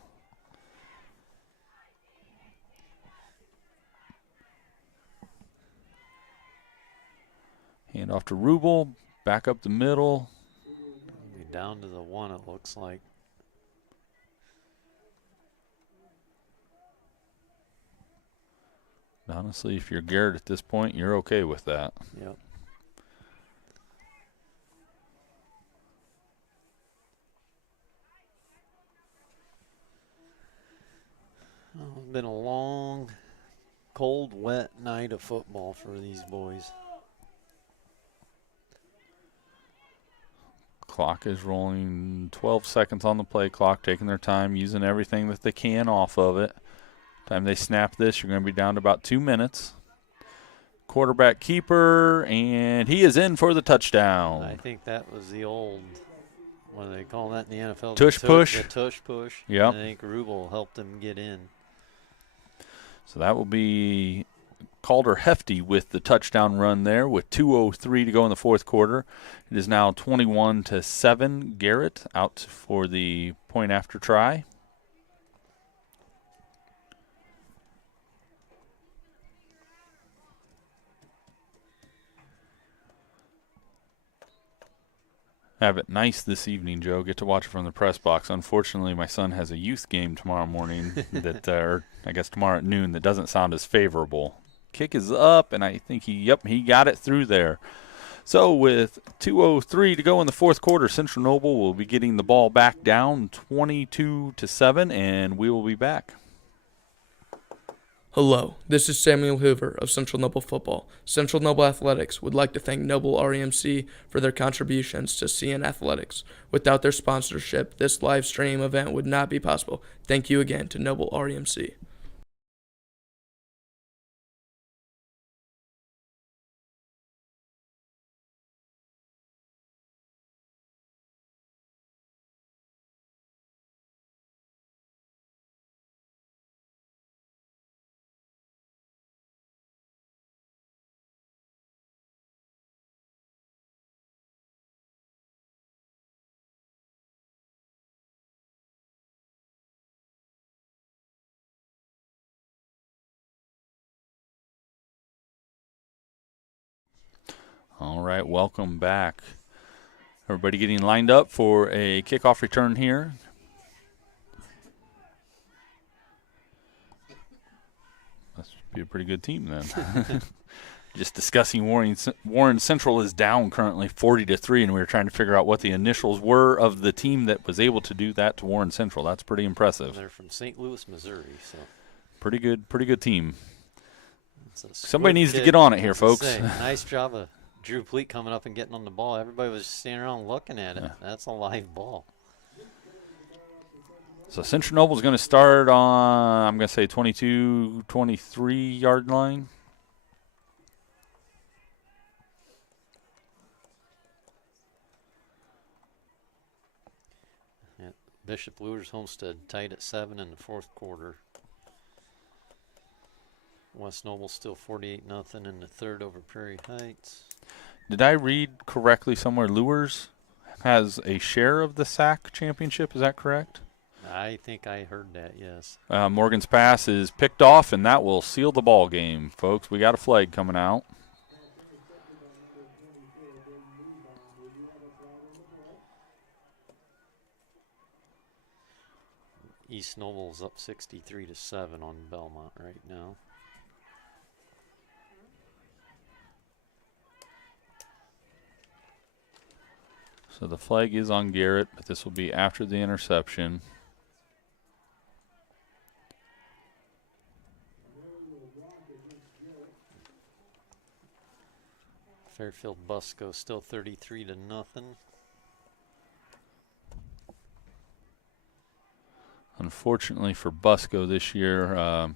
Hand off to Rubel, back up the middle. Down to the 1, it looks like. Honestly, if you're Garrett at this point, you're okay with that. Yep. Well, it's been a long, cold, wet night of football for these boys. Clock is rolling, 12 seconds on the play clock, taking their time, using everything that they can off of it. Time they snap this, you're going to be down to about 2 minutes. Quarterback keeper, and he is in for the touchdown. I think that was the old, what do they call that in the NFL? Tush push. The tush push. Yep. I think Rubel helped him get in. So that will be Calder Hefty with the touchdown run there with 2:03 to go in the fourth quarter. It is now 21-7. Garrett out for the point after try. Have it nice this evening, Joe. Get to watch it from the press box. Unfortunately, my son has a youth game tomorrow morning that, or I guess tomorrow at noon, that doesn't sound as favorable. Kick is up, and I think he got it through there. So with 2:03 to go in the fourth quarter, Central Noble will be getting the ball back down 22-7, and we will be back. Hello, this is Samuel Hoover of Central Noble Football. Central Noble Athletics would like to thank Noble REMC for their contributions to CN Athletics. Without their sponsorship, this live stream event would not be possible. Thank you again to Noble REMC. All right, welcome back. Everybody getting lined up for a kickoff return here. Must be a pretty good team then. Just discussing Warren Central is down currently 40-3, and we were trying to figure out what the initials were of the team that was able to do that to Warren Central. That's pretty impressive. They're from St. Louis, Missouri, so pretty good team. Somebody needs to get on it here, folks. Nice job of Drew Pleat coming up and getting on the ball. Everybody was standing around looking at it. Yeah. That's a live ball. So Central Noble's going to start on, I'm going to say 22-23 yard line. Bishop Lures Homestead tied at 7 in the fourth quarter. West Noble still 48-0 in the third over Prairie Heights. Did I read correctly somewhere? Lures has a share of the SAC championship. Is that correct? I think I heard that, yes. Morgan's pass is picked off, and that will seal the ball game, folks. We got a flag coming out. East Noble's up 63-7 on Belmont right now. So the flag is on Garrett, but this will be after the interception. Fairfield Busco still 33-0. Unfortunately for Busco this year,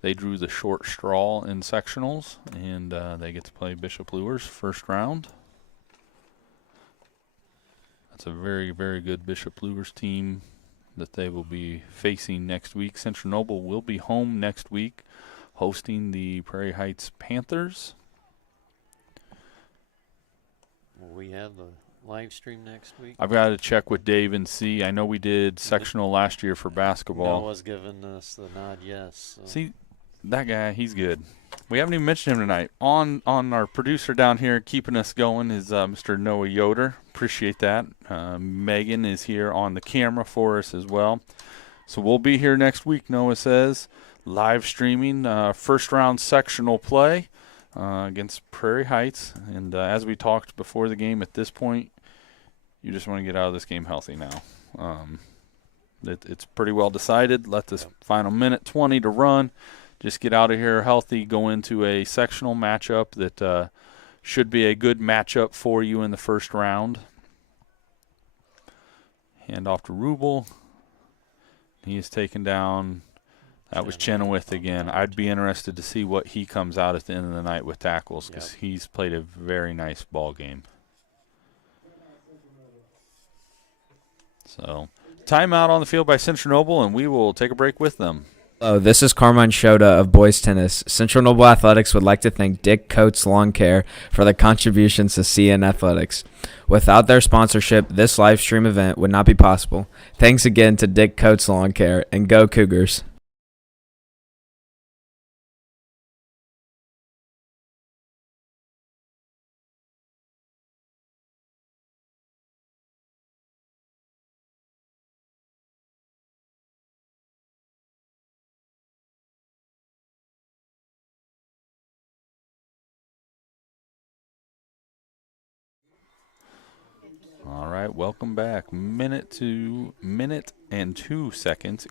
they drew the short straw in sectionals, and they get to play Bishop Lures first round. That's a very, very good Bishop Lures team that they will be facing next week. Central Noble will be home next week, hosting the Prairie Heights Panthers. Will we have the live stream next week? I've got to check with Dave and see. I know we did sectional last year for basketball. Noah's given us the nod, yes. So. See, that guy, he's good. We haven't even mentioned him tonight. On our producer down here keeping us going is Mr. Noah Yoder. Appreciate that. Megan is here on the camera for us as well. So we'll be here next week, Noah says, live streaming first round sectional play against Prairie Heights. And as we talked before the game, at this point, you just want to get out of this game healthy now. It's pretty well decided. Let this final minute 20 to run. Just get out of here healthy, go into a sectional matchup that should be a good matchup for you in the first round. Hand off to Rubel. He is taken down. That was Chenoweth again. I'd be interested to see what he comes out at the end of the night with tackles, because he's played a very nice ball game. So, timeout on the field by Central Noble, and we will take a break with them. Hello, this is Carmine Shota of Boys Tennis. Central Noble Athletics would like to thank Dick Coates Lawncare for their contributions to CN Athletics. Without their sponsorship, this live stream event would not be possible. Thanks again to Dick Coates Lawncare, and go Cougars. All right, welcome back. Minute and 2 seconds,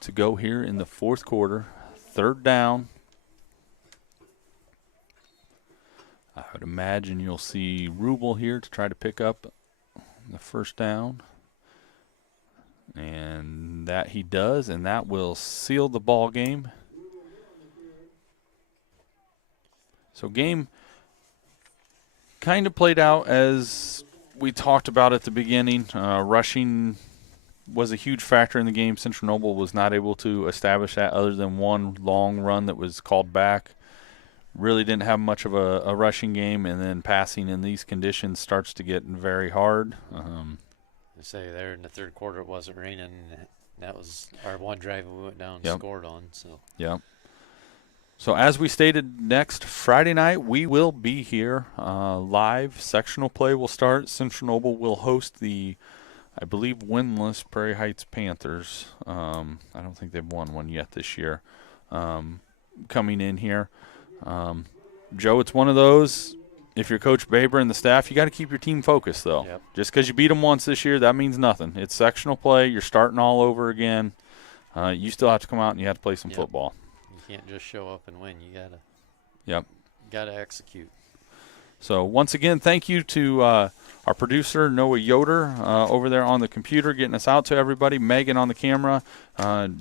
to go here in the fourth quarter. Third down. I would imagine you'll see Rubel here to try to pick up the first down. And that he does, and that will seal the ball game. So game kind of played out as we talked about at the beginning. Rushing was a huge factor in the game. Central Noble was not able to establish that other than one long run that was called back. Really didn't have much of a rushing game, and then passing in these conditions starts to get very hard. I say there in the third quarter it wasn't raining. That was our one drive we went down and scored on. So. Yep. So as we stated, next Friday night we will be here live. Sectional play will start. Central Noble will host the, I believe, winless Prairie Heights Panthers. I don't think they've won one yet this year. Coming in here, Joe, it's one of those. If you're Coach Baber and the staff, you got to keep your team focused, though. Yep. Just because you beat them once this year, that means nothing. It's sectional play. You're starting all over again. You still have to come out and you have to play some football. You can't just show up and win. You gotta execute. So once again, thank you to our producer Noah Yoder over there on the computer, getting us out to everybody. Megan on the camera.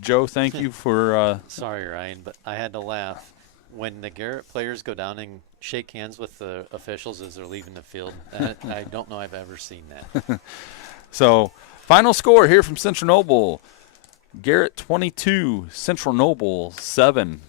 Joe, thank you for. Sorry, Ryan, but I had to laugh when the Garrett players go down and shake hands with the officials as they're leaving the field. I don't know I've ever seen that. So Final score here from Central Noble. Garrett 22, Central Noble 7.